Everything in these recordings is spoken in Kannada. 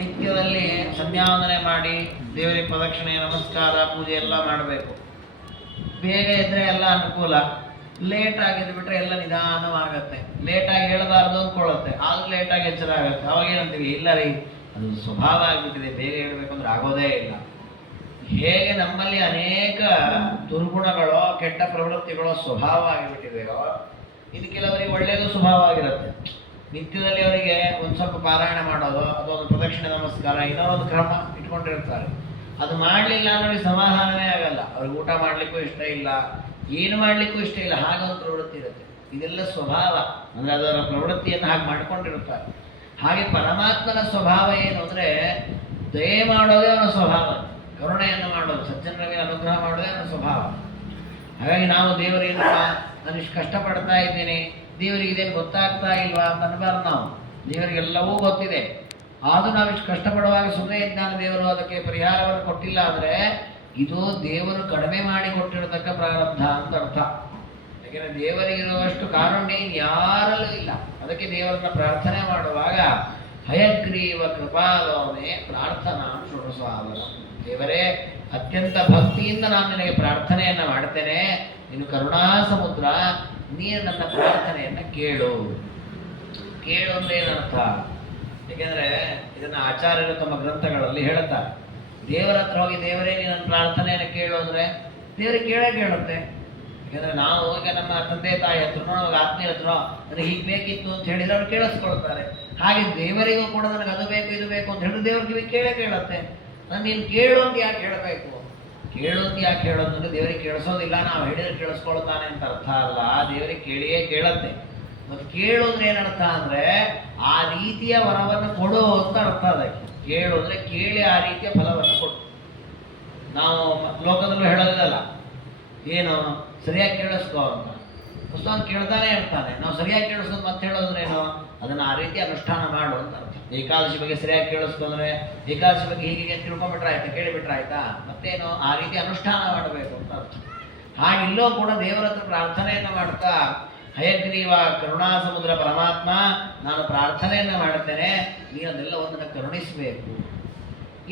ನಿತ್ಯದಲ್ಲಿ ಸಂಧ್ಯಾವಂದನೆ ಮಾಡಿ ದೇವರಿಗೆ ಪ್ರದಕ್ಷಿಣೆ ನಮಸ್ಕಾರ ಪೂಜೆ ಎಲ್ಲ ಮಾಡಬೇಕು. ಬೇಗ ಇದ್ರೆ ಎಲ್ಲ ಅನುಕೂಲ, ಲೇಟ್ ಆಗಿದ್ದು ಬಿಟ್ರೆ ಎಲ್ಲ ನಿಧಾನವಾಗತ್ತೆ. ಲೇಟಾಗಿ ಹೇಳಬಾರ್ದು ಅಂದ್ಕೊಳ್ಳುತ್ತೆ, ಆದ್ರೂ ಲೇಟಾಗಿ ಎಚ್ಚರ ಆಗುತ್ತೆ. ಅವಾಗ ಏನಂತೀವಿ, ಇಲ್ಲ ರೀ ಅದು ಸ್ವಭಾವ ಆಗಿಬಿಟ್ಟಿದೆ, ಬೇಗ ಹೇಳಬೇಕು ಅಂದ್ರೆ ಆಗೋದೇ ಇಲ್ಲ. ಹೇಗೆ ನಮ್ಮಲ್ಲಿ ಅನೇಕ ದುರ್ಗುಣಗಳೋ ಕೆಟ್ಟ ಪ್ರವೃತ್ತಿಗಳೋ ಸ್ವಭಾವ ಆಗಿಬಿಟ್ಟಿದೆಯೋ, ಇದು ಕೆಲವರಿಗೆ ಒಳ್ಳೆಯದು ಸ್ವಭಾವ ಆಗಿರುತ್ತೆ. ನಿತ್ಯದಲ್ಲಿ ಅವರಿಗೆ ಒಂದು ಸ್ವಲ್ಪ ಪಾರಾಯಣ ಮಾಡೋದು, ಅದೊಂದು ಪ್ರದಕ್ಷಿಣೆ ನಮಸ್ಕಾರ, ಇನ್ನೋ ಒಂದು ಕ್ರಮ ಇಟ್ಕೊಂಡಿರ್ತಾರೆ. ಅದು ಮಾಡಲಿಲ್ಲ ಅಂದ್ರೆ ಸಮಾಧಾನವೇ ಆಗಲ್ಲ. ಅವ್ರಿಗೆ ಊಟ ಮಾಡಲಿಕ್ಕೂ ಇಷ್ಟ ಇಲ್ಲ, ಏನು ಮಾಡಲಿಕ್ಕೂ ಇಷ್ಟ ಇಲ್ಲ, ಹಾಗೊಂದು ಪ್ರವೃತ್ತಿ ಇರುತ್ತೆ. ಇದೆಲ್ಲ ಸ್ವಭಾವ, ಅಂದರೆ ಅದರ ಪ್ರವೃತ್ತಿಯನ್ನು ಹಾಗೆ ಮಾಡ್ಕೊಂಡಿರ್ತಾರೆ. ಹಾಗೆ ಪರಮಾತ್ಮನ ಸ್ವಭಾವ ಏನು ಅಂದರೆ ದಯೆ ಮಾಡೋದೇ ಅವನ ಸ್ವಭಾವ, ಕರುಣೆಯನ್ನು ಮಾಡೋದು, ಸಜ್ಜನರಿಗೆ ಅನುಗ್ರಹ ಮಾಡೋದೇ ಅವನ ಸ್ವಭಾವ. ಹಾಗಾಗಿ ನಾವು ದೇವರೇನಪ್ಪ ನಾನು ಇಷ್ಟು ಕಷ್ಟಪಡ್ತಾ ಇದ್ದೀನಿ, ದೇವರಿಗೆ ಇದೇನು ಗೊತ್ತಾಗ್ತಾ ಇಲ್ವಾ ಅಂತ ಅನ್ಬಾರ್ದು. ನಾವು ದೇವರಿಗೆಲ್ಲವೂ ಗೊತ್ತಿದೆ, ಆದರೂ ನಾವು ಇಷ್ಟು ಕಷ್ಟಪಡುವಾಗ ಸುಮ್ಮನೆ ಇದ್ದಾನೆ ದೇವರು ಅದಕ್ಕೆ ಪರಿಹಾರವನ್ನು ಕೊಟ್ಟಿಲ್ಲ ಅಂದರೆ ಇದು ದೇವರು ಕಡಿಮೆ ಮಾಡಿ ಕೊಟ್ಟಿರತಕ್ಕ ಪ್ರಾರಬ್ಧ ಅಂತ ಅರ್ಥ. ಯಾಕೆಂದರೆ ದೇವರಿಗಿರುವಷ್ಟು ಕಾರುಣ್ಯ ಯಾರಲ್ಲೂ ಇಲ್ಲ. ಅದಕ್ಕೆ ದೇವರನ್ನ ಪ್ರಾರ್ಥನೆ ಮಾಡುವಾಗ ಹಯಗ್ರೀವ ಕೃಪಾಲೋನೆ ಪ್ರಾರ್ಥನಾ ಶುಭಸಾಧನ, ದೇವರೇ ಅತ್ಯಂತ ಭಕ್ತಿಯಿಂದ ನಾನು ನಿನಗೆ ಪ್ರಾರ್ಥನೆಯನ್ನು ಮಾಡ್ತೇನೆ, ನೀನು ಕರುಣಾ ಸಮುದ್ರ, ನೀನು ನನ್ನ ಪ್ರಾರ್ಥನೆಯನ್ನು ಕೇಳು. ಕೇಳು ಅಂದ್ರೆ ಏನರ್ಥ? ಏಕೆಂದರೆ ಇದನ್ನು ಆಚಾರ್ಯರು ತಮ್ಮ ಗ್ರಂಥಗಳಲ್ಲಿ ಹೇಳುತ್ತಾರೆ. ದೇವರ ಹತ್ರ ಹೋಗಿ ದೇವರೇ ನೀನು ನನ್ನ ಪ್ರಾರ್ಥನೆಯನ್ನು ಕೇಳು ಅಂದರೆ ದೇವರಿಗೆ ಕೇಳುತ್ತೆ. ಯಾಕೆಂದರೆ ನಾವು ಈಗ ನಮ್ಮ ತಂದೆ ತಾಯಿ ಹತ್ರನೋ ಆತ್ಮೀಯ ಹತ್ರ ನನಗೆ ಹೀಗೆ ಬೇಕಿತ್ತು ಅಂತ ಹೇಳಿದ್ರೆ ಅವ್ರು ಕೇಳಿಸ್ಕೊಳ್ತಾರೆ. ಹಾಗೆ ದೇವರಿಗೂ ಕೂಡ ನನಗೆ ಅದು ಬೇಕು ಇದು ಬೇಕು ಅಂತ ಹೇಳಿದ್ರೆ ದೇವ್ರ ಕಿವಿ ಕೇಳುತ್ತೆ. ನಾನು ನೀನು ಕೇಳು ಅಂತ ಯಾಕೆ ಹೇಳಬೇಕು? ಕೇಳು ಅಂತ ಯಾಕೆ ಹೇಳೋದು ಅಂದರೆ ದೇವರಿಗೆ ಕೇಳಿಸೋದಿಲ್ಲ, ನಾವು ಹೇಳಿದ್ರೆ ಕೇಳಿಸ್ಕೊಳ್ತಾನೆ ಅಂತ ಅರ್ಥ ಅಲ್ಲ. ದೇವರಿಗೆ ಕೇಳಿಯೇ ಕೇಳುತ್ತೆ. ಮತ್ತು ಕೇಳು ಅಂದ್ರೆ ಏನರ್ಥ ಅಂದರೆ ಆ ರೀತಿಯ ವರವನ್ನು ಕೊಡು ಅಂತ ಅರ್ಥ. ಅದಕ್ಕೆ ಕೇಳು ಅಂದರೆ ಕೇಳಿ ಆ ರೀತಿಯ ಫಲವನ್ನು ಕೊಡು. ನಾವು ಲೋಕದಲ್ಲೂ ಹೇಳೋದಿಲ್ಲ, ಏನು ಸರಿಯಾಗಿ ಕೇಳಿಸ್ಕೋ ಅಂತ. ಪುಸ್ತಕ ಕೇಳ್ತಾನೆ ಇರ್ತಾನೆ, ನಾವು ಸರಿಯಾಗಿ ಕೇಳಿಸೋದು ಮತ್ತೆ ಹೇಳೋದ್ರೇನು, ಅದನ್ನು ಆ ರೀತಿ ಅನುಷ್ಠಾನ ಮಾಡು ಅಂತ ಅರ್ಥ. ಏಕಾದಶಿ ಬಗ್ಗೆ ಸರಿಯಾಗಿ ಕೇಳಿಸ್ಕೊಂಡ್ರೆ ಏಕಾದಶಿ ಬಗ್ಗೆ ಹೀಗೆ ತಿಳ್ಕೊಂಡ್ಬಿಟ್ರೆ ಆಯ್ತಾ, ಕೇಳಿಬಿಟ್ರೆ ಆಯ್ತಾ, ಮತ್ತೇನು ಆ ರೀತಿ ಅನುಷ್ಠಾನ ಮಾಡಬೇಕು ಅಂತ ಅರ್ಥ. ಹಾಗಿಲ್ಲೋ ಕೂಡ ದೇವರ ಹತ್ರ ಪ್ರಾರ್ಥನೆಯನ್ನು ಮಾಡ್ತಾ ಹಯಗ್ರೀವ ಕರುಣಾ ಸಮುದ್ರ ಪರಮಾತ್ಮ ನಾನು ಪ್ರಾರ್ಥನೆಯನ್ನು ಮಾಡುತ್ತೇನೆ, ನೀನು ಅದೆಲ್ಲವನ್ನು ಕರುಣಿಸಬೇಕು.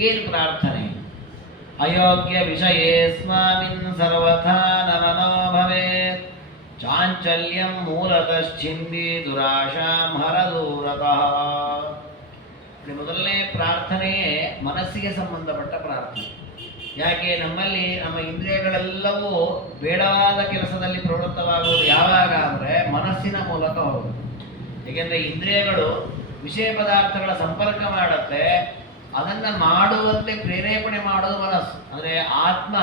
ಏನು ಪ್ರಾರ್ಥನೆ? ಅಯೋಗ್ಯ ವಿಷಯೇ ಸ್ವಾಮಿನ್ ಸರ್ವಥಾ ನಮನೋ ಭವೇತ್ ಚಾಂಚಲ್ಯಂ ಮೂಲತಶ್ಚಿಂದಿ ದುರಾಶಾಂ ಹರದೂರತಃ. ಮೊದಲನೇ ಪ್ರಾರ್ಥನೆಯೇ ಮನಸ್ಸಿಗೆ ಸಂಬಂಧಪಟ್ಟ ಪ್ರಾರ್ಥನೆ. ಯಾಕೆ? ನಮ್ಮಲ್ಲಿ ನಮ್ಮ ಇಂದ್ರಿಯಗಳೆಲ್ಲವೂ ಬೇಡವಾದ ಕೆಲಸದಲ್ಲಿ ಪ್ರವೃತ್ತವಾಗುವುದು ಯಾವಾಗ ಅಂದರೆ ಮನಸ್ಸಿನ ಮೂಲಕ ಹೋಗುವುದು. ಏಕೆಂದರೆ ಇಂದ್ರಿಯಗಳು ವಿಷಯ ಪದಾರ್ಥಗಳ ಸಂಪರ್ಕ ಮಾಡುತ್ತೆ, ಅದನ್ನು ಮಾಡುವಂತೆ ಪ್ರೇರೇಪಣೆ ಮಾಡೋದು ಮನಸ್ಸು. ಅಂದರೆ ಆತ್ಮ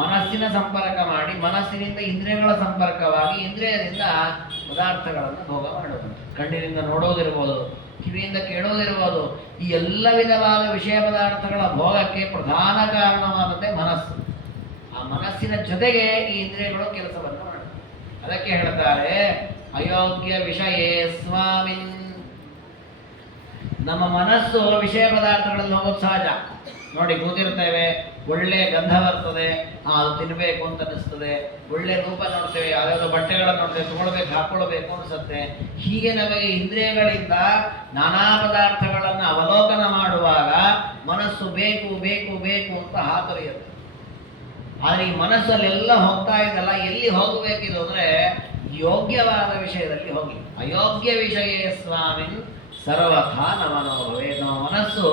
ಮನಸ್ಸಿನ ಸಂಪರ್ಕ ಮಾಡಿ ಮನಸ್ಸಿನಿಂದ ಇಂದ್ರಿಯಗಳ ಸಂಪರ್ಕವಾಗಿ ಇಂದ್ರಿಯದಿಂದ ಪದಾರ್ಥಗಳನ್ನು ಭೋಗ ಮಾಡುವುದು. ಕಣ್ಣಿನಿಂದ ನೋಡೋದಿರ್ಬೋದು, ಕಿವಿಯಿಂದ ಕೇಳೋದಿರ್ಬೋದು, ಈ ಎಲ್ಲ ವಿಧವಾದ ವಿಷಯ ಪದಾರ್ಥಗಳ ಭೋಗಕ್ಕೆ ಪ್ರಧಾನ ಕಾರಣವಾದಂತೆ ಮನಸ್ಸು. ಆ ಮನಸ್ಸಿನ ಜೊತೆಗೆ ಈ ಇಂದ್ರಿಯಗಳು ಕೆಲಸವನ್ನು ಮಾಡುತ್ತವೆ. ಅದಕ್ಕೆ ಹೇಳ್ತಾರೆ ಅಯೋಗ್ಯ ವಿಷಯೇ ಸ್ವಾಮಿನ್. ನಮ್ಮ ಮನಸ್ಸು ವಿಷಯ ಪದಾರ್ಥಗಳಲ್ಲಿ ಹೋಗೋದು ಸಹಜ. ನೋಡಿ, ಕೂತಿರ್ತೇವೆ, ಒಳ್ಳೆ ಗಂಧ ಬರ್ತದೆ, ಅದು ತಿನ್ನಬೇಕು ಅಂತ ಅನಿಸ್ತದೆ. ಒಳ್ಳೆ ರೂಪ ನೋಡ್ತೇವೆ, ಯಾವುದಾದ್ರು ಬಟ್ಟೆಗಳನ್ನು ನೋಡ್ತೇವೆ, ತಗೊಳ್ಬೇಕು ಹಾಕ್ಕೊಳ್ಬೇಕು ಅನಿಸುತ್ತೆ. ಹೀಗೆ ನಮಗೆ ಇಂದ್ರಿಯಗಳಿಂದ ನಾನಾ ಪದಾರ್ಥಗಳನ್ನು ಅವಲೋಕನ ಮಾಡುವಾಗ ಮನಸ್ಸು ಬೇಕು ಬೇಕು ಬೇಕು ಅಂತ ಹಾತೊರೆಯುತ್ತೆ. ಆದರೆ ಈ ಮನಸ್ಸಲ್ಲೆಲ್ಲ ಹೋಗ್ತಾ ಇದೆಲ್ಲ ಎಲ್ಲಿ ಹೋಗಬೇಕಿದು ಅಂದರೆ ಯೋಗ್ಯವಾದ ವಿಷಯದಲ್ಲಿ ಹೋಗಿ. ಅಯೋಗ್ಯ ವಿಷಯೇ ಸ್ವಾಮಿನ್ ಸರ್ವಥಾ ನಮನೋಭವೇ. ನಮ್ಮ ಮನಸ್ಸು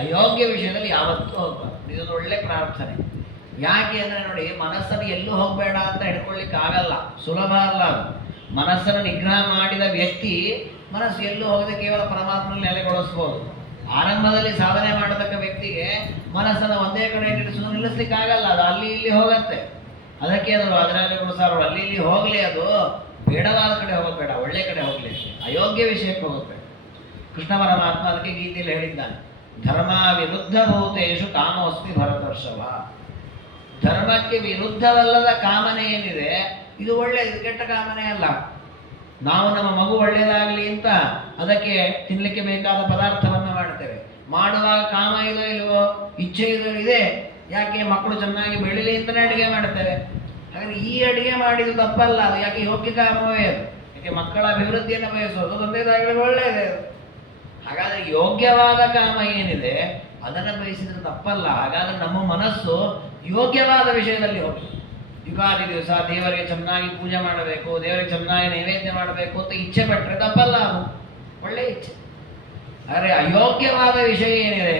ಅಯೋಗ್ಯ ವಿಷಯದಲ್ಲಿ ಯಾವತ್ತೂ ಹೋಗ್ಬಾರ್ದು. ಇದೊಂದು ಒಳ್ಳೆ ಪ್ರಾರ್ಥನೆ. ಯಾಕೆ ಅಂದರೆ ನೋಡಿ, ಮನಸ್ಸನ್ನು ಎಲ್ಲೂ ಹೋಗಬೇಡ ಅಂತ ಹಿಡ್ಕೊಳ್ಳಿಕ್ಕೆ ಆಗಲ್ಲ, ಸುಲಭ ಅಲ್ಲ ಅದು. ಮನಸ್ಸನ್ನು ನಿಗ್ರಹ ಮಾಡಿದ ವ್ಯಕ್ತಿ ಮನಸ್ಸು ಎಲ್ಲೂ ಹೋಗದೆ ಕೇವಲ ಪರಮಾತ್ಮನಲ್ಲಿ ನೆಲೆಗೊಳಿಸ್ಬೋದು. ಆರಂಭದಲ್ಲಿ ಸಾಧನೆ ಮಾಡತಕ್ಕ ವ್ಯಕ್ತಿಗೆ ಮನಸ್ಸನ್ನು ಒಂದೇ ಕಡೆ ನಿಲ್ಲಿಸ್ಲಿಕ್ಕೆ ಆಗಲ್ಲ, ಅದು ಅಲ್ಲಿ ಇಲ್ಲಿ ಹೋಗತ್ತೆ. ಅದಕ್ಕೆ ಅದು ವಾದರಾಜಗಳು ಸಾರು ಅಲ್ಲಿ ಇಲ್ಲಿ ಹೋಗಲಿ, ಅದು ಬೇಡವಾದ ಕಡೆ ಹೋಗೋದು ಬೇಡ, ಒಳ್ಳೆ ಕಡೆ ಹೋಗಲಿ ಅಷ್ಟೇ, ಅಯೋಗ್ಯ ವಿಷಯಕ್ಕೆ ಹೋಗುತ್ತೆ. ಕೃಷ್ಣ ಪರಮಾತ್ಮ ಅದಕ್ಕೆ ಗೀತೆಯಲ್ಲಿ ಹೇಳಿದ್ದಾನೆ, ಧರ್ಮ ವಿರುದ್ಧ ಭೂತೇಶು ಕಾಮೋಸ್ಮಿ ಭರತರ್ಷಭ. ಧರ್ಮಕ್ಕೆ ವಿರುದ್ಧವಲ್ಲದ ಕಾಮನೆ ಏನಿದೆ ಇದು ಒಳ್ಳೆಯದು, ಕೆಟ್ಟ ಕಾಮನೆ ಅಲ್ಲ. ನಾವು ನಮ್ಮ ಮಗು ಒಳ್ಳೆಯದಾಗಲಿ ಅಂತ ಅದಕ್ಕೆ ತಿನ್ನಲಿಕ್ಕೆ ಬೇಕಾದ ಪದಾರ್ಥವನ್ನು ಮಾಡ್ತೇವೆ. ಮಾಡುವಾಗ ಕಾಮ ಇದೋ ಇಲ್ವೋ, ಇಚ್ಛೆ ಇದೋ ಇದೆ. ಯಾಕೆ? ಮಕ್ಕಳು ಚೆನ್ನಾಗಿ ಬೆಳೀಲಿ ಅಂತಲೇ ಅಡುಗೆ ಮಾಡ್ತೇವೆ. ಹಾಗಾದ್ರೆ ಈ ಅಡುಗೆ ಮಾಡಿದ್ದು ತಪ್ಪಲ್ಲ, ಅದು ಯಾಕೆ ಯೋಗ್ಯ ಕಾಮವೇ ಅದು. ಯಾಕೆ? ಮಕ್ಕಳ ಅಭಿವೃದ್ಧಿಯನ್ನು ಬಯಸೋದು ತಂದೆ ತಾಯಿಗಳಿಗೆ ಒಳ್ಳೆಯದೇ ಅದು. ಹಾಗಾದ್ರೆ ಯೋಗ್ಯವಾದ ಕಾಮ ಏನಿದೆ ಅದನ್ನು ಬಯಸಿದ್ರೆ ತಪ್ಪಲ್ಲ. ಹಾಗಾದ್ರೆ ನಮ್ಮ ಮನಸ್ಸು ಯೋಗ್ಯವಾದ ವಿಷಯದಲ್ಲಿ ಹೋಗ್ತದೆ. ಯುಗಾದಿ ದಿವಸ ದೇವರಿಗೆ ಚೆನ್ನಾಗಿ ಪೂಜೆ ಮಾಡಬೇಕು, ದೇವರಿಗೆ ಚೆನ್ನಾಗಿ ನೈವೇದ್ಯ ಮಾಡಬೇಕು ಅಂತ ಇಚ್ಛೆ ಪಟ್ಟರೆ ತಪ್ಪಲ್ಲ, ಅದು ಒಳ್ಳೆ ಇಚ್ಛೆ. ಆದರೆ ಅಯೋಗ್ಯವಾದ ವಿಷಯ ಏನಿದೆ,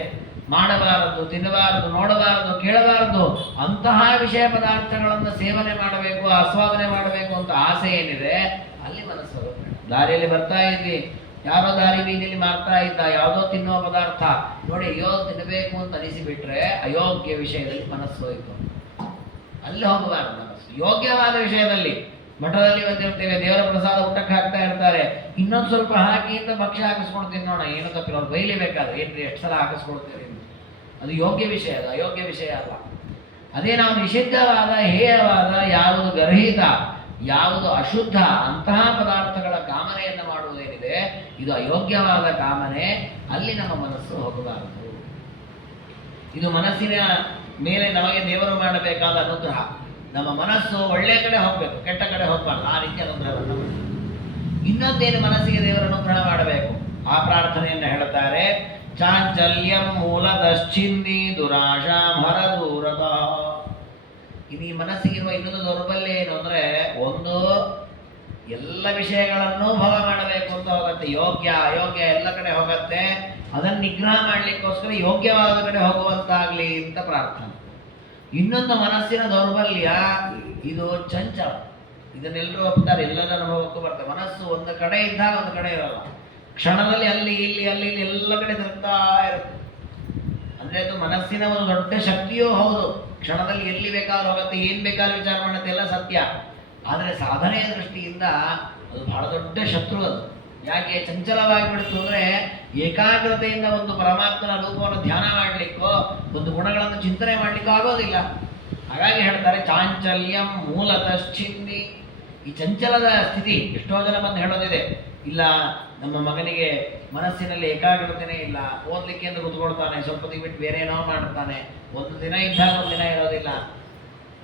ಮಾಡಬಾರದು, ತಿನ್ನಬಾರದು, ನೋಡಬಾರದು, ಕೇಳಬಾರದು, ಅಂತಹ ವಿಷಯ ಪದಾರ್ಥಗಳನ್ನು ಸೇವನೆ ಮಾಡಬೇಕು, ಆಸ್ವಾದನೆ ಮಾಡಬೇಕು ಅಂತ ಆಸೆ ಏನಿದೆ, ಅಲ್ಲಿ ಮನಸ್ಸು ಹೋಗುತ್ತೆ. ದಾರಿಯಲ್ಲಿ ಬರ್ತಾ ಇದ್ವಿ, ಯಾರೋ ದಾರಿ ಬೀದಿಯಲ್ಲಿ ಮಾರ್ತಾ ಇದ್ದ ಯಾವುದೋ ತಿನ್ನುವ ಪದಾರ್ಥ ನೋಡಿ, ಅಯ್ಯೋ ತಿನ್ನಬೇಕು ಅಂತ ಅನಿಸಿಬಿಟ್ರೆ ಅಯೋಗ್ಯ ವಿಷಯದಲ್ಲಿ ಮನಸ್ಸು ಹೋಯಿತು. ಅಲ್ಲಿ ಹೋಗಬಾರದು ಮನಸ್ಸು. ಯೋಗ್ಯವಾದ ವಿಷಯದಲ್ಲಿ ಮಠದಲ್ಲಿ ಬಂದಿರ್ತೇವೆ, ದೇವರ ಪ್ರಸಾದ ಊಟಕ್ಕೆ ಹಾಕ್ತಾ ಇರ್ತಾರೆ, ಇನ್ನೊಂದು ಸ್ವಲ್ಪ ಹಾಕಿ ಅಂತ ಭಕ್ಷ್ಯ ಹಾಕಿಸ್ಕೊಂಡು ತಿನ್ನೋಣ, ಏನು ತಪ್ಪಿಲ್ಲ. ಅವ್ರು ಬೈಲಿಬೇಕಾದ್ರೆ ಏನ್ರಿ ಎಷ್ಟು ಸಲ ಹಾಕಿಸ್ಕೊಳ್ತೇವೆ, ಅದು ಯೋಗ್ಯ ವಿಷಯ, ಅದು ಅಯೋಗ್ಯ ವಿಷಯ ಅಲ್ಲ. ಅದೇ ನಾವು ನಿಷಿದ್ಧವಾದ, ಹೇಯವಾದ, ಯಾವುದು ಗರ್ಹಿತ, ಯಾವುದು ಅಶುದ್ಧ ಅಂತಹ ಪದಾರ್ಥಗಳ ಕಾಮನೆಯನ್ನು ಮಾಡುವುದೇನಿದೆ, ಇದು ಅಯೋಗ್ಯವಾದ ಕಾಮನೆ. ಅಲ್ಲಿ ನಮ್ಮ ಮನಸ್ಸು ಹೋಗಬಾರದು. ಇದು ಮನಸ್ಸಿನ ಮೇಲೆ ನಮಗೆ ದೇವರು ಮಾಡಬೇಕಾದ ಅನುಗ್ರಹ. ನಮ್ಮ ಮನಸ್ಸು ಒಳ್ಳೆ ಕಡೆ ಹೋಗಬೇಕು, ಕೆಟ್ಟ ಕಡೆ ಹೋಗಬಾರ್ದು. ಆ ರೀತಿ ಅನುಗ್ರಹವನ್ನು ಮಾಡಬೇಕು. ಇನ್ನೊಂದೇನು ಮನಸ್ಸಿಗೆ ದೇವರ ಅನುಗ್ರಹ ಮಾಡಬೇಕು, ಆ ಪ್ರಾರ್ಥನೆಯನ್ನು ಹೇಳ್ತಾರೆ. ಚಾಂಚಲ್ಯಂ ಮೂಲದಶ್ಚಿಂದಿ ದುರಾಶಾಂ ಹರದೂರತ. ಇನ್ನು ಈ ಮನಸ್ಸಿಗಿರುವ ಇನ್ನೊಂದು ದೌರ್ಬಲ್ಯ ಏನು ಅಂದರೆ, ಒಂದು ಎಲ್ಲ ವಿಷಯಗಳನ್ನು ಭೋಗ ಮಾಡಬೇಕು ಅಂತ ಹೋಗುತ್ತೆ, ಯೋಗ್ಯ ಅಯೋಗ್ಯ ಎಲ್ಲ ಕಡೆ ಹೋಗುತ್ತೆ. ಅದನ್ನು ನಿಗ್ರಹ ಮಾಡಲಿಕ್ಕೋಸ್ಕರ ಯೋಗ್ಯವಾದ ಕಡೆ ಹೋಗುವಂತಾಗಲಿ ಅಂತ ಪ್ರಾರ್ಥನೆ. ಇನ್ನೊಂದು ಮನಸ್ಸಿನ ದೌರ್ಬಲ್ಯ, ಇದು ಚಂಚಲ. ಇದನ್ನೆಲ್ಲರೂ ಒಪ್ತಾರೆ, ಎಲ್ಲರ ಅನುಭವಕ್ಕೂ ಬರ್ತದೆ. ಮನಸ್ಸು ಒಂದು ಕಡೆ ಇದ್ದಾಗ ಒಂದು ಕಡೆ ಇರಲ್ಲ, ಕ್ಷಣದಲ್ಲಿ ಅಲ್ಲಿ ಇಲ್ಲಿ ಅಲ್ಲಿ ಇಲ್ಲಿ ಎಲ್ಲ ಕಡೆ ತಿರುಗ್ತಾ ಇರುತ್ತೆ. ಅಂದರೆ ಅದು ಮನಸ್ಸಿನ ಒಂದು ದೊಡ್ಡ ಶಕ್ತಿಯೂ ಹೌದು. ಕ್ಷಣದಲ್ಲಿ ಎಲ್ಲಿ ಬೇಕಾದ್ರೂ ಹೋಗುತ್ತೆ, ಏನು ಬೇಕಾದ್ರೂ ವಿಚಾರ ಮಾಡುತ್ತೆ, ಎಲ್ಲ ಸತ್ಯ. ಆದರೆ ಸಾಧನೆಯ ದೃಷ್ಟಿಯಿಂದ ಅದು ಬಹಳ ದೊಡ್ಡ ಶತ್ರು. ಅದು ಯಾಕೆ ಚಂಚಲವಾಗಿ ಬಿಡ್ತು ಅಂದರೆ, ಏಕಾಗ್ರತೆಯಿಂದ ಒಂದು ಪರಮಾತ್ಮನ ರೂಪವನ್ನು ಧ್ಯಾನ ಮಾಡಲಿಕ್ಕೋ, ಒಂದು ಗುಣಗಳನ್ನು ಚಿಂತನೆ ಮಾಡಲಿಕ್ಕೋ ಆಗೋದಿಲ್ಲ. ಹಾಗಾಗಿ ಹೇಳ್ತಾರೆ ಚಾಂಚಲ್ಯಂ ಮೂಲತಶ್ಚಿಂದಿ. ಈ ಚಂಚಲದ ಸ್ಥಿತಿ ಎಷ್ಟೋ ಜನ ಬಂದು ಹೇಳೋದಿದೆ, ಇಲ್ಲ ನಮ್ಮ ಮಗನಿಗೆ ಮನಸ್ಸಿನಲ್ಲಿ ಏಕಾಗ್ರತೆನೇ ಇಲ್ಲ, ಓದಲಿಕ್ಕೆ ಅಂತ ಕೂತ್ಕೊಳ್ತಾನೆ, ಸ್ವಲ್ಪ ಹೊತ್ತಿಗೆ ಬಿಟ್ಟು ಬೇರೆ ಏನೋ ಮಾಡ್ತಾನೆ, ಒಂದು ದಿನ ಇದ್ದಾಗ ಒಂದು ದಿನ ಇರೋದಿಲ್ಲ.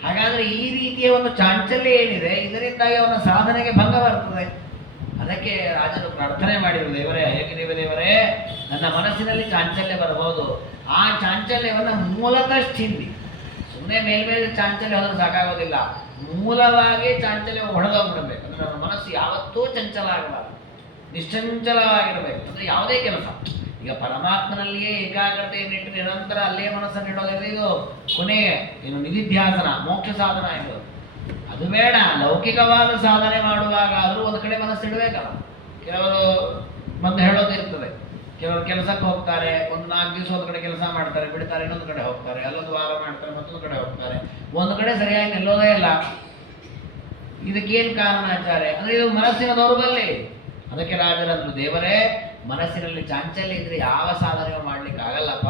ಹಾಗಾದರೆ ಈ ರೀತಿಯ ಒಂದು ಚಾಂಚಲ್ಯ ಏನಿದೆ, ಇದರಿಂದಾಗಿ ಅವನ ಸಾಧನೆಗೆ ಭಂಗ ಬರ್ತದೆ. ಅದಕ್ಕೆ ರಾಜನು ಪ್ರಾರ್ಥನೆ ಮಾಡಿದರು, ದೇವರೇ, ಹೇಗೆ ದೇವರೇ, ನನ್ನ ಮನಸ್ಸಿನಲ್ಲಿ ಚಾಂಚಲ್ಯ ಬರಬಹುದು, ಆ ಚಾಂಚಲ್ಯವನ್ನು ಮೂಲತಃ ಚಿಂದಿ. ಸುಮ್ಮನೆ ಮೇಲ್ಮೇಲೆ ಚಾಂಚಲ್ಯ ಹೋದ್ರೆ ಸಾಕಾಗೋದಿಲ್ಲ, ಮೂಲವಾಗಿ ಚಾಂಚಲ್ಯ ಹೊಡೆದೋಗ್ಬಿಡ್ಬೇಕು. ಅಂದರೆ ನನ್ನ ಮನಸ್ಸು ಯಾವತ್ತೂ ಚಂಚಲ ಆಗಬಾರದು, ನಿಶ್ಚಂಚಲವಾಗಿರಬೇಕು. ಅಂದರೆ ಯಾವುದೇ ಕೆಲಸ, ಈಗ ಪರಮಾತ್ಮನಲ್ಲಿಯೇ ಏಕಾಗ್ರತೆಯನ್ನಿಟ್ಟು ನಿರಂತರ ಅಲ್ಲೇ ಮನಸ್ಸನ್ನು ಇಡೋದ್ರಿಂದ ಇದು ಕೊನೆಗೆ ಏನು ನಿಧಿಧ್ಯಾಸನ, ಮೋಕ್ಷ ಸಾಧನ ಇದು. ಅದು ಬೇಡ. ಲೌಕಿಕವಾದ ಸಾಧನೆ ಮಾಡುವಾಗ ಆದರೂ ಒಂದು ಕಡೆ ಮನಸ್ಸಿಡಬೇಕಲ್ಲ. ಕೆಲವರು ಬಂದು ಹೇಳೋದಿರ್ತದೆ, ಕೆಲವರು ಕೆಲಸಕ್ಕೆ ಹೋಗ್ತಾರೆ, ಒಂದು 4 ದಿವಸ ಒಂದು ಕಡೆ ಕೆಲಸ ಮಾಡ್ತಾರೆ, ಬಿಡ್ತಾರೆ, ಇನ್ನೊಂದು ಕಡೆ ಹೋಗ್ತಾರೆ, ಅಲ್ಲೊಂದು ವಾರ ಮಾಡ್ತಾರೆ, ಮತ್ತೊಂದು ಕಡೆ ಹೋಗ್ತಾರೆ, ಒಂದು ಕಡೆ ಸರಿಯಾಗಿ ನಿಲ್ಲೋದೇ ಇಲ್ಲ. ಇದಕ್ಕೇನು ಕಾರಣ ಆಚಾರ್ಯ ಅಂದರೆ ಇದು ಮನಸ್ಸಿನ ದೌರ್ಬಲ್ಯ. ಅದಕ್ಕೆ ರಾಜರಂದ್ರು, ದೇವರೇ, ಮನಸ್ಸಿನಲ್ಲಿ ಚಾಂಚಲ್ಯ ಇದ್ರೆ ಯಾವ ಸಾಧನೆಯೂ ಮಾಡ್ಲಿಕ್ಕೆ ಆಗಲ್ಲಪ್ಪ.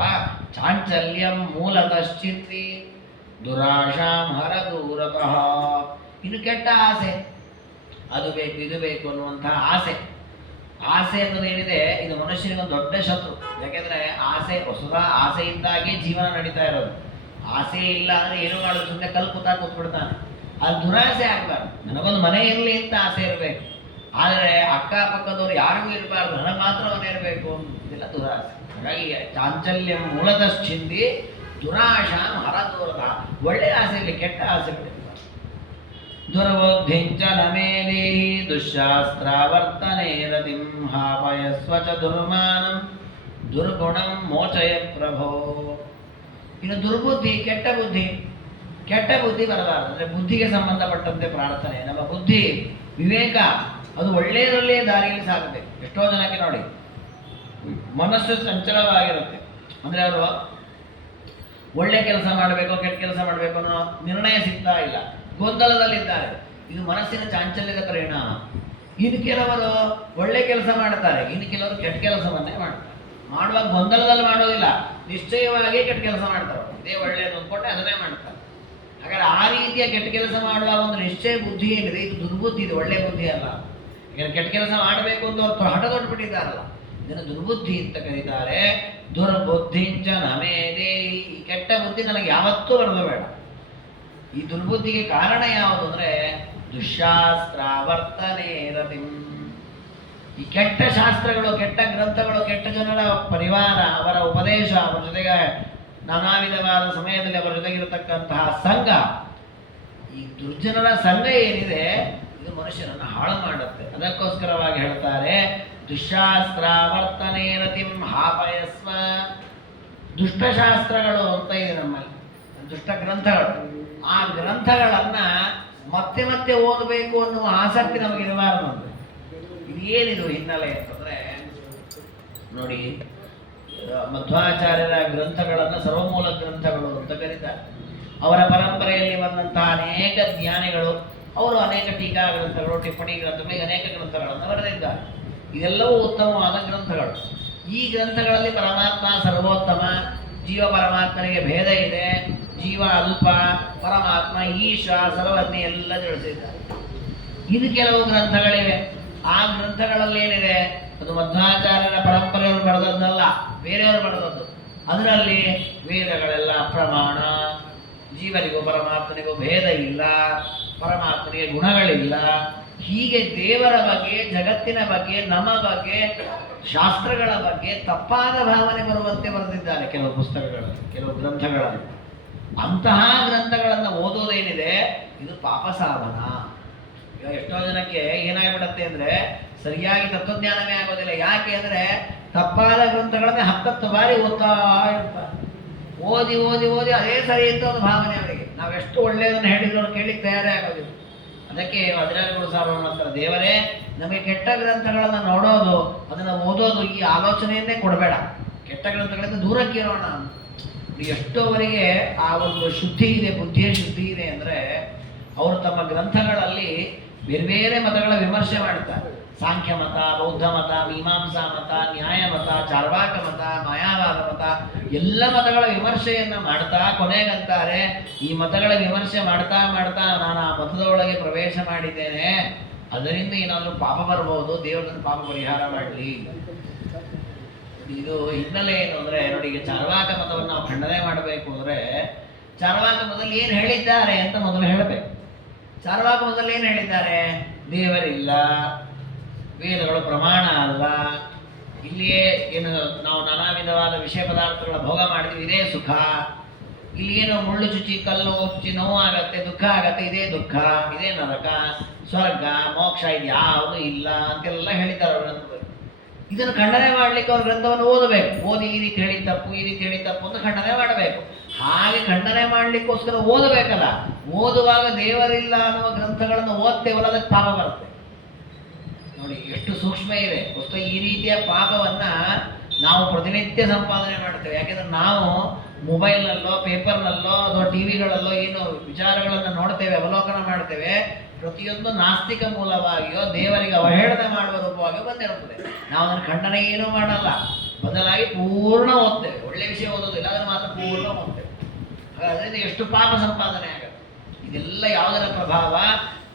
ಚಾಂಚಲ್ಯಂ ಮೂಲತಶ್ಚಿಂದಿ ದುರಾಶಾಂ ಹರದೂರತಃ. ಇನ್ನು ಕೆಟ್ಟ ಆಸೆ, ಅದು ಬೇಕು ಇದು ಬೇಕು ಅನ್ನುವಂತಹ ಆಸೆ. ಆಸೆ ಅನ್ನೋದೇನಿದೆ, ಇದು ಮನುಷ್ಯನಿಗೆ ಒಂದು ದೊಡ್ಡ ಶತ್ರು. ಯಾಕೆಂದರೆ ಆಸೆ, ಹೊಸದ ಆಸೆಯಿಂದಾಗಿ ಜೀವನ ನಡೀತಾ ಇರೋದು. ಆಸೆ ಇಲ್ಲ ಅಂದರೆ ಏನು ಮಾಡೋದು, ಸುಮ್ಮನೆ ಕಲ್ಪುತ್ತಾ ಕೂತ್ಬಿಡ್ತಾನೆ. ಅದು ದುರಾಸೆ ಆಗಬಾರ್ದು. ನನಗೊಂದು ಮನೆ ಇರಲಿ ಅಂತ ಆಸೆ ಇರಬೇಕು, ಆದರೆ ಅಕ್ಕಪಕ್ಕದವ್ರು ಯಾರಿಗೂ ಇರಬಾರ್ದು, ನನಗೆ ಮಾತ್ರ ಮನೆ ಇರಬೇಕು, ಇದೆಲ್ಲ ದುರಾಸೆ. ಹಾಗಾಗಿ ಚಾಂಚಲ್ಯ ಮೂಲದಶ್ಚಿಂದಿ ದುರಾಶಾಂ ಹರದೂರತಃ. ಒಳ್ಳೆಯ ಆಸೆ ಇರಲಿ, ಕೆಟ್ಟ ಆಸೆ ಬಿಡಬೇಕು. ದುರ್ಬುದ್ಧಿಂಚ ನಮೇದೇಹಿ ದುಶ್ಶಾಸ್ತ್ರಾವರ್ತನೆ ರತಿಂ ಹಾಪಯಸ್ವ ಚ ದುರ್ಮಾನಂ ದುರ್ಗುಣಂ ಮೋಚಯ ಪ್ರಭೋ. ಇನ್ನು ದುರ್ಬುದ್ಧಿ, ಕೆಟ್ಟ ಬುದ್ಧಿ. ಕೆಟ್ಟ ಬುದ್ಧಿ ಬರಬಾರದು. ಅಂದರೆ ಬುದ್ಧಿಗೆ ಸಂಬಂಧಪಟ್ಟಂತೆ ಪ್ರಾರ್ಥನೆ. ನಮ್ಮ ಬುದ್ಧಿ, ವಿವೇಕ ಅದು ಒಳ್ಳೆಯದರಲ್ಲೇ ದಾರಿಯಲ್ಲಿ ಸಾಗಬೇಕು. ಎಷ್ಟೋ ಜನಕ್ಕೆ ನೋಡಿ, ಮನಸ್ಸು ಚಂಚಲವಾಗಿರುತ್ತೆ. ಅಂದರೆ ಅವರು ಒಳ್ಳೆ ಕೆಲಸ ಮಾಡಬೇಕು, ಕೆಟ್ಟ ಕೆಲಸ ಮಾಡಬೇಕು ಅನ್ನೋ ನಿರ್ಣಯ ಸಿಗ್ತಾ ಇಲ್ಲ, ಗೊಂದಲದಲ್ಲಿದ್ದಾರೆ. ಇದು ಮನಸ್ಸಿನ ಚಾಂಚಲ್ಯದ ಪರಿಣಾಮ. ಇನ್ನು ಕೆಲವರು ಒಳ್ಳೆ ಕೆಲಸ ಮಾಡ್ತಾರೆ, ಇನ್ನು ಕೆಲವರು ಕೆಟ್ಟ ಕೆಲಸವನ್ನೇ ಮಾಡ್ತಾರೆ. ಮಾಡುವಾಗ ಗೊಂದಲದಲ್ಲಿ ಮಾಡೋದಿಲ್ಲ, ನಿಶ್ಚಯವಾಗಿ ಕೆಟ್ಟ ಕೆಲಸ ಮಾಡ್ತಾರೆ. ಇದೇ ಒಳ್ಳೆಯದು ಅಂದ್ಕೊಂಡೆ ಅದನ್ನೇ ಮಾಡ್ತಾರೆ. ಹಾಗಾದ್ರೆ ಆ ರೀತಿಯ ಕೆಟ್ಟ ಕೆಲಸ ಮಾಡುವಾಗ ಒಂದು ನಿಶ್ಚಯ ಬುದ್ಧಿ ಏನಿದೆ, ಇದು ದುರ್ಬುದ್ಧಿ, ಇದು ಒಳ್ಳೆಯ ಬುದ್ಧಿ ಅಲ್ಲ. ಈಗ ಕೆಟ್ಟ ಕೆಲಸ ಮಾಡಬೇಕು ಅಂತ ಅವ್ರು ಹಠ ತೊಟ್ಬಿಟ್ಟಿದ್ದಾರಲ್ಲ, ಇದನ್ನು ದುರ್ಬುದ್ಧಿ ಅಂತ ಕರೀತಾರೆ. ದುರ್ಬುದ್ಧಿಂಚ ನಮೇದೇ. ಈ ಕೆಟ್ಟ ಬುದ್ಧಿ ನನಗೆ ಯಾವತ್ತೂ ಬರೋದು ಬೇಡ. ಈ ದುರ್ಬುದ್ಧಿಗೆ ಕಾರಣ ಯಾವುದು ಅಂದರೆ ದುಶ್ಶಾಸ್ತ್ರಾವರ್ತನೆ ರತಿಂ. ಈ ಕೆಟ್ಟ ಶಾಸ್ತ್ರಗಳು, ಕೆಟ್ಟ ಗ್ರಂಥಗಳು, ಕೆಟ್ಟ ಜನರ ಪರಿವಾರ, ಅವರ ಉಪದೇಶ, ಅವರ ಜೊತೆಗೆ ನಾನಾ ವಿಧವಾದ ಸಮಯದಲ್ಲಿ ಅವರ ಜೊತೆಗಿರತಕ್ಕಂತಹ ಸಂಘ, ಈ ದುರ್ಜನರ ಸಂಘ ಏನಿದೆ ಇದು ಮನುಷ್ಯನನ್ನು ಹಾಳು ಮಾಡುತ್ತೆ. ಅದಕ್ಕೋಸ್ಕರವಾಗಿ ಹೇಳ್ತಾರೆ ದುಶಾಸ್ತ್ರ ವರ್ತನೆ ರತಿಂ ಹಾಪಯಸ್ವ. ದುಷ್ಟಶಾಸ್ತ್ರಗಳು ಅಂತ ಇದೆ ನಮ್ಮಲ್ಲಿ, ದುಷ್ಟ ಗ್ರಂಥಗಳು. ಆ ಗ್ರಂಥಗಳನ್ನ ಮತ್ತೆ ಮತ್ತೆ ಓದಬೇಕು ಅನ್ನುವ ಆಸಕ್ತಿ ನಮಗಿರಬಾರದು. ಅಂದ್ರೆ ಇದೇನಿದು ಹಿನ್ನೆಲೆ ಅಂತಂದ್ರೆ ನೋಡಿ, ಮಧ್ವಾಚಾರ್ಯರ ಗ್ರಂಥಗಳನ್ನು ಸರ್ವಮೂಲ ಗ್ರಂಥಗಳು ಅಂತ ಕರೀತಾರೆ. ಅವರ ಪರಂಪರೆಯಲ್ಲಿ ಬಂದಂತಹ ಅನೇಕ ಜ್ಞಾನಿಗಳು ಅವರು ಅನೇಕ ಟೀಕಾ ಗ್ರಂಥಗಳು, ಟಿಪ್ಪಣಿ ಗ್ರಂಥಗಳು, ಅನೇಕ ಗ್ರಂಥಗಳನ್ನು ಬರೆದಿದ್ದಾರೆ. ಇದೆಲ್ಲವೂ ಉತ್ತಮವಾದ ಗ್ರಂಥಗಳು. ಈ ಗ್ರಂಥಗಳಲ್ಲಿ ಪರಮಾತ್ಮ ಸರ್ವೋತ್ತಮ, ಜೀವ ಪರಮಾತ್ಮನಿಗೆ ಭೇದ ಇದೆ, ಜೀವ ಅಲ್ಪ, ಪರಮಾತ್ಮ ಈಶ, ಸರ್ವಜ್ಞ ಎಲ್ಲ ತಿಳಿಸಿದ್ದಾರೆ. ಇದು ಕೆಲವು ಗ್ರಂಥಗಳಿವೆ. ಆ ಗ್ರಂಥಗಳಲ್ಲಿ ಏನಿದೆ ಅದು ಮಧ್ವಾಚಾರ್ಯರ ಪರಂಪರೆಯವರು ಬರೆದದ್ದಲ್ಲ, ಬೇರೆಯವರು ಬರೆದದ್ದು. ಅದರಲ್ಲಿ ವೇದಗಳೆಲ್ಲ ಪ್ರಮಾಣ, ಜೀವನಿಗೂ ಪರಮಾತ್ಮನಿಗೂ ಭೇದ ಇಲ್ಲ, ಪರಮಾತ್ಮನಿಗೆ ಗುಣಗಳಿಲ್ಲ, ಹೀಗೆ ದೇವರ ಬಗ್ಗೆ, ಜಗತ್ತಿನ ಬಗ್ಗೆ, ನಮ್ಮ ಬಗ್ಗೆ, ಶಾಸ್ತ್ರಗಳ ಬಗ್ಗೆ ತಪ್ಪಾದ ಭಾವನೆ ಬರುವಂತೆ ಬರೆದಿದ್ದಾರೆ ಕೆಲವು ಪುಸ್ತಕಗಳಲ್ಲಿ, ಕೆಲವು ಗ್ರಂಥಗಳಲ್ಲಿ. ಅಂತಹ ಗ್ರಂಥಗಳನ್ನು ಓದೋದೇನಿದೆ ಇದು ಪಾಪ ಸಾಧನ. ಈಗ ಎಷ್ಟೋ ಜನಕ್ಕೆ ಏನಾಗ್ಬಿಡತ್ತೆ ಅಂದ್ರೆ ಸರಿಯಾಗಿ ತತ್ವಜ್ಞಾನವೇ ಆಗೋದಿಲ್ಲ. ಯಾಕೆ ಅಂದ್ರೆ ತಪ್ಪಾದ ಗ್ರಂಥಗಳನ್ನೇ 10 ಬಾರಿ ಓದ್ತಾ ಇರ್ತಾರೆ. ಓದಿ ಓದಿ ಓದಿ ಅದೇ ಸರಿ ಅಂತ ಒಂದು ಭಾವನೆ ಅವರಿಗೆ. ನಾವೆಷ್ಟು ಒಳ್ಳೆಯದನ್ನು ಹೇಳಿದ್ರು ಕೇಳಿಕ್ಕೆ ತಯಾರೇ ಆಗೋದಿಲ್ಲ. ಅದಕ್ಕೆ ವಜ್ರಾಜಗುರು ಸಾರ್ವರ್ಣ ಹತ್ರ ದೇವರೇ ನಮಗೆ ಕೆಟ್ಟ ಗ್ರಂಥಗಳನ್ನು ನೋಡೋದು, ಅದನ್ನು ಓದೋದು ಈ ಆಲೋಚನೆಯನ್ನೇ ಕೊಡಬೇಡ, ಕೆಟ್ಟ ಗ್ರಂಥಗಳಿಂದ ದೂರಕ್ಕೆ ಇರೋಣ. ಎಷ್ಟೋವರೆಗೆ ಆ ಒಂದು ಶುದ್ಧಿ ಇದೆ, ಬುದ್ಧಿಯ ಶುದ್ಧಿ ಇದೆ ಅಂದರೆ ಅವರು ತಮ್ಮ ಗ್ರಂಥಗಳಲ್ಲಿ ಬೇರೆ ಬೇರೆ ಮತಗಳ ವಿಮರ್ಶೆ ಮಾಡ್ತಾರೆ. ಸಾಂಖ್ಯ ಮತ, ಬೌದ್ಧ ಮತ, ಮೀಮಾಂಸಾ ಮತ, ನ್ಯಾಯ ಮತ, ಚಾರ್ವಾಕ ಮತ, ಮಾಯಾವಾದ ಮತ, ಎಲ್ಲ ಮತಗಳ ವಿಮರ್ಶೆಯನ್ನ ಮಾಡ್ತಾ ಕೊನೆಗಂತಾರೆ ಈ ಮತಗಳ ವಿಮರ್ಶೆ ಮಾಡ್ತಾ ಮಾಡ್ತಾ ನಾನು ಆ ಮತದ ಒಳಗೆ ಪ್ರವೇಶ ಮಾಡಿದ್ದೇನೆ, ಅದರಿಂದ ಏನಾದರೂ ಪಾಪ ಬರ್ಬೋದು, ದೇವರನ್ನು ಪಾಪ ಪರಿಹಾರ ಮಾಡಲಿ. ಇದು ಹಿನ್ನೆಲೆ ಏನು ಅಂದ್ರೆ ನೋಡಿ, ಈಗ ಚಾರ್ವಾಕ ಮತವನ್ನು ನಾವು ಖಂಡನೆ ಮಾಡಬೇಕು ಅಂದ್ರೆ ಚಾರ್ವಾಕ ಮತದಲ್ಲಿ ಏನು ಹೇಳಿದ್ದಾರೆ ಅಂತ ಮೊದಲು ಹೇಳಬೇಕು. ಚಾರ್ವಾಕ ಮತದಲ್ಲಿ ಏನು ಹೇಳಿದ್ದಾರೆ? ದೇವರಿಲ್ಲ, ವೇದಗಳು ಪ್ರಮಾಣ ಅಲ್ಲ, ಇಲ್ಲಿಯೇ ಏನು ನಾವು ನಾನಾ ವಿಧವಾದ ವಿಷಯ ಪದಾರ್ಥಗಳ ಭೋಗ ಮಾಡ್ತೀವಿ, ಇದೇ ಸುಖ, ಇಲ್ಲಿ ಏನು ಮುಳ್ಳು ಚುಚ್ಚಿ ಕಲ್ಲು ಚುಚ್ಚಿ ನೋವು ಆಗತ್ತೆ, ದುಃಖ ಆಗತ್ತೆ, ಇದೇ ದುಃಖ, ಇದೇ ನರಕ, ಸ್ವರ್ಗ, ಮೋಕ್ಷ ಇದು ಯಾವುದು ಇಲ್ಲ ಅಂತೆಲ್ಲ ಹೇಳಿದ್ದಾರೆ ಅವ್ರ ಗ್ರಂಥದಲ್ಲಿ. ಇದನ್ನು ಖಂಡನೆ ಮಾಡ್ಲಿಕ್ಕೆ ಅವ್ರ ಗ್ರಂಥವನ್ನು ಓದಬೇಕು. ಓದಿ ಈ ರೀತಿ ಹೇಳಿ ತಪ್ಪು, ಈ ರೀತಿ ಹೇಳಿ ತಪ್ಪು ಅಂತ ಖಂಡನೆ ಮಾಡಬೇಕು. ಹಾಗೆ ಖಂಡನೆ ಮಾಡ್ಲಿಕ್ಕೋಸ್ಕರ ಓದಬೇಕಲ್ಲ. ಓದುವಾಗ ದೇವರಿಲ್ಲ ಅನ್ನುವ ಗ್ರಂಥಗಳನ್ನು ಓದ್ತೇವಲ್ಲ, ಅದಕ್ಕೆ ಪಾಪ ಬರುತ್ತೆ. ನೋಡಿ ಎಷ್ಟು ಸೂಕ್ಷ್ಮ ಇದೆ. ವಸ್ತು ಈ ರೀತಿಯ ಪಾಪವನ್ನ ನಾವು ಪ್ರತಿನಿತ್ಯ ಸಂಪಾದನೆ ಮಾಡ್ತೇವೆ. ಯಾಕೆಂದ್ರೆ ನಾವು ಮೊಬೈಲ್ನಲ್ಲೋ, ಪೇಪರ್ನಲ್ಲೋ ಅಥವಾ ಟಿವಿಗಳಲ್ಲೋ ಏನು ವಿಚಾರಗಳನ್ನು ನೋಡ್ತೇವೆ, ಅವಲೋಕನ ಮಾಡ್ತೇವೆ, ಪ್ರತಿಯೊಂದು ನಾಸ್ತಿಕ ಮೂಲವಾಗಿಯೋ ದೇವರಿಗೆ ಅವಹೇಳನ ಮಾಡುವ ರೂಪವಾಗಿಯೋ ಬಂದಿರುತ್ತದೆ. ನಾವು ಅದನ್ನು ಖಂಡನೆ ಏನೂ ಮಾಡಲ್ಲ, ಬದಲಾಗಿ ಪೂರ್ಣ ಓದ್ತೇವೆ. ಒಳ್ಳೆ ವಿಷಯ ಓದೋದಿಲ್ಲ, ಅದನ್ನು ಮಾತ್ರ ಪೂರ್ಣ ಓದ್ತೇವೆ. ಅದರಿಂದ ಎಷ್ಟು ಪಾಪ ಸಂಪಾದನೆ ಆಗುತ್ತೆ. ಇದೆಲ್ಲ ಯಾವುದರ ಪ್ರಭಾವ?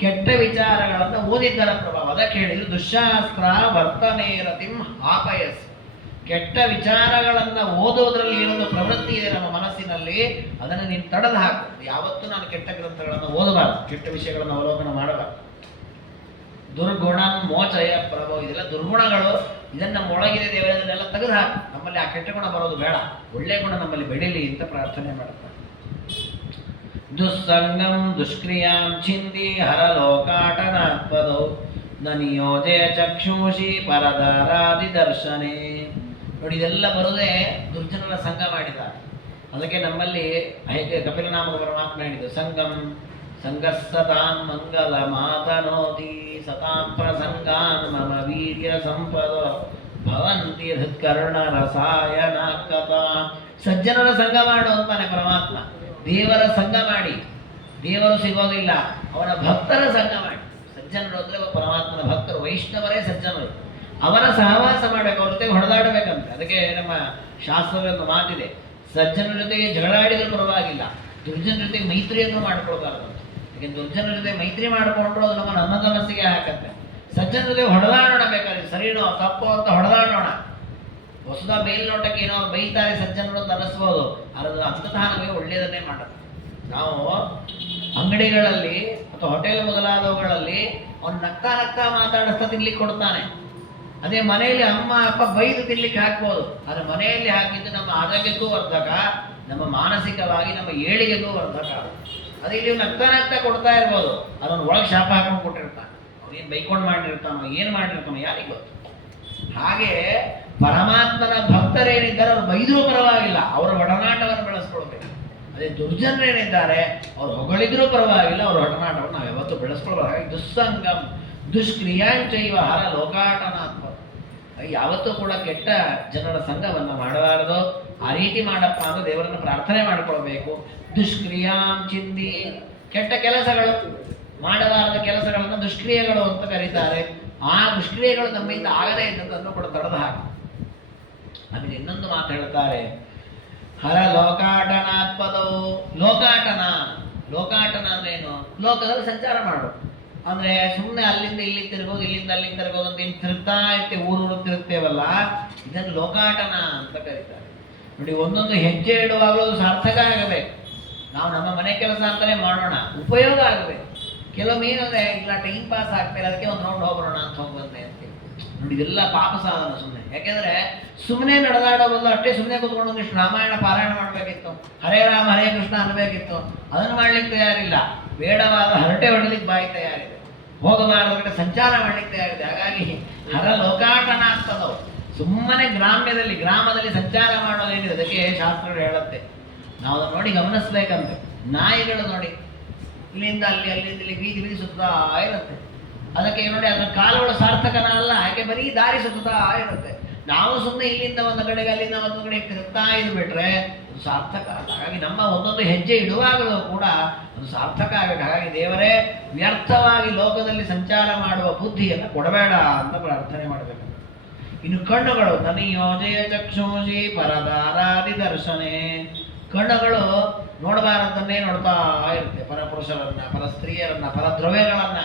ಕೆಟ್ಟ ವಿಚಾರಗಳನ್ನು ಓದಿದ್ದರ ಪ್ರಭಾವ. ಅದಕ್ಕೆ ಹೇಳಿದ್ರು ದುಶಾಸ್ತ್ರ ವರ್ತನೆ ರತಿಂ ಆಪಯಸ್. ಕೆಟ್ಟ ವಿಚಾರಗಳನ್ನು ಓದೋದ್ರಲ್ಲಿ ಏನೊಂದು ಪ್ರವೃತ್ತಿ ಇದೆ ನಮ್ಮ ಮನಸ್ಸಿನಲ್ಲಿ, ಅದನ್ನು ನೀನು ತಡೆದು ಹಾಕು. ಯಾವತ್ತೂ ನಾನು ಕೆಟ್ಟ ಗ್ರಂಥಗಳನ್ನು ಓದಬಾರ್ದು, ಕೆಟ್ಟ ವಿಷಯಗಳನ್ನು ಅವಲೋಕನ ಮಾಡಬಾರ್ದು. ದುರ್ಗುಣ ಮೋಚಯ ಪ್ರಭೋ, ಇದೆಲ್ಲ ದುರ್ಗುಣಗಳು, ಇದನ್ನು ನಮ್ಮ ಒಳಗಿದೆ ದೇವರನ್ನೆಲ್ಲ ತೆಗೆದು ಹಾಕು. ನಮ್ಮಲ್ಲಿ ಆ ಕೆಟ್ಟ ಗುಣ ಬರೋದು ಬೇಡ, ಒಳ್ಳೆ ಗುಣ ನಮ್ಮಲ್ಲಿ ಬೆಳೀಲಿ ಅಂತ ಪ್ರಾರ್ಥನೆ ಮಾಡ್ತಾರೆ. ದುಸ್ಸಂಗಂ ದುಷ್ಕ್ರಿಯಾಂ ಚಿಂದಿ ಹರಲೋಕಾಟನಾತ್ಪದೌ ನ ನಿಯೋಜಯ ಚಕ್ಷುಷಿ ಪರದಾರಾದಿ ದರ್ಶನೆ. ನೋಡಿ ಇದೆಲ್ಲ ಬರುವುದೇ ದುರ್ಜನರ ಸಂಘ ಮಾಡಿದ್ದಾರೆ. ಅದಕ್ಕೆ ನಮ್ಮಲ್ಲಿ ಹೇಗೆ ಕಪಿಲನಾಮಕ ಪರಮಾತ್ಮ ಹೇಳಿದ್ದು, ಸಂಗಂ ಸಂಗಸ್ಸತಾಂ ಮಂಗಲ ಮಾತನೋತಿ ಸತಾಂ ಪ್ರಸಂಗಾನ್ ಮಮ ವೀರ್ಯ ಸಂಪದ ಭವಂತಿ ಹೃತ್ಕರ್ಣ ರಸಾಯನ ಕಥಾ. ಸಜ್ಜನರ ಸಂಘ ಮಾಡು ಅಂತಾನೆ ಪರಮಾತ್ಮ. ದೇವರ ಸಂಘ ಮಾಡಿ, ದೇವರು ಸಿಗೋದಿಲ್ಲ, ಅವನ ಭಕ್ತರ ಸಂಘ ಮಾಡಿ. ಸಜ್ಜನರು ಅಂದ್ರೆ ಪರಮಾತ್ಮನ ಭಕ್ತರು, ವೈಷ್ಣವರೇ ಸಜ್ಜನರು. ಅವರ ಸಹವಾಸ ಮಾಡಬೇಕು, ಅವ್ರ ಜೊತೆಗೆ ಹೊಡೆದಾಡಬೇಕಂತೆ. ಅದಕ್ಕೆ ನಮ್ಮ ಶಾಸ್ತ್ರವೆಂದು ಮಾತಿದೆ, ಸಜ್ಜನರ ಜೊತೆಗೆ ಜಗಳಾಡಿದರೂ ಪರವಾಗಿಲ್ಲ, ದುರ್ಜನ ಜೊತೆಗೆ ಮೈತ್ರಿಯನ್ನು ಮಾಡ್ಕೊಳ್ಬಾರ್ದು. ಯಾಕೆ ದುರ್ಜನರ ಜೊತೆ ಮೈತ್ರಿ ಮಾಡಿಕೊಂಡ್ರು ಅದು ನಮ್ಮ ನನ್ನ ಸಮಸ್ಯೆಗೆ ಹಾಕತ್ತೆ. ಸಜ್ಜನ ಜೊತೆ ಹೊಡೆದಾಡೋಣ, ಬೇಕಾದ್ರೆ ಸರಿನೋ ತಪ್ಪೋ ಅಂತ ಹೊಡೆದಾಡೋಣ. ಹೊಸದ ಮೇಲ್ನೋಟಕ್ಕೆ ಏನೋ ಅವ್ರು ಬೈತಾರೆ ಸಜ್ಜನರು ಅಂತ ಅನ್ನಿಸ್ಬೋದು, ಅದು ಅಂತತಃ ನಮಗೆ ಒಳ್ಳೆಯದನ್ನೇ ಮಾಡುತ್ತೆ. ನಾವು ಅಂಗಡಿಗಳಲ್ಲಿ ಅಥವಾ ಹೋಟೆಲ್ ಮೊದಲಾದವುಗಳಲ್ಲಿ ಅವ್ನು ನಗ್ತಾ ನಗ್ತಾ ಮಾತಾಡಿಸ್ತಾ ತಿನ್ಲಿಕ್ಕೆ ಕೊಡ್ತಾನೆ. ಅದೇ ಮನೆಯಲ್ಲಿ ಅಮ್ಮ ಅಪ್ಪ ಬೈದು ತಿನ್ಲಿಕ್ಕೆ ಹಾಕ್ಬೋದು, ಆದರೆ ಮನೆಯಲ್ಲಿ ಹಾಕಿದ್ದು ನಮ್ಮ ಆರೋಗ್ಯಕ್ಕೂ ವರ್ಧಕ, ನಮ್ಮ ಮಾನಸಿಕವಾಗಿ ನಮ್ಮ ಏಳಿಗೆಗೂ ವರ್ಧಕ. ಅದೇ ಇಲ್ಲಿ ನಗ್ತಾ ಕೊಡ್ತಾ ಇರ್ಬೋದು, ಅದನ್ನು ಒಳಗೆ ಶಾಪ ಹಾಕೊಂಡು ಕೊಟ್ಟಿರ್ತಾನೆ, ಅವನೇನು ಬೈಕೊಂಡು ಮಾಡಿರ್ತಾನೋ ಏನು ಮಾಡಿರ್ತಾನೋ ಯಾರಿಗೆ ಗೊತ್ತು. ಹಾಗೆ ಪರಮಾತ್ಮನ ಭಕ್ತರೇನಿದ್ದಾರೆ ಅವ್ರು ಬೈದರೂ ಪರವಾಗಿಲ್ಲ, ಅವರ ಒಡನಾಟವನ್ನು ಬೆಳೆಸ್ಕೊಳ್ಬೇಕು. ಅದೇ ದುರ್ಜನರೇನಿದ್ದಾರೆ ಅವ್ರು ಹೊಗಳಿದ್ರೂ ಪರವಾಗಿಲ್ಲ, ಅವ್ರ ಒಡನಾಟವನ್ನು ನಾವು ಯಾವತ್ತೂ ಬೆಳೆಸ್ಕೊಳ್ಬೇಕು. ಹಾಗೆ ದುಸ್ಸಂಗಂ ದುಷ್ಕ್ರಿಯಾಂಚೈವ ಹರ ಲೋಕಾಟನಾತ್ಮ, ಯಾವತ್ತೂ ಕೂಡ ಕೆಟ್ಟ ಜನರ ಸಂಘವನ್ನು ಮಾಡಬಾರದು. ಆ ರೀತಿ ಮಾಡಪ್ಪ ಅಂತ ದೇವರನ್ನು ಪ್ರಾರ್ಥನೆ ಮಾಡ್ಕೊಳ್ಬೇಕು. ದುಷ್ಕ್ರಿಯಾಂ ಚಿಂದಿ, ಕೆಟ್ಟ ಕೆಲಸಗಳು, ಮಾಡಬಾರದ ಕೆಲಸಗಳನ್ನು ದುಷ್ಕ್ರಿಯೆಗಳು ಅಂತ ಕರೀತಾರೆ. ಆ ದುಷ್ಕ್ರಿಯೆಗಳು ನಮ್ಮಿಂದ ಆಗದೇ ಇದ್ದದನ್ನು ಕೂಡ ತಡೆದು ಹಾಕಿ. ಆಮೇಲೆ ಇನ್ನೊಂದು ಮಾತು ಹೇಳ್ತಾರೆ, ಹರ ಲೋಕಾಟನಾತ್ಪದವು. ಲೋಕಾಟನ ಅಂದ್ರೆ ಏನು? ಲೋಕದಲ್ಲಿ ಸಂಚಾರ ಮಾಡು ಅಂದ್ರೆ ಸುಮ್ಮನೆ ಅಲ್ಲಿಂದ ಇಲ್ಲಿ ತಿರುಗೋದು, ಇಲ್ಲಿಂದ ಅಲ್ಲಿಂದ ತಿರುಗೋದು ಅಂತ ಇಲ್ಲಿ ತಿರುಗ್ತಾ ಇರ್ತೇವೆ, ಊರು ತಿರುಗ್ತೇವಲ್ಲ, ಇದನ್ನು ಲೋಕಾಟನ ಅಂತ ಕರೀತಾರೆ. ನೋಡಿ, ಒಂದೊಂದು ಹೆಜ್ಜೆ ಇಡುವಾಗಲೂ ಅದು ಸಾರ್ಥಕ ಆಗಬೇಕು. ನಾವು ನಮ್ಮ ಮನೆ ಕೆಲಸ ಅಂತಾನೆ ಮಾಡೋಣ, ಉಪಯೋಗ ಆಗಬೇಕು. ಕೆಲವೊಮ್ಮೆ ಏನಂದ್ರೆ ಇಲ್ಲ ಟೈಮ್ ಪಾಸ್ ಆಗ್ತಾರೆ, ಅದಕ್ಕೆ ಒಂದು ರೌಂಡ್ ಹೋಗೋಣ ಅಂತ ಹೋಗುವಂತೆ ಅಂತ. ನೋಡಿ, ಇದೆಲ್ಲ ಪಾಪ ಸಾಧನ ಸುಮ್ಮನೆ. ಯಾಕೆಂದ್ರೆ ಸುಮ್ಮನೆ ನಡೆದಾಡೋ ಬದಲು ಅಷ್ಟೇ ಸುಮ್ಮನೆ ಕೂತ್ಕೊಂಡು ಒಂದಿಷ್ಟು ರಾಮಾಯಣ ಪಾರಾಯಣ ಮಾಡಬೇಕಿತ್ತು, ಹರೇ ರಾಮ ಹರೇ ಕೃಷ್ಣ ಅನ್ನಬೇಕಿತ್ತು. ಅದನ್ನು ಮಾಡ್ಲಿಕ್ಕೆ ತಯಾರಿಲ್ಲ. ಬೇಡವಾದ ಹರಟೆ ಹೊಡಲಿಕ್ಕೆ ಬಾಯಿ ತಯಾರಿದೆ, ಹೋಗಬಾರದ ಕಡೆ ಸಂಚಾರ ಮಾಡ್ಲಿಕ್ಕೆ ತಯಾರಿದೆ. ಹಾಗಾಗಿ ಹರ ಲೋಕಾಟನ ಆಗ್ತದವು. ಸುಮ್ಮನೆ ಗ್ರಾಮದಲ್ಲಿ ಸಂಚಾರ ಮಾಡೋದೇನಿದೆ, ಅದಕ್ಕೆ ಶಾಸ್ತ್ರಗಳು ಹೇಳುತ್ತೆ. ನಾವು ಅದನ್ನು ನೋಡಿ ಗಮನಿಸ್ಬೇಕಂತೆ. ನಾಯಿಗಳು ನೋಡಿ ಇಲ್ಲಿಂದ ಅಲ್ಲಿಂದ ಇಲ್ಲಿ ಬೀದಿ ಸುತ್ತಾ ಇರುತ್ತೆ. ಅದಕ್ಕೆ ನೋಡಿ ಅದರ ಕಾಲುಗಳು ಸಾರ್ಥಕನ ಅಲ್ಲ, ಯಾಕೆ ಬರೀ ದಾರಿ ಸುತ್ತಾ ಇರುತ್ತೆ. ನಾವು ಸುಮ್ಮನೆ ಇಲ್ಲಿಂದ ಒಂದು ಕಡೆಗೆ ಅಲ್ಲಿಂದ ಒಂದು ಕಡೆಗೆ ತಿರುಗ್ತಾ ಇದ್ಬಿಟ್ರೆ ಅದು ಸಾರ್ಥಕ ಅಲ್ಲ. ಹಾಗಾಗಿ ನಮ್ಮ ಒಂದೊಂದು ಹೆಜ್ಜೆ ಇಡುವಾಗಲೂ ಕೂಡ ಅದು ಸಾರ್ಥಕ ಆಗಬೇಕು. ಹಾಗಾಗಿ ದೇವರೇ ವ್ಯರ್ಥವಾಗಿ ಲೋಕದಲ್ಲಿ ಸಂಚಾರ ಮಾಡುವ ಬುದ್ಧಿಯನ್ನು ಕೊಡಬೇಡ ಅಂತ ಪ್ರಾರ್ಥನೆ ಮಾಡಬೇಕು. ಇನ್ನು ಕಣ್ಣುಗಳು, ನನಿಯೋಜಯ ಚಕ್ಷುಷಿ ಪರದಾರಾದಿ ದರ್ಶನೆ. ಕಣ್ಣುಗಳು ನೋಡಬಾರದನ್ನೇ ನೋಡ್ತಾ ಇರುತ್ತೆ, ಪರಪುರುಷರನ್ನ, ಪರ ಸ್ತ್ರೀಯರನ್ನ, ಪರ ದ್ರವ್ಯಗಳನ್ನ.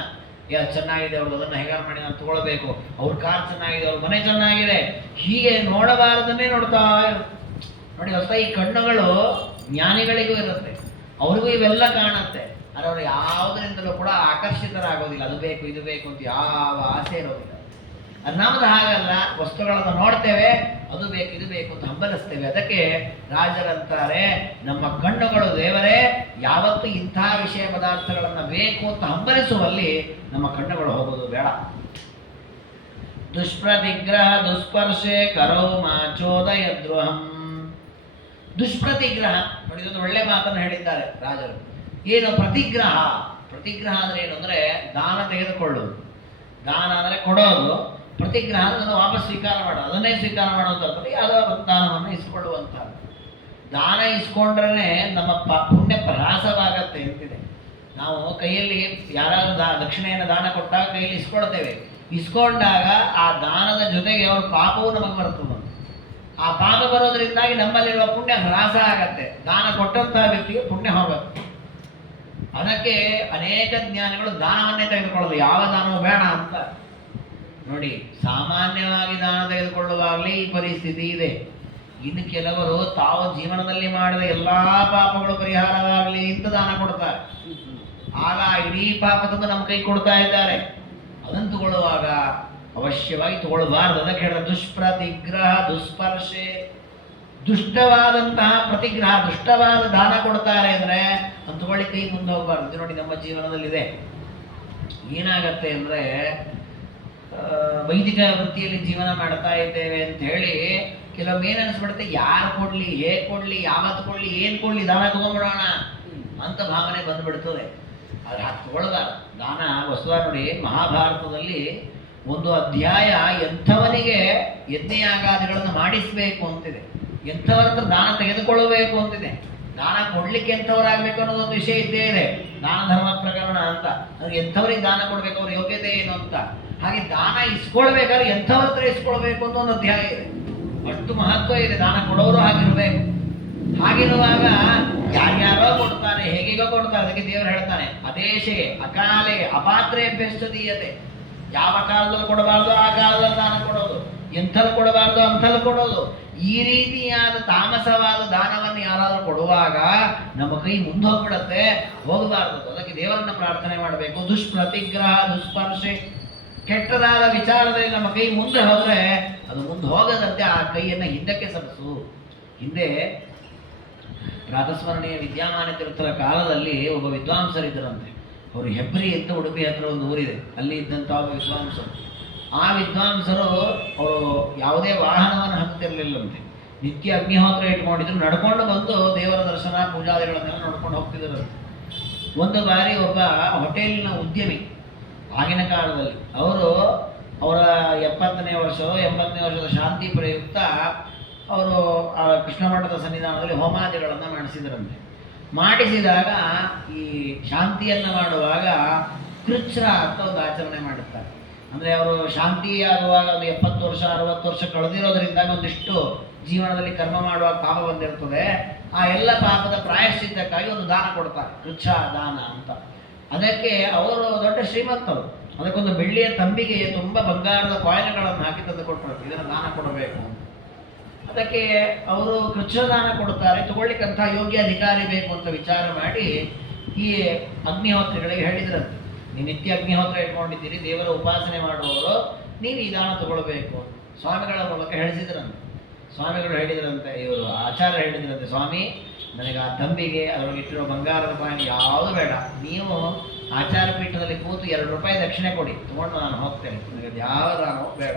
ಯಾರು ಚೆನ್ನಾಗಿದೆ ಅವ್ರು ಅದನ್ನು ಹೇಗಾರು ಮಾಡಿ ನಾನು ತಗೊಳ್ಬೇಕು, ಅವ್ರ ಕಾರ್ ಚೆನ್ನಾಗಿದೆ, ಅವ್ರ ಮನೆ ಚೆನ್ನಾಗಿದೆ, ಹೀಗೆ ನೋಡಬಾರದನ್ನೇ ನೋಡ್ತಾ ಇರುತ್ತೆ. ನೋಡಿ, ಹೊಸ ಈ ಕಣ್ಣುಗಳು ಜ್ಞಾನಿಗಳಿಗೂ ಇರುತ್ತೆ, ಅವ್ರಿಗೂ ಇವೆಲ್ಲ ಕಾಣುತ್ತೆ. ಆದರೆ ಅವರು ಯಾವುದರಿಂದಲೂ ಕೂಡ ಆಕರ್ಷಿತರಾಗೋದಿಲ್ಲ. ಅದು ಬೇಕು ಇದು ಬೇಕು ಅಂತ ಯಾವ ಆಸೆ ಇರೋದಿಲ್ಲ. ಅದು ನಮ್ದು ಹಾಗಲ್ಲ, ವಸ್ತುಗಳನ್ನು ನೋಡ್ತೇವೆ, ಅದು ಬೇಕು ಇದು ಬೇಕು ಅಂತ ಹಂಬಲಿಸ್ತೇವೆ. ಅದಕ್ಕೆ ರಾಜರಂತಾರೆ, ನಮ್ಮ ಕಣ್ಣುಗಳು ದೇವರೇ ಯಾವತ್ತೂ ಇಂಥ ವಿಷಯ ಪದಾರ್ಥಗಳನ್ನು ಬೇಕು ಅಂತ ಹಂಬಲಿಸುವಲ್ಲಿ ನಮ್ಮ ಕಣ್ಣುಗಳು ಹೋಗೋದು ಬೇಡ. ದುಷ್ಪ್ರತಿಗ್ರಹ ದುಸ್ಪರ್ಶೆ ಕರೌ ಮಾಚೋದಯ ದ್ರೋಹಂ. ದುಷ್ಪ್ರತಿಗ್ರಹ ನೋಡಿ, ಇದೊಂದು ಒಳ್ಳೆ ಮಾತನ್ನು ಹೇಳಿದ್ದಾರೆ ರಾಜರು. ಏನು ಪ್ರತಿಗ್ರಹ? ಪ್ರತಿಗ್ರಹ ಅಂದ್ರೆ ಏನು ಅಂದ್ರೆ ದಾನ ತೆಗೆದುಕೊಳ್ಳೋದು. ದಾನ ಅಂದ್ರೆ ಕೊಡೋದು, ಪ್ರತಿಗ್ರಹ ಅದನ್ನು ವಾಪಸ್ ಸ್ವೀಕಾರ ಮಾಡೋದು, ಅದನ್ನೇ ಸ್ವೀಕಾರ ಮಾಡುವಂಥದ್ದು, ಯಾವುದೋ ದಾನವನ್ನು ಇಸ್ಕೊಳ್ಳುವಂಥ. ದಾನ ಇಸ್ಕೊಂಡ್ರೆ ನಮ್ಮ ಪುಣ್ಯ ಪ್ರಹಾಸವಾಗತ್ತೆ ಅಂತಿದೆ. ನಾವು ಕೈಯಲ್ಲಿ ಯಾರಾದ್ರೂ ದಕ್ಷಿಣೆಯನ್ನು ದಾನ ಕೊಟ್ಟಾಗ ಕೈಯಲ್ಲಿ ಇಸ್ಕೊಳ್ತೇವೆ. ಇಸ್ಕೊಂಡಾಗ ಆ ದಾನದ ಜೊತೆಗೆ ಅವ್ರ ಪಾಪವೂ ನಮಗೆ ಬರ್ತದೆ. ಆ ಪಾಪ ಬರೋದ್ರಿಂದಾಗಿ ನಮ್ಮಲ್ಲಿರುವ ಪುಣ್ಯ ಹ್ರಾಸ ಆಗತ್ತೆ, ದಾನ ಕೊಟ್ಟಂತಹ ವ್ಯಕ್ತಿಗೆ ಪುಣ್ಯ ಹೋಗುತ್ತೆ. ಅದಕ್ಕೆ ಅನೇಕ ಜ್ಞಾನಿಗಳು ದಾನವನ್ನೇ ತೆಗೆದುಕೊಳ್ಳೋದು, ಯಾವ ದಾನವೂ ಬೇಡ ಅಂತ. ನೋಡಿ, ಸಾಮಾನ್ಯವಾಗಿ ದಾನ ತೆಗೆದುಕೊಳ್ಳುವಾಗಲೇ ಈ ಪರಿಸ್ಥಿತಿ ಇದೆ. ಇನ್ನು ಕೆಲವರು ತಾವು ಜೀವನದಲ್ಲಿ ಮಾಡಿದ ಎಲ್ಲಾ ಪಾಪಗಳು ಪರಿಹಾರವಾಗಲಿ ಅಂತ ದಾನ ಕೊಡ್ತಾರೆ. ಆಗ ಇಡೀ ಪಾಪ ತಂದು ನಮ್ಮ ಕೈ ಕೊಡ್ತಾ ಇದ್ದಾರೆ. ಅದನ್ನು ತಗೊಳ್ಳುವಾಗ ಅವಶ್ಯವಾಗಿ ತಗೊಳ್ಬಾರ್ದು. ಅದಕ್ಕೆ ಹೇಳಿದ ದುಷ್ಪ್ರತಿಗ್ರಹ ದುಸ್ಪರ್ಶೆ. ದುಷ್ಟವಾದಂತಹ ಪ್ರತಿಗ್ರಹ, ದುಷ್ಟವಾದ ದಾನ ಕೊಡ್ತಾರೆ ಅಂದ್ರೆ ಅದು ತಗೊಳ್ಳಿ ಕೈ ಮುಂದೆ ಹೋಗಬಾರ್ದು. ನೋಡಿ, ನಮ್ಮ ಜೀವನದಲ್ಲಿದೆ. ಏನಾಗತ್ತೆ ಅಂದ್ರೆ ವೈದಿಕ ವೃತ್ತಿಯಲ್ಲಿ ಜೀವನ ಮಾಡ್ತಾ ಇದ್ದೇವೆ ಅಂತ ಹೇಳಿ ಕೆಲವೊಮ್ಮೆ ಏನು ಅನಿಸ್ಬಿಡುತ್ತೆ, ಯಾರು ಕೊಡ್ಲಿ, ಹೇಗೆ ಕೊಡ್ಲಿ, ಯಾವತ್ತು ಕೊಡ್ಲಿ, ಏನು ಕೊಡ್ಲಿ, ದಾನ ತಗೊಂಡ್ಬಿಡೋಣ ಅಂತ ಭಾವನೆ ಬಂದ್ಬಿಡ್ತದೆ. ಆದ್ರೆ ಹಾಗೆ ತಗೊಳ್ಬಾರ್ದು. ದಾನ ವಸ್ತುವಾಗಿ ನೋಡಿ, ಮಹಾಭಾರತದಲ್ಲಿ ಒಂದು ಅಧ್ಯಾಯ ಎಂಥವನಿಗೆ ಯಜ್ಞಯಾಗಾದಿಗಳನ್ನು ಮಾಡಿಸಬೇಕು ಅಂತಿದೆ, ಎಂಥವರ ಹತ್ರ ದಾನ ತೆಗೆದುಕೊಳ್ಳಬೇಕು ಅಂತಿದೆ. ದಾನ ಕೊಡ್ಲಿಕ್ಕೆ ಎಂಥವರಾಗಬೇಕು ಅನ್ನೋದೊಂದು ವಿಷಯ ಇದ್ದೇ ಇದೆ, ದಾನ ಧರ್ಮ ಪ್ರಕರಣ ಅಂತ. ಅದು ಎಂಥವರಿಗೆ ದಾನ ಕೊಡ್ಬೇಕು, ಅವ್ರ ಯೋಗ್ಯತೆ ಏನು ಅಂತ. ಹಾಗೆ ದಾನ ಇಸ್ಕೊಳ್ಬೇಕಾದ್ರೆ ಎಂಥವ್ರ ಹತ್ರ ಇಸ್ಕೊಳ್ಬೇಕು ಅಂತ ಒಂದು ಅಧ್ಯಾಯ ಇದೆ. ಅಷ್ಟು ಮಹತ್ವ ಇದೆ. ದಾನ ಕೊಡೋರು ಹಾಗಿರ್ಬೇಕು. ಹಾಗಿರುವಾಗ ಯಾರ್ಯಾರೋ ಕೊಡ್ತಾರೆ, ಹೇಗೀಗೋ ಕೊಡ್ತಾರೆ. ಅದಕ್ಕೆ ದೇವರು ಹೇಳ್ತಾನೆ, ಅದೇಶೆ ಅಕಾಲೆ ಅಪಾತ್ರೆ ಬೆಸ್ತದೀಯತೆ. ಯಾವ ಕಾಲದಲ್ಲಿ ಕೊಡಬಾರ್ದು ಆ ಕಾಲದಲ್ಲಿ ದಾನ ಕೊಡೋದು, ಎಂಥಲ್ಲಿ ಕೊಡಬಾರ್ದು ಅಂಥಲ್ಲಿ ಕೊಡೋದು. ಈ ರೀತಿಯಾದ ತಾಮಸವಾದ ದಾನವನ್ನು ಯಾರಾದರೂ ಕೊಡುವಾಗ ನಮ್ಮ ಕೈ ಮುಂದೆ ಹೋಗ್ಬಿಡತ್ತೆ, ಹೋಗಬಾರ್ದು. ಅದಕ್ಕೆ ದೇವರನ್ನ ಪ್ರಾರ್ಥನೆ ಮಾಡಬೇಕು. ದುಷ್ಪ್ರತಿಗ್ರಹ ದುಸ್ಪರ್ಶೆ. ಕೆಟ್ಟದಾದ ವಿಚಾರದಲ್ಲಿ ನಮ್ಮ ಕೈ ಮುಂದೆ ಹೋದರೆ ಅದು ಮುಂದೆ ಹೋಗದಂತೆ ಆ ಕೈಯನ್ನು ಹಿಂದಕ್ಕೆ ಸರಿಸು. ಹಿಂದೆ ಪ್ರಾತಸ್ಮರಣೀಯ ವಿದ್ಯಾಮಾನ್ಯ ತೀರ್ಥರ ಕಾಲದಲ್ಲಿ ಒಬ್ಬ ವಿದ್ವಾಂಸರಿದ್ದರಂತೆ. ಅವರು ಹೆಬ್ರಿ ಅಂತ ಉಡುಪಿ ಹತ್ರ ಒಂದು ಊರಿದೆ, ಅಲ್ಲಿ ಇದ್ದಂಥ ಒಬ್ಬ ವಿದ್ವಾಂಸರು. ಆ ವಿದ್ವಾಂಸರು ಅವರು ಯಾವುದೇ ವಾಹನವನ್ನು ಹಂತಿರಲಿಲ್ಲಂತೆ. ನಿತ್ಯ ಅಗ್ನಿಹೋತ್ರ ಇಟ್ಕೊಂಡಿದ್ರು, ನಡ್ಕೊಂಡು ಬಂದು ದೇವರ ದರ್ಶನ ಪೂಜಾದಿಗಳನ್ನೆಲ್ಲ ನೋಡ್ಕೊಂಡು ಹೋಗ್ತಿದ್ದರಂತೆ. ಒಂದು ಬಾರಿ ಒಬ್ಬ ಹೋಟೆಲಿನ ಉದ್ಯಮಿ ಆಗಿನ ಕಾಲದಲ್ಲಿ ಅವರ 70ನೇ ವರ್ಷದ 80ನೇ ವರ್ಷದ ಶಾಂತಿ ಪ್ರಯುಕ್ತ ಅವರು ಆ ಕೃಷ್ಣ ಮಠದ ಸನ್ನಿಧಾನದಲ್ಲಿ ಹೋಮಾದಿಗಳನ್ನು ಮಾಡಿಸಿದರಂತೆ. ಮಾಡಿಸಿದಾಗ ಈ ಶಾಂತಿಯನ್ನು ಮಾಡುವಾಗ ಕೃಚ್ಛ್ರ ಅಂತ ಒಂದು ಆಚರಣೆ ಮಾಡುತ್ತಾರೆ. ಅಂದರೆ ಅವರು ಶಾಂತಿ ಆಗುವಾಗ ಒಂದು 70 ವರ್ಷ 60 ವರ್ಷ ಕಳೆದಿರೋದ್ರಿಂದ ಒಂದಿಷ್ಟು ಜೀವನದಲ್ಲಿ ಕರ್ಮ ಮಾಡುವಾಗ ಪಾಪ ಬಂದಿರ್ತದೆ. ಆ ಎಲ್ಲ ಪಾಪದ ಪ್ರಾಯಶ್ಚಿತ್ತಕ್ಕಾಗಿ ಒಂದು ದಾನ ಕೊಡ್ತಾರೆ, ಕೃಚ್ಛ ದಾನ ಅಂತ. ಅದಕ್ಕೆ ಅವರು ದೊಡ್ಡ ಶ್ರೀಮಂತರು, ಅದಕ್ಕೊಂದು ಬೆಳ್ಳಿಯ ತಂಬಿಗೆ ತುಂಬ ಬಂಗಾರದ ಕಾಯಿನ್ಗಳನ್ನು ಹಾಕಿ ತಂದು ಕೊಟ್ಟರು, ಇದನ್ನು ದಾನ ಕೊಡಬೇಕು. ಅದಕ್ಕೆ ಅವರು ಕೃಚ್ಛದಾನ ಕೊಡ್ತಾರೆ. ತಗೊಳ್ಳಿಕ್ಕಂಥ ಯೋಗ್ಯ ಅಧಿಕಾರಿ ಬೇಕು ಅಂತ ವಿಚಾರ ಮಾಡಿ ಈ ಅಗ್ನಿಹೋತ್ರಿಗಳಿಗೆ ಹೇಳಿದ್ರಂತೆ, ನೀವು ನಿತ್ಯ ಅಗ್ನಿಹೋತ್ರ ಇಟ್ಕೊಂಡಿದ್ದೀರಿ, ದೇವರ ಉಪಾಸನೆ ಮಾಡುವವರು, ನೀವು ಈ ದಾನ ತಗೊಳ್ಬೇಕು. ಸ್ವಾಮಿಗಳ ಮೂಲಕ ಹೇಳಿಸಿದ್ರಂತೆ. ಸ್ವಾಮಿಗಳು ಹೇಳಿದ್ರಂತೆ, ಇವರು ಆಚಾರ್ಯ ಹೇಳಿದ್ರಂತೆ, ಸ್ವಾಮಿ ನನಗೆ ಆ ತಂಬಿಗೆ ಅದರೊಳಗೆ ಇಟ್ಟಿರೋ ಬಂಗಾರದ ಕಾಯಿನ್ ಯಾವುದು ಬೇಡ, ನೀವು ಆಚಾರ ಪೀಠದಲ್ಲಿ ಕೂತು 2 ರೂಪಾಯಿ ದಕ್ಷಿಣೆ ಕೊಡಿ, ತಗೊಂಡು ನಾನು ಹೋಗ್ತೇನೆ, ನನಗೆ ಯಾವ ದಾನ ಬೇಡ.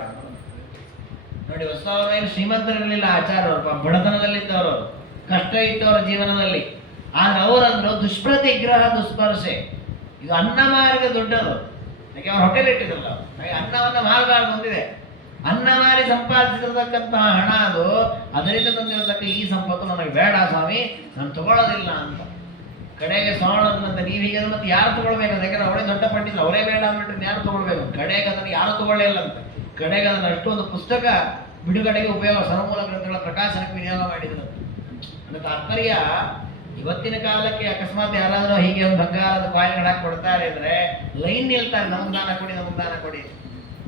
ನೋಡಿ, ಹೊಸವರು ಶ್ರೀಮಂತರಿರಲಿಲ್ಲ ಆಚಾರ್ಯವರು, ಬಡತನದಲ್ಲಿದ್ದವರು, ಕಷ್ಟ ಇಟ್ಟವರ ಜೀವನದಲ್ಲಿ. ಆದ್ರೆ ಅವರನ್ನು ದುಷ್ಪ್ರತಿಗ್ರಹ ದುಸ್ಪರ್ಶೆ, ಇದು ಅನ್ನ ಮಾರಿದ ದೊಡ್ಡದು. ಯಾಕೆ ಅವ್ರು ಹೋಟೆಲ್ ಇಟ್ಟಿದ್ರಲ್ಲ, ಹಾಗೆ ಅನ್ನವನ್ನು ಮಾರಬಾರ್ದು ಅಂತಿದೆ. ಅನ್ನ ಮಾರಿ ಸಂಪಾದಿಸಿರತಕ್ಕಂತಹ ಹಣ ಅದು, ಅದರಿಂದ ತಂದಿರತಕ್ಕ ಈ ಸಂಪತ್ತು ನನಗೆ ಬೇಡ ಸ್ವಾಮಿ, ನಾನು ತಗೊಳ್ಳೋದಿಲ್ಲ ಅಂತ. ಕಡೆಗೆ ಸ್ವಾಮಿನಂತೆ ನೀವು ಹೀಗೆ ಮತ್ತೆ ಯಾರು ತಗೊಳ್ಬೇಕು, ಯಾಕಂದ್ರೆ ಅವರೇ ದೊಡ್ಡ ಪಂಡಿತ, ಅವರೇ ಬೇಡ ಅಂದ್ಬಿಟ್ರೆ ಯಾರು ತಗೊಳ್ಬೇಕು. ಕಡೆಗೆ ಅದನ್ನು ಯಾರು ತಗೊಳ್ಳಿಲ್ಲ ಅಂತ. ಕಡೆಗೆ ಅದನ್ನು ಅಷ್ಟೊಂದು ಪುಸ್ತಕ ಬಿಡುಗಡೆಗೆ ಉಪಯೋಗ, ಸರಮೂಲ ಗ್ರಂಥಗಳ ಪ್ರಕಾಶನಕ್ಕೆ ವಿನಿಯೋಗ ಮಾಡಿದ್ರು. ಅಂದ್ರೆ ತಾತ್ಪರ್ಯ, ಇವತ್ತಿನ ಕಾಲಕ್ಕೆ ಅಕಸ್ಮಾತ್ ಯಾರಾದರೂ ಹೀಗೆ ಒಂದು ಬಂಗಾರದ ಕಾಯಿನ್ಗಳು ಹಾಕಿ ಕೊಡ್ತಾರೆ ಅಂದ್ರೆ ಲೈನ್ ನಿಲ್ತಾರೆ, ನಮಗೆ ದಾನ ಕೊಡಿ, ನಮಗೆ ದಾನ ಕೊಡಿ.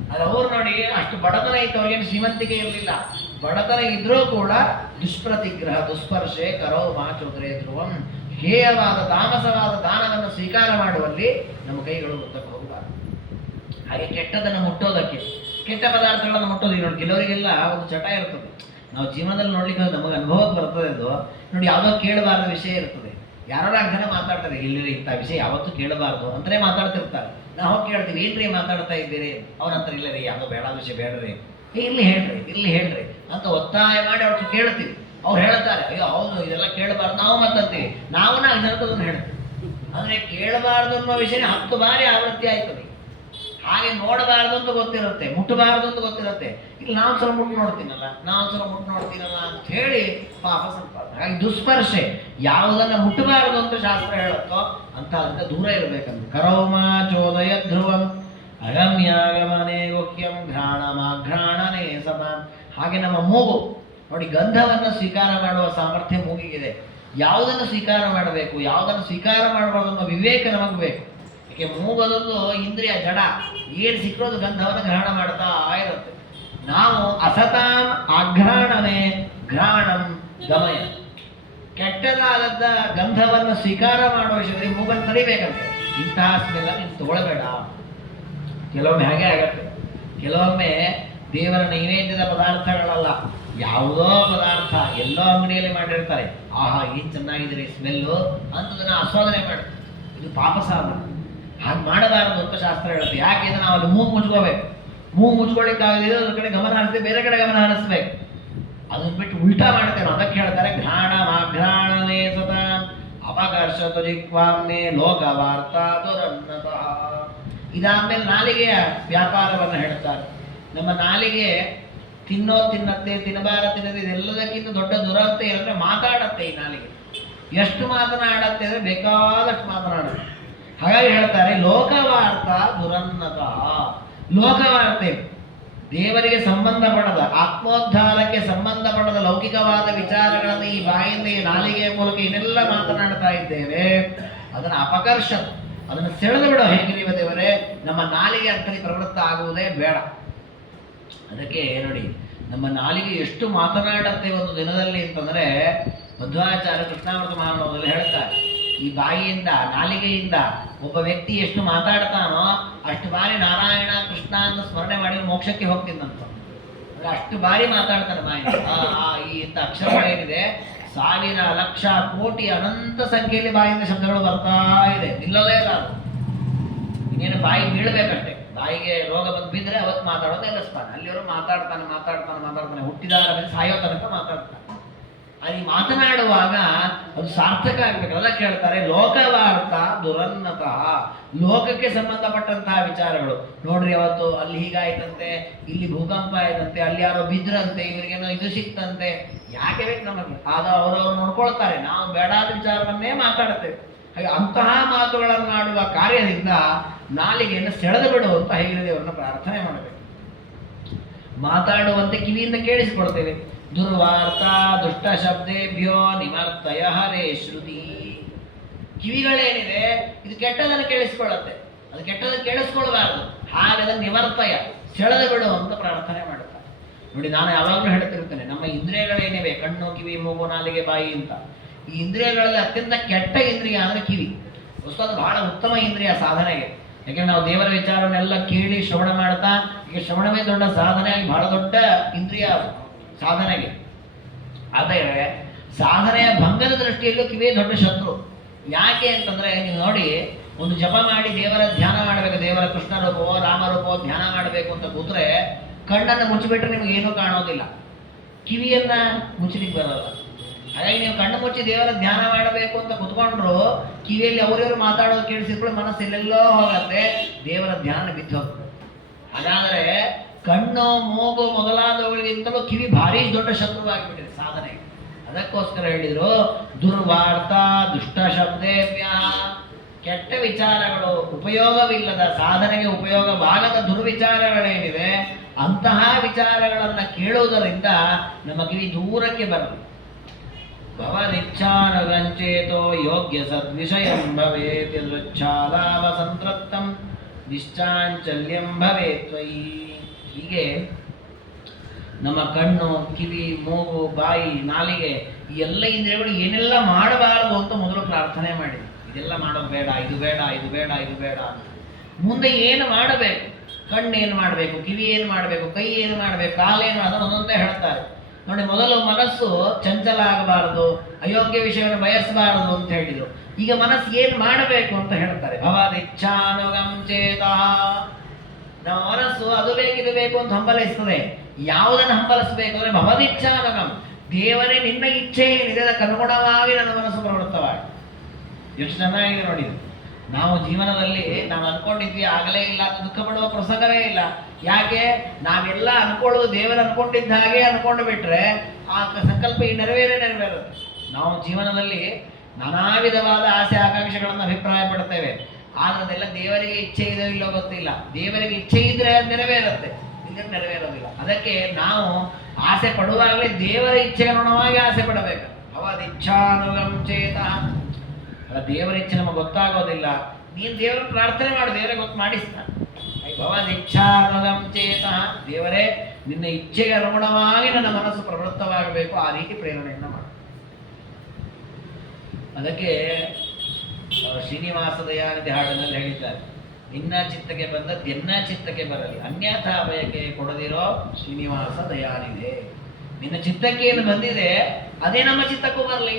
ಆದ್ರೆ ಅವ್ರು ನೋಡಿ, ಅಷ್ಟು ಬಡತನ ಇತ್ತು, ಅವ್ರಿಗೇನು ಶ್ರೀಮಂತಿಕೆ ಇರಲಿಲ್ಲ. ಬಡತನ ಇದ್ರೂ ಕೂಡ ದುಷ್ಪ್ರತಿಗ್ರಹ ದುಸ್ಪರ್ಶೆ ಕರೋ ಮಾಚೋದ್ರೆ ಧ್ರುವಂ, ಹೇಯವಾದ ತಾಮಸವಾದ ದಾನವನ್ನು ಸ್ವೀಕಾರ ಮಾಡುವಲ್ಲಿ ನಮ್ಮ ಕೈಗಳು ಉದ್ದಕ್ಕೆ ಹೋಗಬಾರದು. ಹಾಗೆ ಕೆಟ್ಟದನ್ನು ಮುಟ್ಟೋದಕ್ಕೆ, ಕೆಟ್ಟ ಪದಾರ್ಥಗಳನ್ನು ಮುಟ್ಟೋದು ನೋಡಿ, ಕೆಲವರಿಗೆಲ್ಲ ಒಂದು ಚಟ ಇರ್ತದೆ. ನಾವು ಜೀವನದಲ್ಲಿ ನೋಡ್ಲಿಕ್ಕೆ ನಮಗೆ ಅನುಭವಕ್ಕೆ ಬರ್ತದೆ. ಅದು ನೋಡಿ, ಯಾವುದೋ ಕೇಳಬಾರದ ವಿಷಯ ಇರ್ತದೆ, ಯಾರೋ ಜನ ಮಾತಾಡ್ತಾರೆ, ಇಲ್ಲಿ ಇಂಥ ವಿಷಯ ಯಾವತ್ತೂ ಕೇಳಬಾರ್ದು ಅಂತಲೇ ಮಾತಾಡ್ತಿರ್ತಾರೆ. ನಾವು ಕೇಳ್ತೀವಿ, ಏನ್ರಿ ಮಾತಾಡ್ತಾ ಇದ್ದೀರಿ, ಅವ್ರ ಹತ್ರ ಇಲ್ಲ ರೀ, ಯಾವುದೋ ಬೇಡ ವಿಷಯ ಬೇಡ್ರಿ, ಇಲ್ಲಿ ಹೇಳ್ರಿ ಅಂತ ಒತ್ತಾಯ ಮಾಡಿ ಅವ್ರ ಕೇಳ್ತೀವಿ. ಅವ್ರು ಹೇಳ್ತಾರೆ, ಅಯ್ಯೋ ಹೌದು ಇದೆಲ್ಲ ಕೇಳಬಾರ್ದು, ನಾವು ಮಾತಾಡ್ತೀವಿ, ನಾವು ಇದನ್ನು ಹೇಳ್ತೀವಿ. ಅಂದ್ರೆ ಕೇಳಬಾರ್ದು ಅನ್ನೋ ವಿಷಯ 10 ಬಾರಿ ಆವೃತ್ತಿ ಆಯ್ತದೆ. ಹಾಗೆ ನೋಡಬಾರ್ದು ಅಂತ ಗೊತ್ತಿರುತ್ತೆ, ಮುಟ್ಟಬಾರ್ದು ಅಂತ ಗೊತ್ತಿರುತ್ತೆ. ಇಲ್ಲಿ ನಾವು ಸಲ ಮುಟ್ಟು ನೋಡ್ತೀನಲ್ಲ ಅಂತ ಹೇಳಿ ಪಾಪ ಸಂಪಾದನೆ. ಹಾಗೆ ದುಸ್ಪರ್ಶೆ, ಯಾವುದನ್ನ ಮುಟ್ಟಬಾರದು ಅಂತ ಶಾಸ್ತ್ರ ಹೇಳುತ್ತೋ ಅಂತ ದೂರ ಇರಬೇಕಂತ. ಕರೋಮ ಚೋದಯ ಧ್ರುವಂ ಅಗಮ್ಯಾಗಮನೆ ಗುಹ್ಯಂ ಘ್ರಾಣಮಾಘ್ರಾಣನೇ ಸಮ. ಹಾಗೆ ನಮ್ಮ ಮೂಗು ನೋಡಿ, ಗಂಧವನ್ನು ಸ್ವೀಕಾರ ಮಾಡುವ ಸಾಮರ್ಥ್ಯ ಮೂಗಿಗಿದೆ. ಯಾವುದನ್ನು ಸ್ವೀಕಾರ ಮಾಡಬೇಕು, ಯಾವುದನ್ನು ಸ್ವೀಕಾರ ಮಾಡಬಾರ್ದು ಅನ್ನೋ ವಿವೇಕ ನಮಗೆ ಬೇಕು. ಯಾಕೆ ಮೂಗದೊಂದು ಇಂದ್ರಿಯ ಜಡ, ಏನು ಸಿಕ್ಕೋದು ಗಂಧವನ್ನು ಗ್ರಹಣ ಮಾಡ್ತಾ ಇರುತ್ತೆ. ನಾವು ಅಸತಾಂ ಆಘ್ರಾಣನೆ ಘ್ರಾಣಂ ಗಮಯ, ಕೆಟ್ಟದಾದ ಗಂಧವನ್ನು ಸ್ವೀಕಾರ ಮಾಡುವ ವಿಷಯದಲ್ಲಿ ಮೂಗನ್ನು ತಡಿಬೇಕಂತೆ. ಇಂತಹ ಸ್ಮೆಲ್ಲ ನೀನು ತಗೊಳ್ಬೇಡ. ಕೆಲವೊಮ್ಮೆ ಹಾಗೆ ಆಗತ್ತೆ. ಕೆಲವೊಮ್ಮೆ ದೇವರ ನೈವೇದ್ಯದ ಪದಾರ್ಥಗಳಲ್ಲ, ಯಾವುದೋ ಪದಾರ್ಥ ಎಲ್ಲೋ ಅಂಗಡಿಯಲ್ಲಿ ಮಾಡಿರ್ತಾರೆ, ಆಹಾ ಏನು ಚೆನ್ನಾಗಿದೆ ಸ್ಮೆಲ್ಲು ಅಂತದನ್ನು ಆಸ್ವಾದನೆ ಮಾಡ್ತಾರೆ. ಇದು ಪಾಪ ಸಾಧನ. ಹಾಗೆ ಮಾಡಬಾರದು ಅಂತ ಶಾಸ್ತ್ರ ಹೇಳುತ್ತೆ. ಯಾಕೆ ಅಂದ್ರೆ ನಾವು ಅಲ್ಲಿ ಮೂಗು ಮುಚ್ಕೋಬೇಕು. ಮೂಗು ಮುಚ್ಕೊಳ್ಳಿಕ್ಕಾಗದಿದ್ರೆ ಅದ್ರ ಕಡೆ ಗಮನ ಹರಿಸ್ಬೇಕು, ಬೇರೆ ಕಡೆ ಗಮನ ಹರಿಸ್ಬೇಕು. ಅದನ್ನ ಬಿಟ್ಟು ಉಲ್ಟಾ ಮಾಡ್ತೇವೆ. ಅದಕ್ಕೆ ಹೇಳ್ತಾರೆ ಘ್ರಾಣ ಮಾಘ್ರಾಣನೇ ಸತ ಅಪಕರ್ಷತ ಜಿಹ್ವಾಮ್ನೇ ಲೋಕ ವಾರ್ತಾ ದುರನ್ನತಃ. ಇದಾದ್ಮೇಲೆ ನಾಲಿಗೆಯ ವ್ಯಾಪಾರವನ್ನು ಹೇಳ್ತಾರೆ. ನಮ್ಮ ನಾಲಿಗೆ ತಿನ್ನತ್ತೆ, ತಿನ್ನದೆ ಇದೆಲ್ಲದಕ್ಕಿಂತ ದೊಡ್ಡ ದುರಂತ ಏನಂದ್ರೆ ಮಾತಾಡತ್ತೆ. ಈ ನಾಲಿಗೆ ಎಷ್ಟು ಮಾತನಾಡತ್ತೆ ಅಂದ್ರೆ ಬೇಕಾದಷ್ಟು ಮಾತನಾಡುತ್ತೆ. ಹಾಗಾಗಿ ಹೇಳ್ತಾರೆ ಲೋಕವಾರ್ತಾ ದುರನ್ನತಃ. ಲೋಕವಾರ್ತೆ, ದೇವರಿಗೆ ಸಂಬಂಧಪಡದ, ಆತ್ಮೋದ್ಧಾರಕ್ಕೆ ಸಂಬಂಧಪಡದ ಲೌಕಿಕವಾದ ವಿಚಾರಗಳನ್ನು ಈ ಬಾಯಿಂದ, ಈ ನಾಲಿಗೆಯ ಮೂಲಕ ಏನೆಲ್ಲ ಮಾತನಾಡ್ತಾ ಇದ್ದೇವೆ, ಅದನ್ನು ಅಪಕರ್ಷ, ಅದನ್ನು ಸೆಳೆದು ಬಿಡೋ. ಹೇಗಿರುವ ದೇವರೇ, ನಮ್ಮ ನಾಲಿಗೆ ಅಂತಲ್ಲಿ ಪ್ರವೃತ್ತ ಆಗುವುದೇ ಬೇಡ. ಅದಕ್ಕೆ ನೋಡಿ, ನಮ್ಮ ನಾಲಿಗೆ ಎಷ್ಟು ಮಾತನಾಡತ್ತೆ ಒಂದು ದಿನದಲ್ಲಿ ಅಂತಂದ್ರೆ, ಮಧ್ವಾಚಾರ್ಯ ಕೃಷ್ಣಾಮೃತ ಮಹಾಮಂಡಲದಲ್ಲಿ ಹೇಳ್ತಾರೆ, ಈ ಬಾಯಿಯಿಂದ ನಾಲಿಗೆಯಿಂದ ಒಬ್ಬ ವ್ಯಕ್ತಿ ಎಷ್ಟು ಮಾತಾಡ್ತಾನೋ ಅಷ್ಟು ಬಾರಿ ನಾರಾಯಣ ಕೃಷ್ಣ ಅಂತ ಸ್ಮರಣೆ ಮಾಡಿ ಮೋಕ್ಷಕ್ಕೆ ಹೋಗ್ತಿದ್ದಂತ. ಅಷ್ಟು ಬಾರಿ ಮಾತಾಡ್ತಾನೆ ಬಾಯಿ. ಈ ಇಂಥ ಅಕ್ಷರಗಳೇನಿದೆ ಸಾವಿರ ಲಕ್ಷ ಕೋಟಿ ಅನಂತ ಸಂಖ್ಯೆಯಲ್ಲಿ ಬಾಯಿಂದ ಶಬ್ದಗಳು ಬರ್ತಾ ಇದೆ, ನಿಲ್ಲೋದೇ ಇಲ್ಲ ಅದು. ಇನ್ನೇನು ಬಾಯಿ ಬೀಳ್ಬೇಕಷ್ಟೇ. ಬಾಯಿಗೆ ರೋಗ ಬಂದು ಬಿದ್ದರೆ ಅವತ್ತು ಮಾತಾಡೋದು ನಿಲ್ಲಿಸ್ತಾನೆ. ಅಲ್ಲಿವರು ಮಾತಾಡ್ತಾನೆ ಹುಟ್ಟಿದಾರ ಮೇಲೆ ಸಾಯೋ ತನಕ ಮಾತಾಡ್ತಾನೆ. ಅಲ್ಲಿ ಮಾತನಾಡುವಾಗ ಅದು ಸಾರ್ಥಕ ಆಗ್ಬೇಕು. ಅದಕ್ಕೆ ಹೇಳ್ತಾರೆ ಲೋಕವಾರ್ಥ ದುರನ್ನತಃ, ಲೋಕಕ್ಕೆ ಸಂಬಂಧಪಟ್ಟಂತಹ ವಿಚಾರಗಳು. ನೋಡ್ರಿ ಅವತ್ತು ಅಲ್ಲಿ ಹೀಗಾಯ್ತಂತೆ, ಇಲ್ಲಿ ಭೂಕಂಪ ಆಯ್ತಂತೆ, ಅಲ್ಲಿ ಯಾರೋ ಬಿದ್ರಂತೆ, ಇವರಿಗೇನೋ ಇದು ಸಿಕ್ತಂತೆ, ಯಾಕೆ ಬೇಕು ನಮಗೆ? ಆಗ ಅವರವ್ರು ನೋಡ್ಕೊಳ್ತಾರೆ, ನಾವು ಬೇಡಾದ ವಿಚಾರವನ್ನೇ ಮಾತಾಡುತ್ತೇವೆ. ಹಾಗೆ ಅಂತಹ ಮಾತುಗಳನ್ನಾಡುವ ಕಾರ್ಯದಿಂದ ನಾಲಿಗೆಯನ್ನು ಸೆಳೆದು ಬಿಡುವಂತ ಹೇಗಿರದೇವರನ್ನ ಪ್ರಾರ್ಥನೆ ಮಾಡಬೇಕು. ಮಾತಾಡುವಂತೆ ಕಿವಿಯಿಂದ ಕೇಳಿಸಿಕೊಳ್ತೇವೆ. ದುರ್ವಾರ್ತಾ ದುಷ್ಟ ಶಬ್ದೇಭ್ಯೋ ನಿಮರ್ತಯ ಹರೇ ಶ್ರುತಿ. ಕಿವಿಗಳೇನಿದೆ ಇದು ಕೆಟ್ಟದನ್ನು ಕೇಳಿಸ್ಕೊಳ್ಳುತ್ತೆ, ಅದು ಕೆಟ್ಟದನ್ನು ಕೇಳಿಸ್ಕೊಳ್ಬಾರ್ದು. ಹಾಗಾದ್ರೆ ನಿವರ್ತಯ ಸೆಳೆದು ಬಿಡು ಅಂತ ಪ್ರಾರ್ಥನೆ ಮಾಡುತ್ತಾರೆ. ನೋಡಿ, ನಾನು ಯಾವಾಗಲೂ ಹೇಳ್ತಿರ್ತೇನೆ, ನಮ್ಮ ಇಂದ್ರಿಯಗಳೇನಿವೆ ಕಣ್ಣು ಕಿವಿ ಮೂಗು ನಾಲಿಗೆ ಬಾಯಿ ಅಂತ, ಈ ಇಂದ್ರಿಯಗಳಲ್ಲಿ ಅತ್ಯಂತ ಕೆಟ್ಟ ಇಂದ್ರಿಯ ಅಂದ್ರೆ ಕಿವಿ. ಅದು ಬಹಳ ಉತ್ತಮ ಇಂದ್ರಿಯ ಸಾಧನೆಗೆ. ಯಾಕೆಂದ್ರೆ ನಾವು ದೇವರ ವಿಚಾರವನ್ನೆಲ್ಲ ಕೇಳಿ ಶ್ರವಣ ಮಾಡ್ತಾ, ಈಗ ಶ್ರವಣವೇ ದೊಡ್ಡ ಸಾಧನೆ ಆಗಿ ಬಹಳ ದೊಡ್ಡ ಇಂದ್ರಿಯ ಸಾಧನೆಗೆ. ಆದರೆ ಸಾಧನೆಯ ಭಂಗದ ದೃಷ್ಟಿಯಲ್ಲೂ ಕಿವಿಯೇ ದೊಡ್ಡ ಶತ್ರು. ಯಾಕೆ ಅಂತಂದ್ರೆ, ನೀವು ನೋಡಿ, ಒಂದು ಜಪ ಮಾಡಿ ದೇವರ ಧ್ಯಾನ ಮಾಡಬೇಕು, ದೇವರ ಕೃಷ್ಣ ರೂಪವೋ ರಾಮರೂಪವೋ ಧ್ಯಾನ ಮಾಡಬೇಕು ಅಂತ ಕೂತ್ರೆ ಕಣ್ಣನ್ನು ಮುಚ್ಚಿಬಿಟ್ರೆ ನಿಮ್ಗೆ ಏನೂ ಕಾಣೋದಿಲ್ಲ, ಕಿವಿಯನ್ನ ಮುಚ್ಚಲಿಕ್ಕೆ ಬರೋಲ್ಲ. ಹಾಗಾಗಿ ನೀವು ಕಣ್ಣು ಮುಚ್ಚಿ ದೇವರ ಧ್ಯಾನ ಮಾಡಬೇಕು ಅಂತ ಕುತ್ಕೊಂಡ್ರು ಕಿವಿಯಲ್ಲಿ ಅವರಿವರು ಮಾತಾಡೋದು ಕೇಳಿಸಿದ್ರು ಮನಸ್ಸು ಎಲ್ಲೆಲ್ಲೋ ಹೋಗತ್ತೆ, ದೇವರ ಧ್ಯಾನ ಬಿದ್ದು ಹೋಗ್ತದೆ. ಹಾಗಾದ್ರೆ ಕಣ್ಣು ಮೂಗು ಮೊದಲಾದವುಗಳಿಗಿಂತಲೂ ಕಿವಿ ಭಾರಿ ದೊಡ್ಡ ಶತ್ರುವಾಗಿಬಿಟ್ಟಿದೆ ಸಾಧನೆಗೆ. ಅದಕ್ಕೋಸ್ಕರ ಹೇಳಿದ್ರು ದುರ್ವಾರ್ಥ ದುಷ್ಟ ಶಬ್ದೇಭ್ಯ, ಕೆಟ್ಟ ವಿಚಾರಗಳು, ಉಪಯೋಗವಿಲ್ಲದ ಸಾಧನೆಗೆ ಉಪಯೋಗವಾಗದ ದುರ್ವಿಚಾರಗಳೇನಿವೆ ಅಂತಹ ವಿಚಾರಗಳನ್ನ ಕೇಳುವುದರಿಂದ ನಮ್ಮ ಕಿವಿ ದೂರಕ್ಕೆ ಬರಲಿ. ಭವನಿಚ್ಛಾನುಗಂಚೇತೋ ಯೋಗ್ಯ ಸದ್ವಿಷಯಂ ಭವೇತ್ ಯದೃಚ್ಛಾಲಾಭ ಸಂತೃಪ್ತಂ ನಿಶ್ಚಾಂಚಲ್ಯಂ ಭವೇತ್ ತ್ವಯಿ. ಹೀಗೆ ನಮ್ಮ ಕಣ್ಣು ಕಿವಿ ಮೂಗು ಬಾಯಿ ನಾಲಿಗೆ ಈ ಎಲ್ಲ ಇಂದ್ರಿಯಗಳು ಏನೆಲ್ಲ ಮಾಡಬಾರದು ಅಂತ ಮೊದಲು ಪ್ರಾರ್ಥನೆ ಮಾಡಿದೆ. ಇದೆಲ್ಲ ಮಾಡೋದು ಬೇಡ, ಇದು ಬೇಡ, ಇದು ಬೇಡ, ಇದು ಬೇಡ ಅಂತ. ಮುಂದೆ ಏನು ಮಾಡಬೇಕು? ಕಣ್ಣು ಏನು ಮಾಡಬೇಕು, ಕಿವಿ ಏನು ಮಾಡಬೇಕು, ಕೈ ಏನು ಮಾಡಬೇಕು, ಕಾಲೇನು, ಅದನ್ನು ಒಂದೊಂದೇ ಹೇಳ್ತಾರೆ. ನೋಡಿ, ಮೊದಲು ಮನಸ್ಸು ಚಂಚಲ ಆಗಬಾರದು, ಅಯೋಗ್ಯ ವಿಷಯವನ್ನು ಬಯಸಬಾರದು ಅಂತ ಹೇಳಿದ್ರು. ಈಗ ಮನಸ್ಸು ಏನು ಮಾಡಬೇಕು ಅಂತ ಹೇಳ್ತಾರೆ. ಭವದಿಚ್ಛಾನುಗಂ ಚೇತಃ. ನಮ್ಮ ಮನಸ್ಸು ಅದು ಬೇಕು ಇದು ಬೇಕು ಅಂತ ಹಂಬಲಿಸ್ತದೆ. ಯಾವುದನ್ನು ಹಂಬಲಿಸಬೇಕು ಅಂದ್ರೆ ಭವದಿಚ್ಛಾನುಗಂ, ದೇವರೇ ನಿನ್ನ ಇಚ್ಛೆ ಏನಿದೆ ಅದಕ್ಕೆ ಅನುಗುಣವಾಗಿ ನನ್ನ ಮನಸ್ಸು ಪ್ರವೃತ್ತವಾಗಿ. ಎಷ್ಟು ಚೆನ್ನಾಗಿದೆ ನೋಡಿ. ನಾವು ಜೀವನದಲ್ಲಿ ನಾವು ಅನ್ಕೊಂಡಿದ್ವಿ ಆಗಲೇ ಇಲ್ಲ ಅಂತ ದುಃಖ ಪಡುವ ಪ್ರಸಂಗವೇ ಇಲ್ಲ. ಯಾಕೆ? ನಾವೆಲ್ಲ ಅನ್ಕೊಳ್ಳೋದು ದೇವರು ಅನ್ಕೊಂಡಿದ್ದ ಹಾಗೆ ಅನ್ಕೊಂಡು ಬಿಟ್ರೆ ಆ ಸಂಕಲ್ಪ ಈ ನೆರವೇರುತ್ತೆ. ನಾವು ಜೀವನದಲ್ಲಿ ನಾನಾ ವಿಧವಾದ ಆಸೆ ಆಕಾಂಕ್ಷೆಗಳನ್ನು ಅಭಿಪ್ರಾಯ ಪಡ್ತೇವೆ. ಆದ್ರೆ ಅದೆಲ್ಲ ದೇವರಿಗೆ ಇಚ್ಛೆ ಇದೋ ಇಲ್ಲೋ ಗೊತ್ತಿಲ್ಲ. ದೇವರಿಗೆ ಇಚ್ಛೆ ಇದ್ರೆ ಅದು ನೆರವೇರುತ್ತೆ, ಇದ್ರೆ ನೆರವೇರೋದಿಲ್ಲ. ಅದಕ್ಕೆ ನಾವು ಆಸೆ ಪಡುವಾಗಲೇ ದೇವರ ಇಚ್ಛೆಗೆ ಅನುಗುಣವಾಗಿ ಆಸೆ ಪಡಬೇಕು. ಭವದಿಚ್ಛಾನುಗಂ ಚೇತಃ. ದೇವರ ಇಚ್ಛೆ ನಮಗೆ ಗೊತ್ತಾಗೋದಿಲ್ಲ. ನೀನು ದೇವರ ಪ್ರಾರ್ಥನೆ ಮಾಡು, ದೇವರೇ ಗೊತ್ತು ಮಾಡಿಸ್ತಾನೆ. ಭವದಿಚ್ಛಾನುಗಂ ಚೇತಃ, ದೇವರೇ ನಿನ್ನ ಇಚ್ಛೆಗೆ ಅನುಗುಣವಾಗಿ ನನ್ನ ಮನಸ್ಸು ಪ್ರವೃತ್ತವಾಗಬೇಕು, ಆ ರೀತಿ ಪ್ರೇರಣೆಯನ್ನು ಮಾಡು. ಅದಕ್ಕೆ ಶ್ರೀನಿವಾಸ ದಯಾನಿಧಿ ಹಾಡಿನಲ್ಲಿ ಹೇಳಿದ್ದಾರೆ, ನಿನ್ನ ಚಿತ್ತಕ್ಕೆ ಬಂದದ್ದು ಎನ್ನ ಚಿತ್ತಕ್ಕೆ ಬರಲಿ, ಅನ್ಯಥಾ ಬಯಕೆ ಕೊಡದಿರೋ ಶ್ರೀನಿವಾಸ ದಯಾನಿಧಿ. ನಿನ್ನ ಚಿತ್ತಕ್ಕೆ ಏನು ಬಂದಿದೆ ಅದೇ ನಮ್ಮ ಚಿತ್ತಕ್ಕೂ ಬರಲಿ.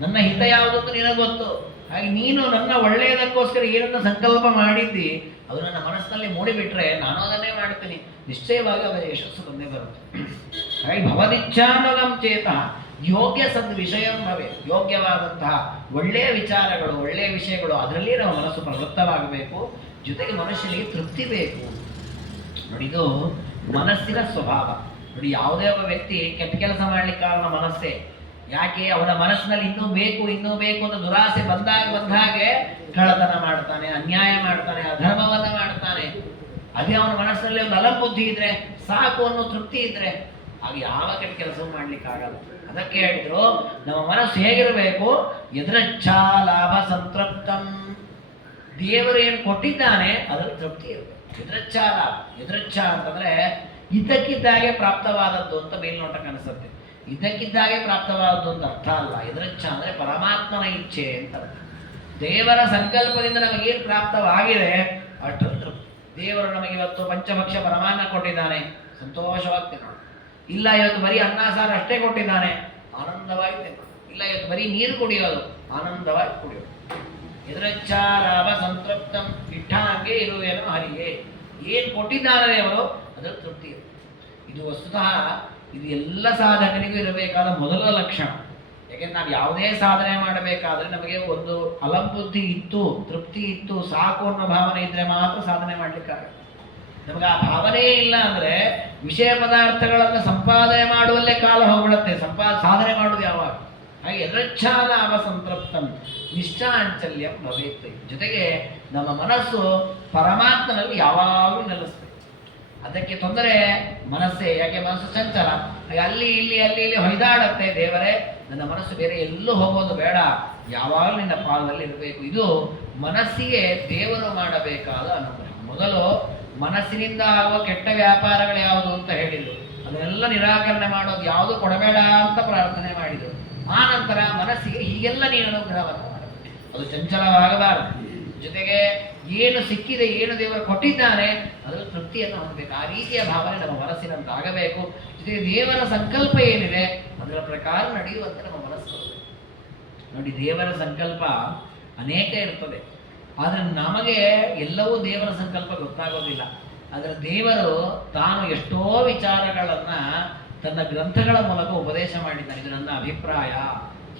ನನ್ನ ಹಿತ ಯಾವುದು ಅಂತ ನಿನಗೆ ಗೊತ್ತು. ಹಾಗೆ ನೀನು ನನ್ನ ಒಳ್ಳೆಯದಕ್ಕೋಸ್ಕರ ಏನನ್ನ ಸಂಕಲ್ಪ ಮಾಡಿದ್ದಿ ಅದು ನನ್ನ ಮನಸ್ಸಿನಲ್ಲಿ ಮೂಡಿಬಿಟ್ರೆ ನಾನು ಅದನ್ನೇ ಮಾಡ್ತೀನಿ, ನಿಶ್ಚಯವಾಗಿ ಅದರ ಯಶಸ್ಸು ಬಂದೇ ಬರುತ್ತೆ. ಹಾಗೆ ಭವದಿಚ್ಛಾನುಗಂ ಚೇತಃ ಯೋಗ್ಯ ಸದ್ವಿಷಯಂ ಭವೆ. ಯೋಗ್ಯವಾದಂತಹ ಒಳ್ಳೆಯ ವಿಚಾರಗಳು, ಒಳ್ಳೆಯ ವಿಷಯಗಳು, ಅದರಲ್ಲಿ ನಮ್ಮ ಮನಸ್ಸು ಪ್ರವೃತ್ತವಾಗಬೇಕು. ಜೊತೆಗೆ ಮನುಷ್ಯನಿಗೆ ತೃಪ್ತಿ ಬೇಕು. ನೋಡಿ, ಇದು ಮನಸ್ಸಿನ ಸ್ವಭಾವ. ನೋಡಿ, ಯಾವುದೇ ಒಬ್ಬ ವ್ಯಕ್ತಿ ಕೆಟ್ಟ ಕೆಲಸ ಮಾಡ್ಲಿಕ್ಕೆ ಕಾರಣ ಮನಸ್ಸೇ. ಯಾಕೆ? ಅವನ ಮನಸ್ಸಿನಲ್ಲಿ ಇನ್ನೂ ಬೇಕು ಅಂತ ದುರಾಸೆ ಬಂದ ಹಾಗೆ ಕಳ್ಳತನ ಮಾಡ್ತಾನೆ, ಅನ್ಯಾಯ ಮಾಡ್ತಾನೆ, ಅಧರ್ಮವನ್ನ ಮಾಡ್ತಾನೆ. ಅದೇ ಅವನ ಮನಸ್ಸಿನಲ್ಲಿ ಒಂದು ಅಲಬುದ್ಧಿ ಇದ್ರೆ, ಸಾಕು ಅನ್ನೋ ತೃಪ್ತಿ ಇದ್ರೆ ಆಗ ಯಾವ ಕೆಟ್ಟ ಕೆಲಸವೂ ಮಾಡ್ಲಿಕ್ಕೆ ಆಗಲ್ಲ. ಅದಕ್ಕೆ ಹೇಳಿದ್ರು ನಮ್ಮ ಮನಸ್ಸು ಹೇಗಿರಬೇಕು? ಎದ್ರಚ್ಛಾ ಲಾಭ ಸಂತೃಪ್ತಂ. ದೇವರು ಏನು ಕೊಟ್ಟಿದ್ದಾನೆ ಅದರಲ್ಲಿ ತೃಪ್ತಿ ಇರಬೇಕು. ಎದ್ರಚ್ಛಾ ಲಾಭ, ಎದ್ರಚ್ಛಾ ಅಂತಂದ್ರೆ ಇದ್ದಕ್ಕಿದ್ದಾಗೆ ಪ್ರಾಪ್ತವಾದದ್ದು ಅಂತ ಮೇಲ್ನೋಟಕ್ಕೆ ಅನಿಸುತ್ತೆ. ಇದ್ದಕ್ಕಿದ್ದಾಗೆ ಪ್ರಾಪ್ತವಾದದ್ದು ಅಂತ ಅರ್ಥ ಅಲ್ಲ. ಎದ್ರಚ್ಛ ಅಂದ್ರೆ ಪರಮಾತ್ಮನ ಇಚ್ಛೆ ಅಂತ. ದೇವರ ಸಂಕಲ್ಪದಿಂದ ನಮಗೇನು ಪ್ರಾಪ್ತವಾಗಿದೆ ಅಷ್ಟು ತೃಪ್ತಿ. ದೇವರು ನಮಗೆ ಇವತ್ತು ಪಂಚಭಕ್ಷ ಪರಮಾನ್ನ ಕೊಟ್ಟಿದ್ದಾನೆ, ಸಂತೋಷವಾಗಿ ತಿನ್ನೋಣ. ಇಲ್ಲ ಇವತ್ತು ಬರೀ ಅನ್ನ ಸಾರು ಅಷ್ಟೇ ಕೊಟ್ಟಿದ್ದಾನೆ, ಆನಂದವಾಗಿ ತಿನ್ನೋಣ. ಇಲ್ಲ ಇವತ್ತು ಬರೀ ನೀರು ಕುಡಿಯೋದು, ಆನಂದವಾಗಿ ಕುಡಿಯೋದು. ಎದುರಚ್ಚಾರಾಮ ಸಂತೃಪ್ತಂ ಇಟ್ಟಾಂಗೆ ಇರುವೇನೋ ಹರಿಗೆ. ಏನು ಕೊಟ್ಟಿದ್ದಾರೆ ದೇವರು ಅದರ ತೃಪ್ತಿ. ಇದು ವಸ್ತುತಃ ಇದು ಎಲ್ಲ ಸಾಧಕನಿಗೂ ಇರಬೇಕಾದ ಮೊದಲ ಲಕ್ಷಣ. ಯಾಕೆಂದ್ರೆ ನಾವು ಯಾವುದೇ ಸಾಧನೆ ಮಾಡಬೇಕಾದ್ರೆ ನಮಗೆ ಒಂದು ಅಲಂಬುದ್ಧಿ ಇತ್ತು, ತೃಪ್ತಿ ಇತ್ತು, ಸಾಕು ಅನ್ನೋ ಭಾವನೆ ಇದ್ರೆ ಮಾತ್ರ ಸಾಧನೆ ಮಾಡ್ಲಿಕ್ಕಾಗುತ್ತೆ. ನಮಗೆ ಆ ಭಾವನೆ ಇಲ್ಲ ಅಂದ್ರೆ ವಿಷಯ ಪದಾರ್ಥಗಳನ್ನು ಸಂಪಾದನೆ ಮಾಡುವಲ್ಲೇ ಕಾಲ ಹೋಗ್ಬಿಡುತ್ತೆ. ಸಾಧನೆ ಮಾಡುವುದು ಯಾವಾಗ? ಹಾಗೆ ಯದೃಚ್ಛಾಲಾಭ ಸಂತೃಪ್ತಂ ನಿಶ್ಚಾಂಚಲ್ಯಂ ಭವೇತ್. ಜೊತೆಗೆ ನಮ್ಮ ಮನಸ್ಸು ಪರಮಾತ್ಮನಲ್ಲಿ ಯಾವಾಗಲೂ ನೆಲೆಸ್ತದೆ. ಅದಕ್ಕೆ ತೊಂದರೆ ಮನಸ್ಸೇ. ಯಾಕೆ? ಮನಸ್ಸು ಚಂಚಲ, ಅಲ್ಲಿ ಇಲ್ಲಿ ಹೊಯ್ದಾಡತ್ತೆ. ದೇವರೇ, ನನ್ನ ಮನಸ್ಸು ಬೇರೆ ಎಲ್ಲೂ ಹೋಗೋದು ಬೇಡ, ಯಾವಾಗಲೂ ನಿನ್ನ ಪಾದದಲ್ಲಿ ಇರಬೇಕು. ಇದು ಮನಸ್ಸಿಗೆ ದೇವರು ಮಾಡಬೇಕಾದ ಅನುಗ್ರಹ. ಮೊದಲು ಮನಸ್ಸಿನಿಂದ ಆಗುವ ಕೆಟ್ಟ ವ್ಯಾಪಾರಗಳು ಯಾವುದು ಅಂತ ಹೇಳಿದರು, ಅದನ್ನೆಲ್ಲ ನಿರಾಕರಣೆ ಮಾಡೋದು, ಯಾವುದು ಕೊಡಬೇಡ ಅಂತ ಪ್ರಾರ್ಥನೆ ಮಾಡಿದರು. ಆ ನಂತರ ಮನಸ್ಸಿಗೆ ಹೀಗೆಲ್ಲ ನೀನು ಅನುಗ್ರಹವನ್ನು ಮಾಡಬೇಕು, ಅದು ಚಂಚಲವಾಗಬಾರದು. ಜೊತೆಗೆ ಏನು ಸಿಕ್ಕಿದೆ, ಏನು ದೇವರು ಕೊಟ್ಟಿದ್ದಾನೆ ಅದರ ತೃಪ್ತಿಯನ್ನು ಹೊಂದಬೇಕು. ಆ ರೀತಿಯ ಭಾವನೆ ನಮ್ಮ ಮನಸ್ಸಿನಂತಾಗಬೇಕು. ಜೊತೆಗೆ ದೇವರ ಸಂಕಲ್ಪ ಏನಿದೆ ಅದರ ಪ್ರಕಾರ ನಡೆಯುವಂತೆ ನಮ್ಮ ಮನಸ್ಸು ನೋಡಿ. ದೇವರ ಸಂಕಲ್ಪ ಅನೇಕ ಇರ್ತದೆ, ಆದರೆ ನಮಗೆ ಎಲ್ಲವೂ ದೇವರ ಸಂಕಲ್ಪ ಗೊತ್ತಾಗೋದಿಲ್ಲ. ಆದರೆ ದೇವರು ತಾನು ಎಷ್ಟೋ ವಿಚಾರಗಳನ್ನು ತನ್ನ ಗ್ರಂಥಗಳ ಮೂಲಕ ಉಪದೇಶ ಮಾಡಿದ್ದಾನೆ. ಇದು ನನ್ನ ಅಭಿಪ್ರಾಯ,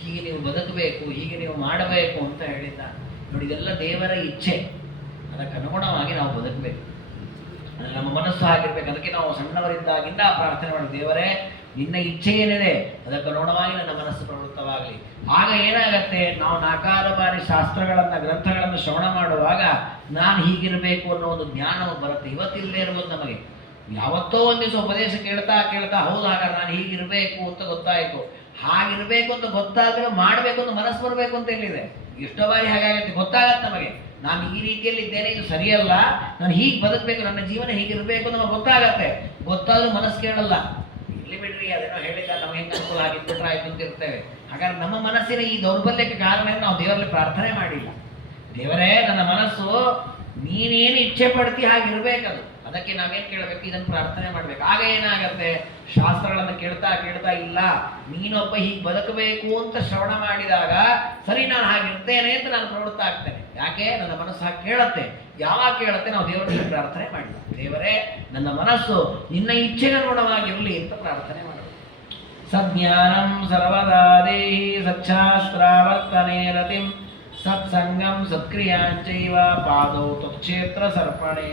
ಹೀಗೆ ನೀವು ಬದುಕಬೇಕು, ಹೀಗೆ ನೀವು ಮಾಡಬೇಕು ಅಂತ ಹೇಳಿದ್ದಾನೆ. ನೋಡಿ, ಇದೆಲ್ಲ ದೇವರ ಇಚ್ಛೆ, ಅದಕ್ಕೆ ಅನುಗುಣವಾಗಿ ನಾವು ಬದುಕಬೇಕು. ನಮ್ಮ ಮನಸ್ಸು ಆಗಿರ್ಬೇಕು. ಅದಕ್ಕೆ ನಾವು ಸಣ್ಣವರಿದ್ದಾಗಿಂದ ಪ್ರಾರ್ಥನೆ ಮಾಡಿ, ದೇವರೇ ನಿನ್ನ ಇಚ್ಛೆ ಏನಿದೆ ಅದಕ್ಕೆ ಅನುಗುಣವಾಗಿ ನನ್ನ ಮನಸ್ಸು ಪ್ರವೃತ್ತವಾಗಲಿ. ಆಗ ಏನಾಗತ್ತೆ, ನಾವು ನಾಲ್ಕಾರು ಬಾರಿ ಶಾಸ್ತ್ರಗಳನ್ನು ಗ್ರಂಥಗಳನ್ನು ಶ್ರವಣ ಮಾಡುವಾಗ ನಾನು ಹೀಗಿರಬೇಕು ಅನ್ನೋ ಒಂದು ಜ್ಞಾನವು ಬರುತ್ತೆ. ಇವತ್ತಿಲ್ಲದೆ ಇರ್ಬೋದು ನಮಗೆ. ಯಾವತ್ತೋ ಒಂದು ದಿವಸ ಉಪದೇಶ ಕೇಳ್ತಾ ಹೌದು ಹಾಗಾದ್ರೆ ನಾನು ಹೀಗಿರಬೇಕು ಅಂತ ಗೊತ್ತಾಯಿತು. ಹಾಗಿರಬೇಕು ಅಂತ ಗೊತ್ತಾದ್ರೆ ಮಾಡಬೇಕು ಅಂತ ಮನಸ್ಸು ಬರಬೇಕು ಅಂತ ಹೇಳಿದೆ. ಎಷ್ಟೋ ಬಾರಿ ಹಾಗಾಗತ್ತೆ, ಗೊತ್ತಾಗತ್ತೆ ನಮಗೆ ನಾನು ಈ ರೀತಿಯಲ್ಲಿ ಇದ್ದೇನೆ, ಇದು ಸರಿಯಲ್ಲ, ನಾನು ಹೀಗೆ ಬದುಕಬೇಕು, ನನ್ನ ಜೀವನ ಹೀಗಿರಬೇಕು ನಮಗೆ ಗೊತ್ತಾಗತ್ತೆ. ಗೊತ್ತಾದ್ರೂ ಮನಸ್ಸು ಕೇಳಲ್ಲ. ಇಲ್ಲಿ ಬಿಡ್ರಿ, ಅದೇನೋ ಹೇಳಿದ್ದ ನಮಗೆ ಹೆಂಗೆ ಅನುಕೂಲ ಆಗಿದ್ಬಿಟ್ರೆ ಆಯ್ತು ಅಂತ ಇರ್ತೇವೆ. ಹಾಗಾದ್ರೆ ನಮ್ಮ ಮನಸ್ಸಿನ ಈ ದೌರ್ಬಲ್ಯಕ್ಕೆ ಕಾರಣ ನಾವು ದೇವರಲ್ಲಿ ಪ್ರಾರ್ಥನೆ ಮಾಡಿಲ್ಲ. ದೇವರೇ, ನನ್ನ ಮನಸ್ಸು ನೀನೇನು ಇಚ್ಛೆ ಪಡ್ತಿ ಹಾಗಿರ್ಬೇಕದು. ಅದಕ್ಕೆ ನಾವೇನು ಕೇಳಬೇಕು, ಇದನ್ನು ಪ್ರಾರ್ಥನೆ ಮಾಡಬೇಕು. ಆಗ ಏನಾಗತ್ತೆ, ಶಾಸ್ತ್ರಗಳನ್ನು ಕೇಳ್ತಾ ಇಲ್ಲ, ನೀನೊಬ್ಬ ಹೀಗೆ ಬದುಕಬೇಕು ಅಂತ ಶ್ರವಣ ಮಾಡಿದಾಗ ಸರಿ ನಾನು ಹಾಗಿರ್ತೇನೆ ಅಂತ ನಾನು ಪ್ರವೃತ್ತ ಆಗ್ತೇನೆ. ಯಾಕೆ? ನನ್ನ ಮನಸ್ಸು ಹಾಗೆ ಕೇಳುತ್ತೆ. ಯಾವಾಗ ಕೇಳುತ್ತೆ, ನಾವು ದೇವರಲ್ಲಿ ಪ್ರಾರ್ಥನೆ ಮಾಡಿಲ್ಲ. ದೇವರೇ, ನನ್ನ ಮನಸ್ಸು ನಿನ್ನ ಇಚ್ಛೆಗನುಗುಣವಾಗಿರಲಿ ಅಂತ ಪ್ರಾರ್ಥನೆ ಮಾಡಬೇಕು. ಸಜ್ಞಾನಂ ಸರ್ವದಾ ದೇಹಿ ಸಚ್ಛಾಸ್ತ್ರಾವರ್ತನೆ ರತಿಂ ಸತ್ಸಂಗಂ ಸತ್ಕ್ರಿಯಾಂಚೈವ ಪಾದೌ ತ್ವಕ್ಷೇತ್ರ ಸರ್ಪಣೆ.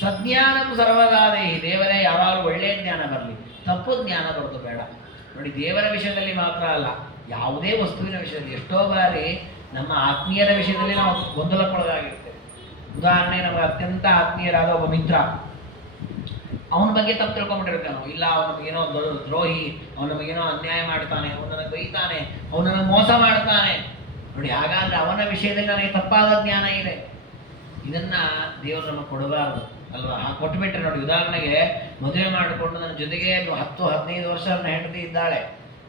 ಸಜ್ಞಾನಂ ಸರ್ವದಾ ದೇಹಿ. ದೇವರೇ, ಯಾವಾಗಲೂ ಒಳ್ಳೆಯ ಜ್ಞಾನ ಬರಲಿ, ತಪ್ಪು ಜ್ಞಾನ ಬರೋದು ಬೇಡ. ನೋಡಿ, ದೇವರ ವಿಷಯದಲ್ಲಿ ಮಾತ್ರ ಅಲ್ಲ, ಯಾವುದೇ ವಸ್ತುವಿನ ವಿಷಯದಲ್ಲಿ ಎಷ್ಟೋ ಬಾರಿ ನಮ್ಮ ಆತ್ಮೀಯರ ವಿಷಯದಲ್ಲಿ ನಾವು ಗೊಂದಲಕ್ಕೊಳಗಾಗಿರ್ತೇವೆ. ಉದಾಹರಣೆ, ನಮಗೆ ಅತ್ಯಂತ ಆತ್ಮೀಯರಾದ ಒಬ್ಬ ಮಿತ್ರ, ಅವನ ಬಗ್ಗೆ ತಪ್ಪು ತಿಳ್ಕೊಂಡ್ಬಿಟ್ಟಿರ್ತೇವೆ ನಾವು. ಇಲ್ಲ, ಅವನ ಏನೋ ದೊಡ್ಡ ದ್ರೋಹಿ, ಅವನ ನಮಗೇನೋ ಅನ್ಯಾಯ ಮಾಡ್ತಾನೆ, ಅವನನ್ನು ಬೈತಾನೆ, ಅವನನ್ನು ಮೋಸ ಮಾಡ್ತಾನೆ. ನೋಡಿ, ಹಾಗಾದ್ರೆ ಅವನ ವಿಷಯದಲ್ಲಿ ನನಗೆ ತಪ್ಪಾದ ಜ್ಞಾನ ಇದೆ. ಇದನ್ನ ದೇವರು ನಮಗೆ ಕೊಡಬಾರದು ಅಲ್ವಾ? ಕೊಟ್ಬಿಟ್ರೆ ನೋಡಿ, ಉದಾಹರಣೆಗೆ ಮದುವೆ ಮಾಡಿಕೊಂಡು ನನ್ನ ಜೊತೆಗೆ 10-15 ವರ್ಷ ನನ್ನ ಹೆಂಡತಿ ಇದ್ದಾಳೆ.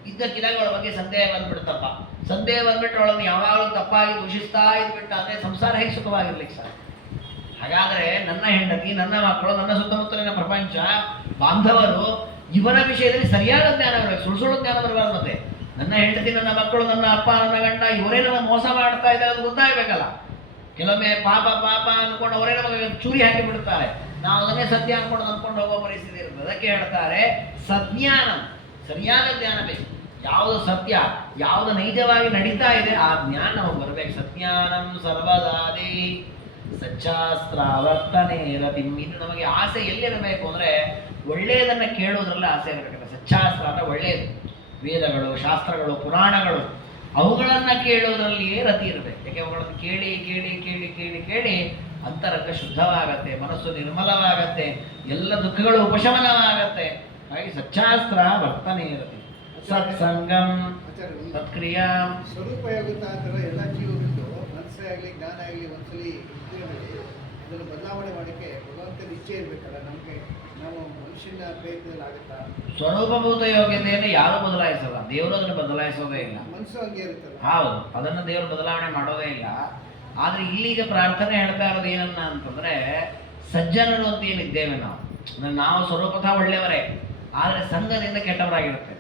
ಇದ್ದಕ್ಕಿದ್ದಾಗ ಅವಳ ಬಗ್ಗೆ ಸಂದೇಹ ಬಂದ್ಬಿಡ್ತಪ್ಪ. ಸಂದೇಹ ಬಂದ್ಬಿಟ್ಟು ಅವಳನ್ನು ಯಾವಾಗಲೂ ತಪ್ಪಾಗಿ ದೂಷಿಸ್ತಾ ಇದ್ಬಿಟ್ಟ ಅಂದ್ರೆ ಸಂಸಾರ ಹೇಗೆ ಸುಖವಾಗಿರ್ಲಿಕ್ಕೆ ಸರ್? ಹಾಗಾದ್ರೆ ನನ್ನ ಹೆಂಡತಿ, ನನ್ನ ಮಕ್ಕಳು, ನನ್ನ ಸುತ್ತಮುತ್ತಲಿನ ಪ್ರಪಂಚ, ಬಾಂಧವರು, ಇವರ ವಿಷಯದಲ್ಲಿ ಸರಿಯಾದ ಜ್ಞಾನ ಬರಬೇಕು, ಸುಳ್ಳು ಜ್ಞಾನ ಬರಬಾರ್ದು. ಮತ್ತೆ ನನ್ನ ಹೆಂಡತಿ, ನನ್ನ ಮಕ್ಕಳು, ನನ್ನ ಅಪ್ಪ, ನನ್ನ ಗಂಡ, ಇವರೇ ನನ್ನ ಮೋಸ ಮಾಡ್ತಾ ಇದ್ದಾರೆ ಅದು ಗೊತ್ತಾಗಬೇಕಲ್ಲ. ಕೆಲವೊಮ್ಮೆ ಪಾಪ ಅಂದ್ಕೊಂಡು ಅವರೇ ನಮಗೆ ಚೂರಿ ಹಾಕಿ ಬಿಡುತ್ತಾರೆ. ನಾವು ಅದನ್ನೇ ಸತ್ಯ ಅಂದ್ಕೊಂಡು ಹೋಗೋ ಪರಿಸ್ಥಿತಿ ಇರ್ತದೆ. ಅದಕ್ಕೆ ಹೇಳ್ತಾರೆ ಸಜ್ಞಾನ, ಸರಿಯಾದ ಜ್ಞಾನ ಬೇಕು. ಯಾವುದು ಸತ್ಯ, ಯಾವುದು ನೈಜವಾಗಿ ನಡೀತಾ ಇದೆ ಆ ಜ್ಞಾನ ನಮಗೆ ಬರಬೇಕು. ಸಜ್ಞಾನಂ ಸರ್ವದಾದಿ ಸಚ್ಚಾಸ್ತ್ರಾವರ್ತನೆ ರತಿಂ. ಇದು ನಮಗೆ ಆಸೆ ಎಲ್ಲಿರಬೇಕು ಅಂದರೆ ಒಳ್ಳೆಯದನ್ನ ಕೇಳೋದ್ರಲ್ಲಿ ಆಸೆ ಇರಬೇಕು. ಸಚ್ಚಾಸ್ತ್ರ ಅಂದರೆ ಒಳ್ಳೆಯದು, ವೇದಗಳು, ಶಾಸ್ತ್ರಗಳು, ಪುರಾಣಗಳು, ಅವುಗಳನ್ನು ಕೇಳೋದ್ರಲ್ಲಿಯೇ ರತಿ ಇರಬೇಕು. ಯಾಕೆ? ಅವುಗಳನ್ನು ಕೇಳಿ ಕೇಳಿ ಕೇಳಿ ಕೇಳಿ ಕೇಳಿ ಅಂತರಂಗ ಶುದ್ಧವಾಗತ್ತೆ, ಮನಸ್ಸು ನಿರ್ಮಲವಾಗತ್ತೆ, ಎಲ್ಲ ದುಃಖಗಳು ಉಪಶಮನವಾಗತ್ತೆ. ಹಾಗೆ ಸಚ್ಚಾಸ್ತ್ರ ವರ್ತನೆ ಇರತ್ತೆ. ಸತ್ಸಂಗಂ ಸತ್ಕ್ರಿಯಾ ಸ್ವರೂಪ ಯೋಗುತ್ತಾ ಆ ಥರ ಎಲ್ಲ ಜೀವಗಳು ಮನಸ್ಸೇ ಆಗಲಿ ಜ್ಞಾನ ಆಗಲಿ ಒಂದ್ಸಲಿ ಇದನ್ನು ಬದಲಾವಣೆ ಮಾಡೋಕ್ಕೆ ಭಗವಂತನ ಇಚ್ಛೆ ಇರಬೇಕಲ್ಲ. ನಮಗೆ ನಾವು ಮನುಷ್ಯನ ಪ್ರಯತ್ನದಲ್ಲಿ ಆಗುತ್ತಾ? ಸ್ವರೂಪಭೂತ ಯೋಗ್ಯತೆಯನ್ನು ಯಾರು ಬದಲಾಯಿಸಲ್ಲ, ದೇವರು ಅದನ್ನು ಬದಲಾಯಿಸೋದೇ ಇಲ್ಲ. ಮನಸ್ಸು ಹಂಗೆ ಇರುತ್ತಲ್ಲ. ಹೌದು, ಅದನ್ನು ದೇವರು ಬದಲಾವಣೆ ಮಾಡೋದೇ ಇಲ್ಲ. ಆದ್ರೆ ಇಲ್ಲಿಗ ಪ್ರಾರ್ಥನೆ ಹೇಳ್ತಾ ಇರೋದು ಏನನ್ನ ಅಂತಂದ್ರೆ, ಸಜ್ಜನರು ಅಂತ ಏನಿದ್ದೇವೆ ನಾವು ಸ್ವರೂಪತಃ ಒಳ್ಳೆಯವರೇ, ಆದ್ರೆ ಸಂಘದಿಂದ ಕೆಟ್ಟವರಾಗಿರುತ್ತೆ.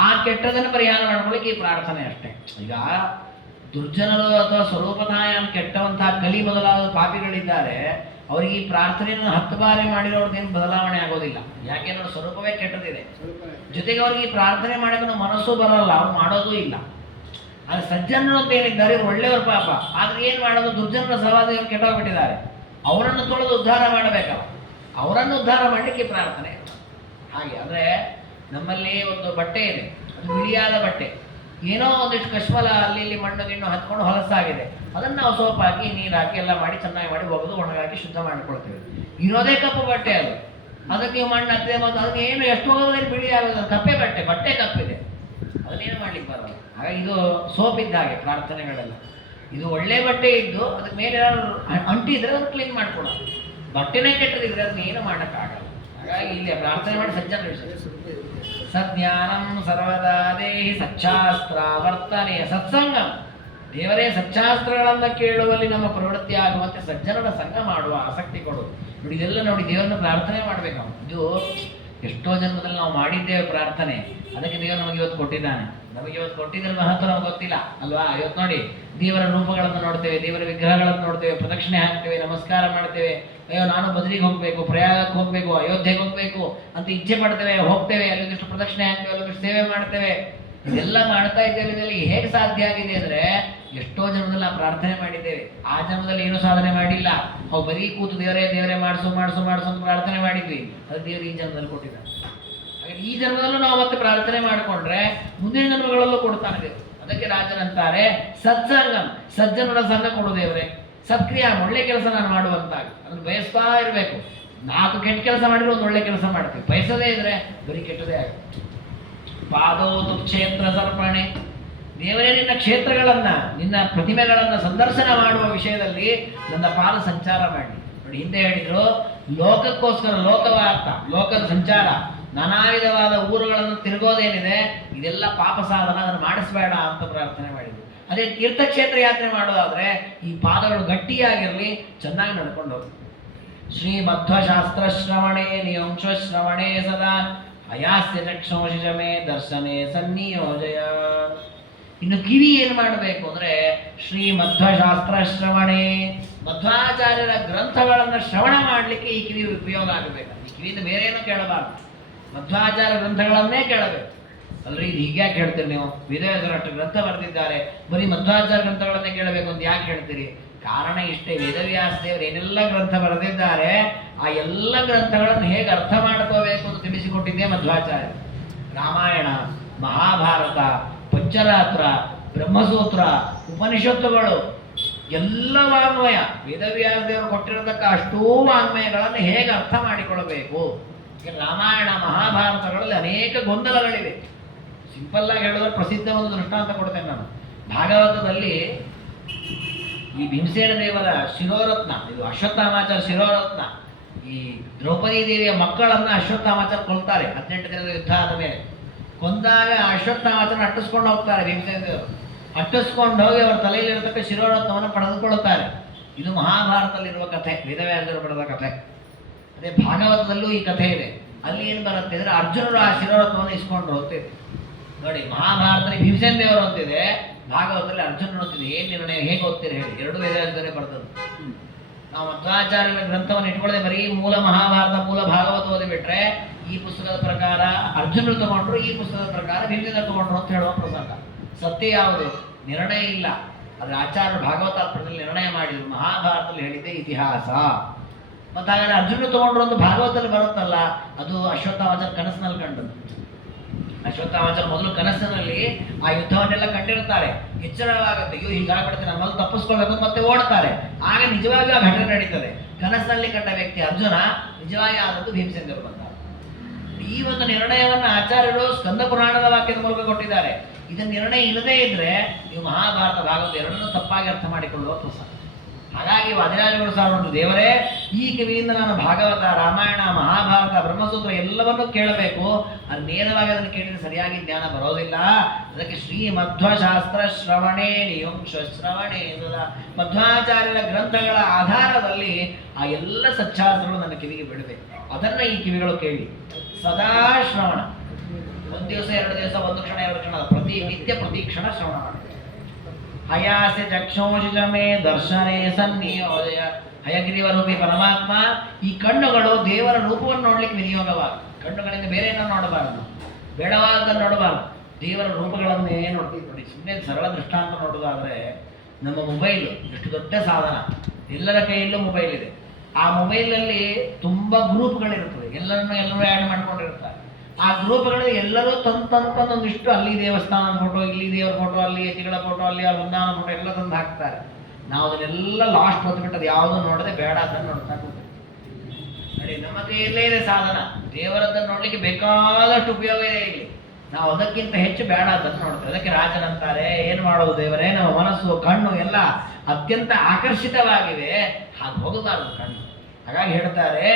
ಆ ಕೆಟ್ಟದನ್ನು ಪರಿಹಾರ ಮಾಡ್ಕೊಳ್ಳಿಕ್ಕೆ ಈ ಪ್ರಾರ್ಥನೆ ಅಷ್ಟೇ. ಈಗ ದುರ್ಜನರು ಅಥವಾ ಸ್ವರೂಪತಃ ಕೆಟ್ಟವಂತಹ ಕಲಿ ಮೊದಲಾದ ಪಾಪಿಗಳಿದ್ದಾರೆ, ಅವರಿಗೆ ಈ ಪ್ರಾರ್ಥನೆಯನ್ನು 10 ಬಾರಿ ಮಾಡಿರೋದೇನು ಬದಲಾವಣೆ ಆಗೋದಿಲ್ಲ. ಯಾಕೆಂದ್ರೆ ಸ್ವರೂಪವೇ ಕೆಟ್ಟದಿದೆ. ಜೊತೆಗೆ ಅವ್ರಿಗೆ ಈ ಪ್ರಾರ್ಥನೆ ಮಾಡಿದ್ರೆ ಮನಸ್ಸು ಬರಲ್ಲ, ಅವ್ರು ಮಾಡೋದೂ ಇಲ್ಲ. ಆದ್ರೆ ಸಜ್ಜನರು ಅಂತ ಏನಿದ್ದಾರೆ ಇವ್ರು ಒಳ್ಳೆಯವರು ಪಾಪ, ಆದ್ರೆ ಏನ್ ಮಾಡೋದು, ದುರ್ಜನರ ಸಹವಾಸ ಕೆಟ್ಟೋಗ್ಬಿಟ್ಟಿದ್ದಾರೆ. ಅವರನ್ನು ತೊಳೆದು ಉದ್ಧಾರ ಮಾಡಬೇಕಲ್ಲ, ಅವರನ್ನು ಉದ್ಧಾರ ಮಾಡಲಿಕ್ಕೆ ಪ್ರಾರ್ಥನೆ. ಹಾಗೆ ಅಂದ್ರೆ ನಮ್ಮಲ್ಲಿ ಒಂದು ಬಟ್ಟೆ ಇದೆ, ಅದು ಬಿಳಿಯಾದ ಬಟ್ಟೆ, ಏನೋ ಒಂದಿಷ್ಟು ಕಶ್ಮಲ ಅಲ್ಲಿ ಇಲ್ಲಿ ಮಣ್ಣು ಗಿಣ್ಣು ಹತ್ಕೊಂಡು ಹೊಲಸಾಗಿದೆ, ಅದನ್ನು ನಾವು ಸೋಪ್ ಹಾಕಿ ನೀರು ಹಾಕಿ ಎಲ್ಲ ಮಾಡಿ ಚೆನ್ನಾಗಿ ಮಾಡಿ ಒಗೆದು ಒಣಗಾಕಿ ಶುದ್ಧ ಮಾಡಿಕೊಳ್ತೇವೆ. ಇರೋದೇ ಕಪ್ಪು ಬಟ್ಟೆ ಅದು, ಅದಕ್ಕೆ ನೀವು ಮಣ್ಣು ಹತ್ತಿದೆ ಮತ್ತು ಅದಕ್ಕೆ ಏನು ಎಷ್ಟು ಹೋಗೋದ್ರಲ್ಲಿ ಬಿಳಿ ಆಗೋದು, ಕಪ್ಪೆ ಬಟ್ಟೆ, ಬಟ್ಟೆ ಕಪ್ಪಿದೆ, ಅದನ್ನೇನು ಮಾಡ್ಲಿಕ್ಕೆ ಬರಲ್ಲ. ಹಾಗಾಗಿ ಇದು ಸೋಪ್ ಇದ್ದ ಹಾಗೆ ಪ್ರಾರ್ಥನೆಗಳೆಲ್ಲ. ಇದು ಒಳ್ಳೆ ಬಟ್ಟೆ ಇದ್ದು ಅದಕ್ಕೆ ಮೇಲೆ ಅಂಟಿದ್ರೆ ಅದನ್ನು ಕ್ಲೀನ್ ಮಾಡ್ಕೊಡೋದು. ಬಟ್ಟೆನೇ ಕೆಟ್ಟದಿದ್ರೆ ಅದನ್ನ ಏನು ಮಾಡೋಕ್ಕಾಗಲ್ಲ. ಹಾಗಾಗಿ ಇಲ್ಲಿ ಪ್ರಾರ್ಥನೆ ಮಾಡಿ ಸಜ್ಜನ ವಿಷಯ ಸಜ್ಞಾನಂ ಸರ್ವದಾ ದೇಹಿ ಸಚ್ಚಾಸ್ತ್ರ ವರ್ತನೆ ಸತ್ಸಂಗಂ. ದೇವರೇ ಸಚ್ಚಾಸ್ತ್ರಗಳನ್ನು ಕೇಳುವಲ್ಲಿ ನಮ್ಮ ಪ್ರವೃತ್ತಿ ಆಗುವಂತೆ ಸಜ್ಜನರ ಸಂಘ ಮಾಡುವ ಆಸಕ್ತಿ ಕೊಡು. ನೋಡಿ ಇದೆಲ್ಲ ನೋಡಿ ದೇವರನ್ನ ಪ್ರಾರ್ಥನೆ ಮಾಡ್ಬೇಕು ನಾವು. ಇದು ಎಷ್ಟೋ ಜನ್ಮದಲ್ಲಿ ನಾವು ಮಾಡಿದ್ದೇವೆ ಪ್ರಾರ್ಥನೆ, ಅದಕ್ಕೆ ದೇವರು ನಮಗೆ ಇವತ್ತು ಕೊಟ್ಟಿದ್ದಾನೆ. ನಮಗೆ ಇವತ್ತು ಕೊಟ್ಟಿದ್ರೆ ಮಹತ್ವ ನಮ್ಗೆ ಗೊತ್ತಿಲ್ಲ ಅಲ್ವಾ. ಇವತ್ತು ನೋಡಿ ದೇವರ ರೂಪಗಳನ್ನು ನೋಡ್ತೇವೆ, ದೇವರ ವಿಗ್ರಹಗಳನ್ನು ನೋಡ್ತೇವೆ, ಪ್ರದಕ್ಷಿಣೆ ಹಾಕ್ತೇವೆ, ನಮಸ್ಕಾರ ಮಾಡ್ತೇವೆ. ಅಯ್ಯೋ ನಾನು ಬದ್ರಿಗೆ ಹೋಗ್ಬೇಕು, ಪ್ರಯಾಗಕ್ಕೆ ಹೋಗ್ಬೇಕು, ಅಯೋಧ್ಯೆಗೆ ಹೋಗ್ಬೇಕು ಅಂತ ಇಚ್ಛೆ ಪಡ್ತೇವೆ, ಹೋಗ್ತೇವೆ, ಅಲ್ಲಿಂದಷ್ಟು ಪ್ರದಕ್ಷಿಣೆ ಹಾಕ್ತೇವೆ, ಅಲ್ಲಿಂದಷ್ಟು ಸೇವೆ ಮಾಡ್ತೇವೆ. ಇದೆಲ್ಲ ಮಾಡ್ತಾ ಇದ್ದೇವೆ. ಇದರಲ್ಲಿ ಹೇಗೆ ಸಾಧ್ಯ ಆಗಿದೆ ಅಂದ್ರೆ, ಎಷ್ಟೋ ಜನ್ಮದಲ್ಲಿ ನಾವು ಪ್ರಾರ್ಥನೆ ಮಾಡಿದ್ದೇವೆ, ಆ ಜನ್ಮದಲ್ಲಿ ಏನು ಸಾಧನೆ ಮಾಡಿಲ್ಲ. ಅವು ಬರೀ ಕೂತು ದೇವರೇ ದೇವರೇ ಮಾಡಿಸು ಮಾಡಿಸು ಮಾಡಿಸು ಅಂತ ಪ್ರಾರ್ಥನೆ ಮಾಡಿದ್ವಿ, ಅದು ದೇವರು ಈ ಜನ್ಮದಲ್ಲಿ ಕೊಟ್ಟಿದ್ದಾನೆ. ಹಾಗೆ ಈ ಜನ್ಮದಲ್ಲೂ ನಾವು ಮತ್ತೆ ಪ್ರಾರ್ಥನೆ ಮಾಡಿಕೊಂಡ್ರೆ ಮುಂದಿನ ಜನ್ಮಗಳಲ್ಲೂ ಕೊಡ್ತಾನೆ ದೇವರು. ಅದಕ್ಕೆ ರಾಜರಂತಾರೆ ಸತ್ಸಂಗಂ, ಸಜ್ಜನರ ಸಂಘ ಕೊಡು ದೇವರೇ. ಸತ್ಕ್ರಿಯೆ, ಒಳ್ಳೆ ಕೆಲಸ ನಾನು ಮಾಡುವಂತಾಗ ಅದನ್ನು ಬಯಸ್ತಾ ಇರಬೇಕು. 4 ಕೆಟ್ಟ ಕೆಲಸ ಮಾಡಿದ್ರೆ ಒಂದು ಒಳ್ಳೆ ಕೆಲಸ ಮಾಡ್ತೀವಿ, ಬಯಸದೇ ಇದ್ರೆ ಬರೀ ಕೆಟ್ಟದೇ ಆಗುತ್ತೆ. ಪಾದೋತು ಕ್ಷೇತ್ರ ಸರ್ಪಣೆ, ದೇವರೇ ನಿನ್ನ ಕ್ಷೇತ್ರಗಳನ್ನ, ನಿನ್ನ ಪ್ರತಿಮೆಗಳನ್ನ ಸಂದರ್ಶನ ಮಾಡುವ ವಿಷಯದಲ್ಲಿ ನನ್ನ ಪಾದ ಸಂಚಾರ ಮಾಡಿ. ನೋಡಿ ಹಿಂದೆ ಹೇಳಿದ್ರು, ಲೋಕಕ್ಕೋಸ್ಕರ ಲೋಕವಾರ್ಥ, ಲೋಕದ ಸಂಚಾರ, ನಾನಾ ವಿಧವಾದ ಊರುಗಳನ್ನು ತಿರುಗೋದೇನಿದೆ ಇದೆಲ್ಲ ಪಾಪ ಸಾಧನ, ಅದನ್ನು ಮಾಡಿಸ್ಬೇಡ ಅಂತ ಪ್ರಾರ್ಥನೆ ಮಾಡಿದ್ರು. ಅದೇ ತೀರ್ಥಕ್ಷೇತ್ರ ಯಾತ್ರೆ ಮಾಡೋದಾದ್ರೆ ಈ ಪಾದಗಳು ಗಟ್ಟಿಯಾಗಿರಲಿ, ಚೆನ್ನಾಗಿ ನಡ್ಕೊಂಡು ಹೋಗಿ. ಶ್ರೀ ಮಧ್ವಶಾಸ್ತ್ರ ಶ್ರವಣೆ ನಿಯಂಶ ಶ್ರವಣೆ ಸದಾ ಅಯಾಸ್ಯ ಚಕ್ಷೋಶಿಷಮೇ ದರ್ಶನೆ ಸನ್ನಿಯೋಜಯ. ಇನ್ನು ಕಿವಿ ಏನು ಮಾಡಬೇಕು ಅಂದ್ರೆ, ಶ್ರೀ ಮಧ್ವಶಾಸ್ತ್ರ ಶ್ರವಣೆ, ಮಧ್ವಾಚಾರ್ಯರ ಗ್ರಂಥಗಳನ್ನು ಶ್ರವಣ ಮಾಡಲಿಕ್ಕೆ ಈ ಕಿವಿ ಉಪಯೋಗ ಆಗಬೇಕು. ಈ ಕಿವಿಯಿಂದ ಬೇರೆ ಏನೋ ಕೇಳಬಾರ್ದು, ಮಧ್ವಾಚಾರ್ಯ ಗ್ರಂಥಗಳನ್ನೇ ಕೇಳಬೇಕು. ಅಲ್ರಿ ಇದು ಹೀಗ್ಯಾಕೆ ಹೇಳ್ತೀರಿ ನೀವು, ವೇದವ್ಯಾಸರು ಅಷ್ಟು ಗ್ರಂಥ ಬರೆದಿದ್ದಾರೆ, ಬರೀ ಮಧ್ವಾಚಾರ್ಯ ಗ್ರಂಥಗಳನ್ನೇ ಕೇಳಬೇಕು ಅಂತ ಯಾಕೆ ಹೇಳ್ತೀರಿ? ಕಾರಣ ಇಷ್ಟೇ, ವೇದವ್ಯಾಸ ದೇವರು ಏನೆಲ್ಲ ಗ್ರಂಥ ಬರೆದಿದ್ದಾರೆ ಆ ಎಲ್ಲ ಗ್ರಂಥಗಳನ್ನು ಹೇಗೆ ಅರ್ಥ ಮಾಡ್ಕೋಬೇಕು ಅಂತ ತಿಳಿಸಿಕೊಟ್ಟಿದ್ದೇ ಮಧ್ವಾಚಾರ್ಯ. ರಾಮಾಯಣ, ಮಹಾಭಾರತ, ಪಂಚರಾತ್ರ, ಬ್ರಹ್ಮಸೂತ್ರ, ಉಪನಿಷತ್ತುಗಳು ಎಲ್ಲ ವಾಂಗ್ಮಯ, ವೇದವ್ಯಾಸ ದೇವರು ಕೊಟ್ಟಿರತಕ್ಕ ಅಷ್ಟೂ ವಾಂಗ್ಮಯಗಳನ್ನು ಹೇಗೆ ಅರ್ಥ ಮಾಡಿಕೊಳ್ಳಬೇಕು. ರಾಮಾಯಣ ಮಹಾಭಾರತಗಳಲ್ಲಿ ಅನೇಕ ಗೊಂದಲಗಳಿವೆ. ಸಿಂಪಲ್ ಆಗಿ ಹೇಳಿದ್ರೆ ಪ್ರಸಿದ್ಧ ಒಂದು ದೃಷ್ಟಾಂತ ಕೊಡ್ತೇನೆ ನಾನು. ಭಾಗವತದಲ್ಲಿ ಈ ಭೀಮಸೇನ ದೇವರ ಶಿರೋರತ್ನ, ಇದು ಅಶ್ವತ್ಥಾಮಾಚಾರ್ಯ ಶಿರೋರತ್ನ, ಈ ದ್ರೌಪದಿ ದೇವಿಯ ಮಕ್ಕಳನ್ನ ಅಶ್ವತ್ಥಾಮಾಚಾರ್ಯ ಕೊಲ್ತಾರೆ 18 ದಿನದ ಯುದ್ಧ ಆದ ಮೇಲೆ. ಕೊಂದಾಗ ಅಶ್ವತ್ಥಾಮಾಚಾರ್ಯ ಅಟ್ಟಿಸ್ಕೊಂಡು ಹೋಗ್ತಾರೆ ಭೀಮಸೇನ ದೇವರು. ಅಟ್ಟಿಸ್ಕೊಂಡು ಹೋಗಿ ಅವರ ತಲೆಯಲ್ಲಿರತಕ್ಕ ಶಿರೋರತ್ನವನ್ನು ಪಡೆದುಕೊಳ್ಳುತ್ತಾರೆ. ಇದು ಮಹಾಭಾರತದಲ್ಲಿರುವ ಕಥೆ, ವೇದವ್ಯಾಸರು ಬರೆದ ಕಥೆ. ಅದೇ ಭಾಗವತದಲ್ಲೂ ಈ ಕಥೆ ಇದೆ. ಅಲ್ಲಿ ಏನು ಬರುತ್ತೆ ಅಂದರೆ, ಅರ್ಜುನರು ಆ ಶಿರೋರತ್ನವನ್ನು ಇಸ್ಕೊಂಡು ಹೋಗ್ತಿದೆ. ನೋಡಿ, ಮಹಾಭಾರತದಲ್ಲಿ ಭೀಮಸೇನ ದೇವರು ಅಂತಿದೆ, ಭಾಗವತದಲ್ಲಿ ಅರ್ಜುನರು ಅಂತಿದೆ. ಏನು ನಿರ್ಣಯ ಹೇಗೆ ಓದ್ತೀರಿ ಹೇಳಿ? ಎರಡು ವೇದವ್ಯಾಸರೇ ಬರೆದದ್ದು. ನಾವು ಮಧ್ವಾಚಾರ್ಯರ ಗ್ರಂಥವನ್ನು ಇಟ್ಕೊಳ್ಳದೆ ಬರೀ ಮೂಲ ಮಹಾಭಾರತ ಮೂಲ ಭಾಗವತ ಓದಿಬಿಟ್ರೆ, ಈ ಪುಸ್ತಕದ ಪ್ರಕಾರ ಅರ್ಜುನರು ತಗೊಂಡ್ರು, ಈ ಪುಸ್ತಕದ ಪ್ರಕಾರ ಭೀಮಸೇನ ತಗೊಂಡ್ರು ಅಂತ ಹೇಳುವ ಪ್ರಸಂಗ. ಸತ್ಯ ಯಾವುದು? ನಿರ್ಣಯ ಇಲ್ಲ. ಆದರೆ ಆಚಾರ್ಯರು ಭಾಗವತಾತ್ಮದಲ್ಲಿ ನಿರ್ಣಯ ಮಾಡಿದ್ರು, ಮಹಾಭಾರತದಲ್ಲಿ ಹೇಳಿದ್ದೆ ಇತಿಹಾಸ. ಮತ್ತು ಹಾಗಾದ್ರೆ ಅರ್ಜುನ ತಗೊಂಡ್ರು ಒಂದು ಭಾಗವತದಲ್ಲಿ ಬರುತ್ತಲ್ಲ, ಅದು ಅಶ್ವತ್ಥಾಮಾಚಾರ್ಯ ಕನಸಿನಲ್ಲಿ ಕಂಡದ್ದು. ಅಶ್ವತ್ಥಾಮಾಚಾರ್ಯ ಮೊದಲು ಕನಸಿನಲ್ಲಿ ಆ ಯುದ್ಧವನ್ನೆಲ್ಲ ಕಂಡಿರ್ತಾರೆ, ಎಚ್ಚರವಾಗುತ್ತೆ, ಅಯ್ಯೋ ಹೀಗಾಗ್ಬಿಡುತ್ತೆ, ನಮ್ಮಲ್ಲಿ ತಪ್ಪಿಸ್ಕೊಳ್ಬೇಕು ಮತ್ತೆ ಓಡ್ತಾರೆ. ಆಗ ನಿಜವಾಗಿಯೂ ಆ ಘಟನೆ ನಡೀತದೆ. ಕನಸಿನಲ್ಲಿ ಕಂಡ ವ್ಯಕ್ತಿ ಅರ್ಜುನ, ನಿಜವಾಗಿ ಆದದ್ದು ಭೀಮಸೇನ ದೇವರು ಬಂದ. ಈ ಒಂದು ನಿರ್ಣಯವನ್ನು ಆಚಾರ್ಯರು ಸ್ಕಂದ ಪುರಾಣದ ವಾಕ್ಯದ ಮೂಲಕ ಕೊಟ್ಟಿದ್ದಾರೆ. ಇದನ್ನ ನಿರ್ಣಯ ಇಲ್ಲದೇ ಇದ್ರೆ ನೀವು ಮಹಾಭಾರತ ಭಾಗವತ ಎರಡನ್ನೂ ತಪ್ಪಾಗಿ ಅರ್ಥ ಮಾಡಿಕೊಳ್ಳುವ ಪ್ರಸಂಗ. ಹಾಗಾಗಿ ವಾದಿರಾಜರು ಸಾರು ದೇವರೇ, ಈ ಕಿವಿಯಿಂದ ನಾನು ಭಾಗವತ, ರಾಮಾಯಣ, ಮಹಾಭಾರತ, ಬ್ರಹ್ಮಸೂತ್ರ ಎಲ್ಲವನ್ನೂ ಕೇಳಬೇಕು. ಅದು ನೇರವಾಗಿ ಅದನ್ನು ಕೇಳಿದ್ರೆ ಸರಿಯಾಗಿ ಜ್ಞಾನ ಬರೋದಿಲ್ಲ. ಅದಕ್ಕೆ ಶ್ರೀ ಮಧ್ವಶಾಸ್ತ್ರ ಶ್ರವಣೇ ನಿಯುಂಕ್ಷ ಶ್ರವಣೇ ಮಧ್ವಾಚಾರ್ಯರ ಗ್ರಂಥಗಳ ಆಧಾರದಲ್ಲಿ ಆ ಎಲ್ಲ ಸಚ್ಚಾಸ್ತ್ರಗಳು ನನ್ನ ಕಿವಿಗೆ ಬಿಡಬೇಕು. ಅದನ್ನ ಈ ಕಿವಿಗಳು ಕೇಳಿ ಸದಾ ಶ್ರವಣ. ಒಂದು ದಿವಸ, 2 ದಿವಸ, 1 ಕ್ಷಣ, 2 ಕ್ಷಣ, ಪ್ರತಿ ನಿತ್ಯ ಪ್ರತಿ ಕ್ಷಣ ಶ್ರವಣ ಮಾಡಬೇಕು. ಹಯಾಸ್ಯ ಚಕ್ಷೋಷಿಜ ಮೇ ದರ್ಶನೇ ಸನ್ನಿಯೋಜಯ. ಹಯಗ್ರೀವ ರೂಪಿ ಪರಮಾತ್ಮ, ಈ ಕಣ್ಣುಗಳು ದೇವರ ರೂಪವನ್ನು ನೋಡ್ಲಿಕ್ಕೆ ವಿನಿಯೋಗವಾದ. ಕಣ್ಣುಗಳಿಂದ ಬೇರೆ ಏನೋ ನೋಡಬಾರದು, ಬೇಡವಾದನ್ನು ನೋಡಬಾರದು, ದೇವರ ರೂಪಗಳನ್ನೇ ನೋಡ್ತೀವಿ. ನೋಡಿ, ಸುಮ್ಮನೆ ಸರಳ ದೃಷ್ಟಾಂತ ನೋಡೋದಾದ್ರೆ, ನಮ್ಮ ಮೊಬೈಲ್ ಎಷ್ಟು ದೊಡ್ಡ ಸಾಧನ. ಎಲ್ಲರ ಕೈಯಲ್ಲೂ ಮೊಬೈಲ್ ಇದೆ. ಆ ಮೊಬೈಲಲ್ಲಿ ತುಂಬ ಗ್ರೂಪ್ಗಳಿರ್ತದೆ, ಎಲ್ಲರೂ ಆ್ಯಡ್ ಮಾಡ್ಕೊಂಡಿರ್ತಾರೆ. ಆ ಗ್ರೂಪ್ಗಳಲ್ಲಿ ಎಲ್ಲರೂ ತಂದೊಂದಿಷ್ಟು ಅಲ್ಲಿ ದೇವಸ್ಥಾನದ ಫೋಟೋ, ಇಲ್ಲಿ ದೇವರ ಫೋಟೋ, ಅಲ್ಲಿ ಯತಿಗಳ ಫೋಟೋ, ಅಲ್ಲಿ ವೃಂದಾವನ ಫೋಟೋ ಎಲ್ಲ ತಂದು ಹಾಕ್ತಾರೆ. ನಾವು ಅದನ್ನೆಲ್ಲ ಲಾಸ್ಟ್ ಹೊತ್ಬಿಟ್ಟು ಅದು ಯಾವುದು ನೋಡದೆ ಬೇಡ ಅದನ್ನು ನೋಡ್ತಾ ಹೋಗ್ತೀವಿ. ನೋಡಿ, ನಮ್ಮ ಕೈಯಲ್ಲೇ ಇದೆ ಸಾಧನ. ದೇವರದ್ದನ್ನು ನೋಡ್ಲಿಕ್ಕೆ ಬೇಕಾದಷ್ಟು ಉಪಯೋಗ ಇದೆ ಇಲ್ಲಿ. ನಾವು ಅದಕ್ಕಿಂತ ಹೆಚ್ಚು ಬೇಡ ಅದನ್ನು ನೋಡ್ತೇವೆ. ಅದಕ್ಕೆ ರಾಜನಂತಾರೆ, ಏನು ಮಾಡೋದು ದೇವರೇ, ನಮ್ಮ ಮನಸ್ಸು ಕಣ್ಣು ಎಲ್ಲ ಅತ್ಯಂತ ಆಕರ್ಷಿತವಾಗಿವೆ, ಹಾಗೆ ಹೋಗಬಾರದು ಕಣ್ಣು. ಹಾಗಾಗಿ ಹೇಳ್ತಾರೆ,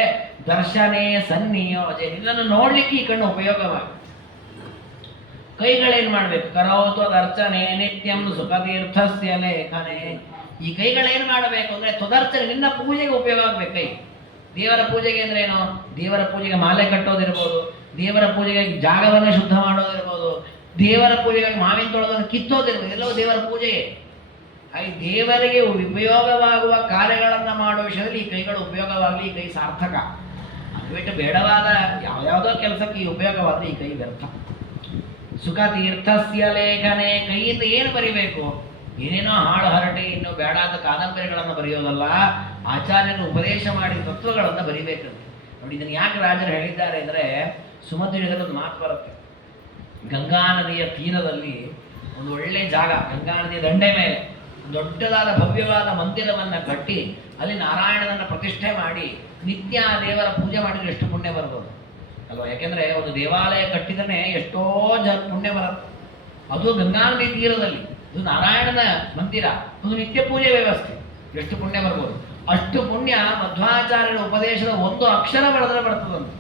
ದರ್ಶನೇ ಸನ್ನಿಯೋಜೆ, ನಿನ್ನನ್ನು ನೋಡ್ಲಿಕ್ಕೆ ಈ ಕಣ್ಣು ಉಪಯೋಗವಾಗಿ. ಕೈಗಳೇನ್ ಮಾಡ್ಬೇಕು? ಕರೋತು ಅದರ್ಚನೆ ನಿತ್ಯಂ ಸುಖತೀರ್ಥಸ್ಯ ಲೇಖನೆ. ಈ ಕೈಗಳೇನ್ ಮಾಡಬೇಕು ಅಂದ್ರೆ ತ್ವದರ್ಚನೆ, ನಿನ್ನ ಪೂಜೆಗೆ ಉಪಯೋಗ ಆಗ್ಬೇಕು ಕೈ. ದೇವರ ಪೂಜೆಗೆ ಅಂದ್ರೆ ಏನು? ದೇವರ ಪೂಜೆಗೆ ಮಾಲೆ ಕಟ್ಟೋದಿರ್ಬೋದು, ದೇವರ ಪೂಜೆಗೆ ಜಾಗವನ್ನು ಶುದ್ಧ ಮಾಡೋದಿರ್ಬೋದು, ದೇವರ ಪೂಜೆಗಾಗಿ ಮಾವಿನ ತೊಳೆದನ್ನು ಕಿತ್ತೋದಿರ್ಬೋದು, ಎಲ್ಲವೂ ದೇವರ ಪೂಜೆಯೇ. ಹಾಗೆ ದೇವರಿಗೆ ಉಪಯೋಗವಾಗುವ ಕಾರ್ಯಗಳನ್ನು ಮಾಡುವ ವಿಷಯದಲ್ಲಿ ಈ ಕೈಗಳು ಉಪಯೋಗವಾಗಲಿ, ಈ ಕೈ ಸಾರ್ಥಕ. ಅದು ಬಿಟ್ಟು ಬೇಡವಾದ ಯಾವ್ಯಾವುದೋ ಕೆಲಸಕ್ಕೆ ಈ ಉಪಯೋಗವಾದರೆ ಈ ಕೈ ವ್ಯರ್ಥ. ಸುಖ ತೀರ್ಥಸ್ಯ ಲೇಖನೆ, ಕೈಯಿಂದ ಏನು ಬರಿಬೇಕು? ಏನೇನೋ ಹಾಳು ಹರಟೆ, ಇನ್ನು ಬೇಡಾದ ಕಾದಂಬರಿಗಳನ್ನು ಬರೆಯೋದಲ್ಲ, ಆಚಾರ್ಯರು ಉಪದೇಶ ಮಾಡಿದ ತತ್ವಗಳನ್ನು ಬರಿಬೇಕಂತೆ. ನೋಡಿ, ಇದನ್ನು ಯಾಕೆ ರಾಜರು ಹೇಳಿದ್ದಾರೆ ಅಂದರೆ, ಸುಮಧ್ವರಿಗರೊಂದು ಮಾತು ಬರುತ್ತೆ. ಗಂಗಾ ನದಿಯ ತೀರದಲ್ಲಿ ಒಂದು ಒಳ್ಳೆ ಜಾಗ, ಗಂಗಾ ನದಿಯ ದಂಡೆ ಮೇಲೆ ದೊಡ್ಡದಾದ ಭವ್ಯವಾದ ಮಂದಿರವನ್ನು ಕಟ್ಟಿ ಅಲ್ಲಿ ನಾರಾಯಣನನ್ನು ಪ್ರತಿಷ್ಠೆ ಮಾಡಿ ನಿತ್ಯ ದೇವರ ಪೂಜೆ ಮಾಡಿದ್ರೆ ಎಷ್ಟು ಪುಣ್ಯ ಬರ್ಬೋದು ಅಲ್ವಾ? ಯಾಕೆಂದ್ರೆ ಒಂದು ದೇವಾಲಯ ಕಟ್ಟಿದ್ರೆ ಎಷ್ಟೋ ಪುಣ್ಯ ಬರುತ್ತೆ. ಅದು ಗಂಗಾ ನದಿ ತೀರದಲ್ಲಿ, ಅದು ನಾರಾಯಣನ ಮಂದಿರ, ಅದು ನಿತ್ಯ ಪೂಜೆ ವ್ಯವಸ್ಥೆ, ಎಷ್ಟು ಪುಣ್ಯ ಬರ್ಬೋದು. ಅಷ್ಟು ಪುಣ್ಯ ಮಧ್ವಾಚಾರ್ಯರ ಉಪದೇಶದ ಒಂದು ಅಕ್ಷರ ಬರೆದ್ರೆ ಬರ್ತದಂತೆ.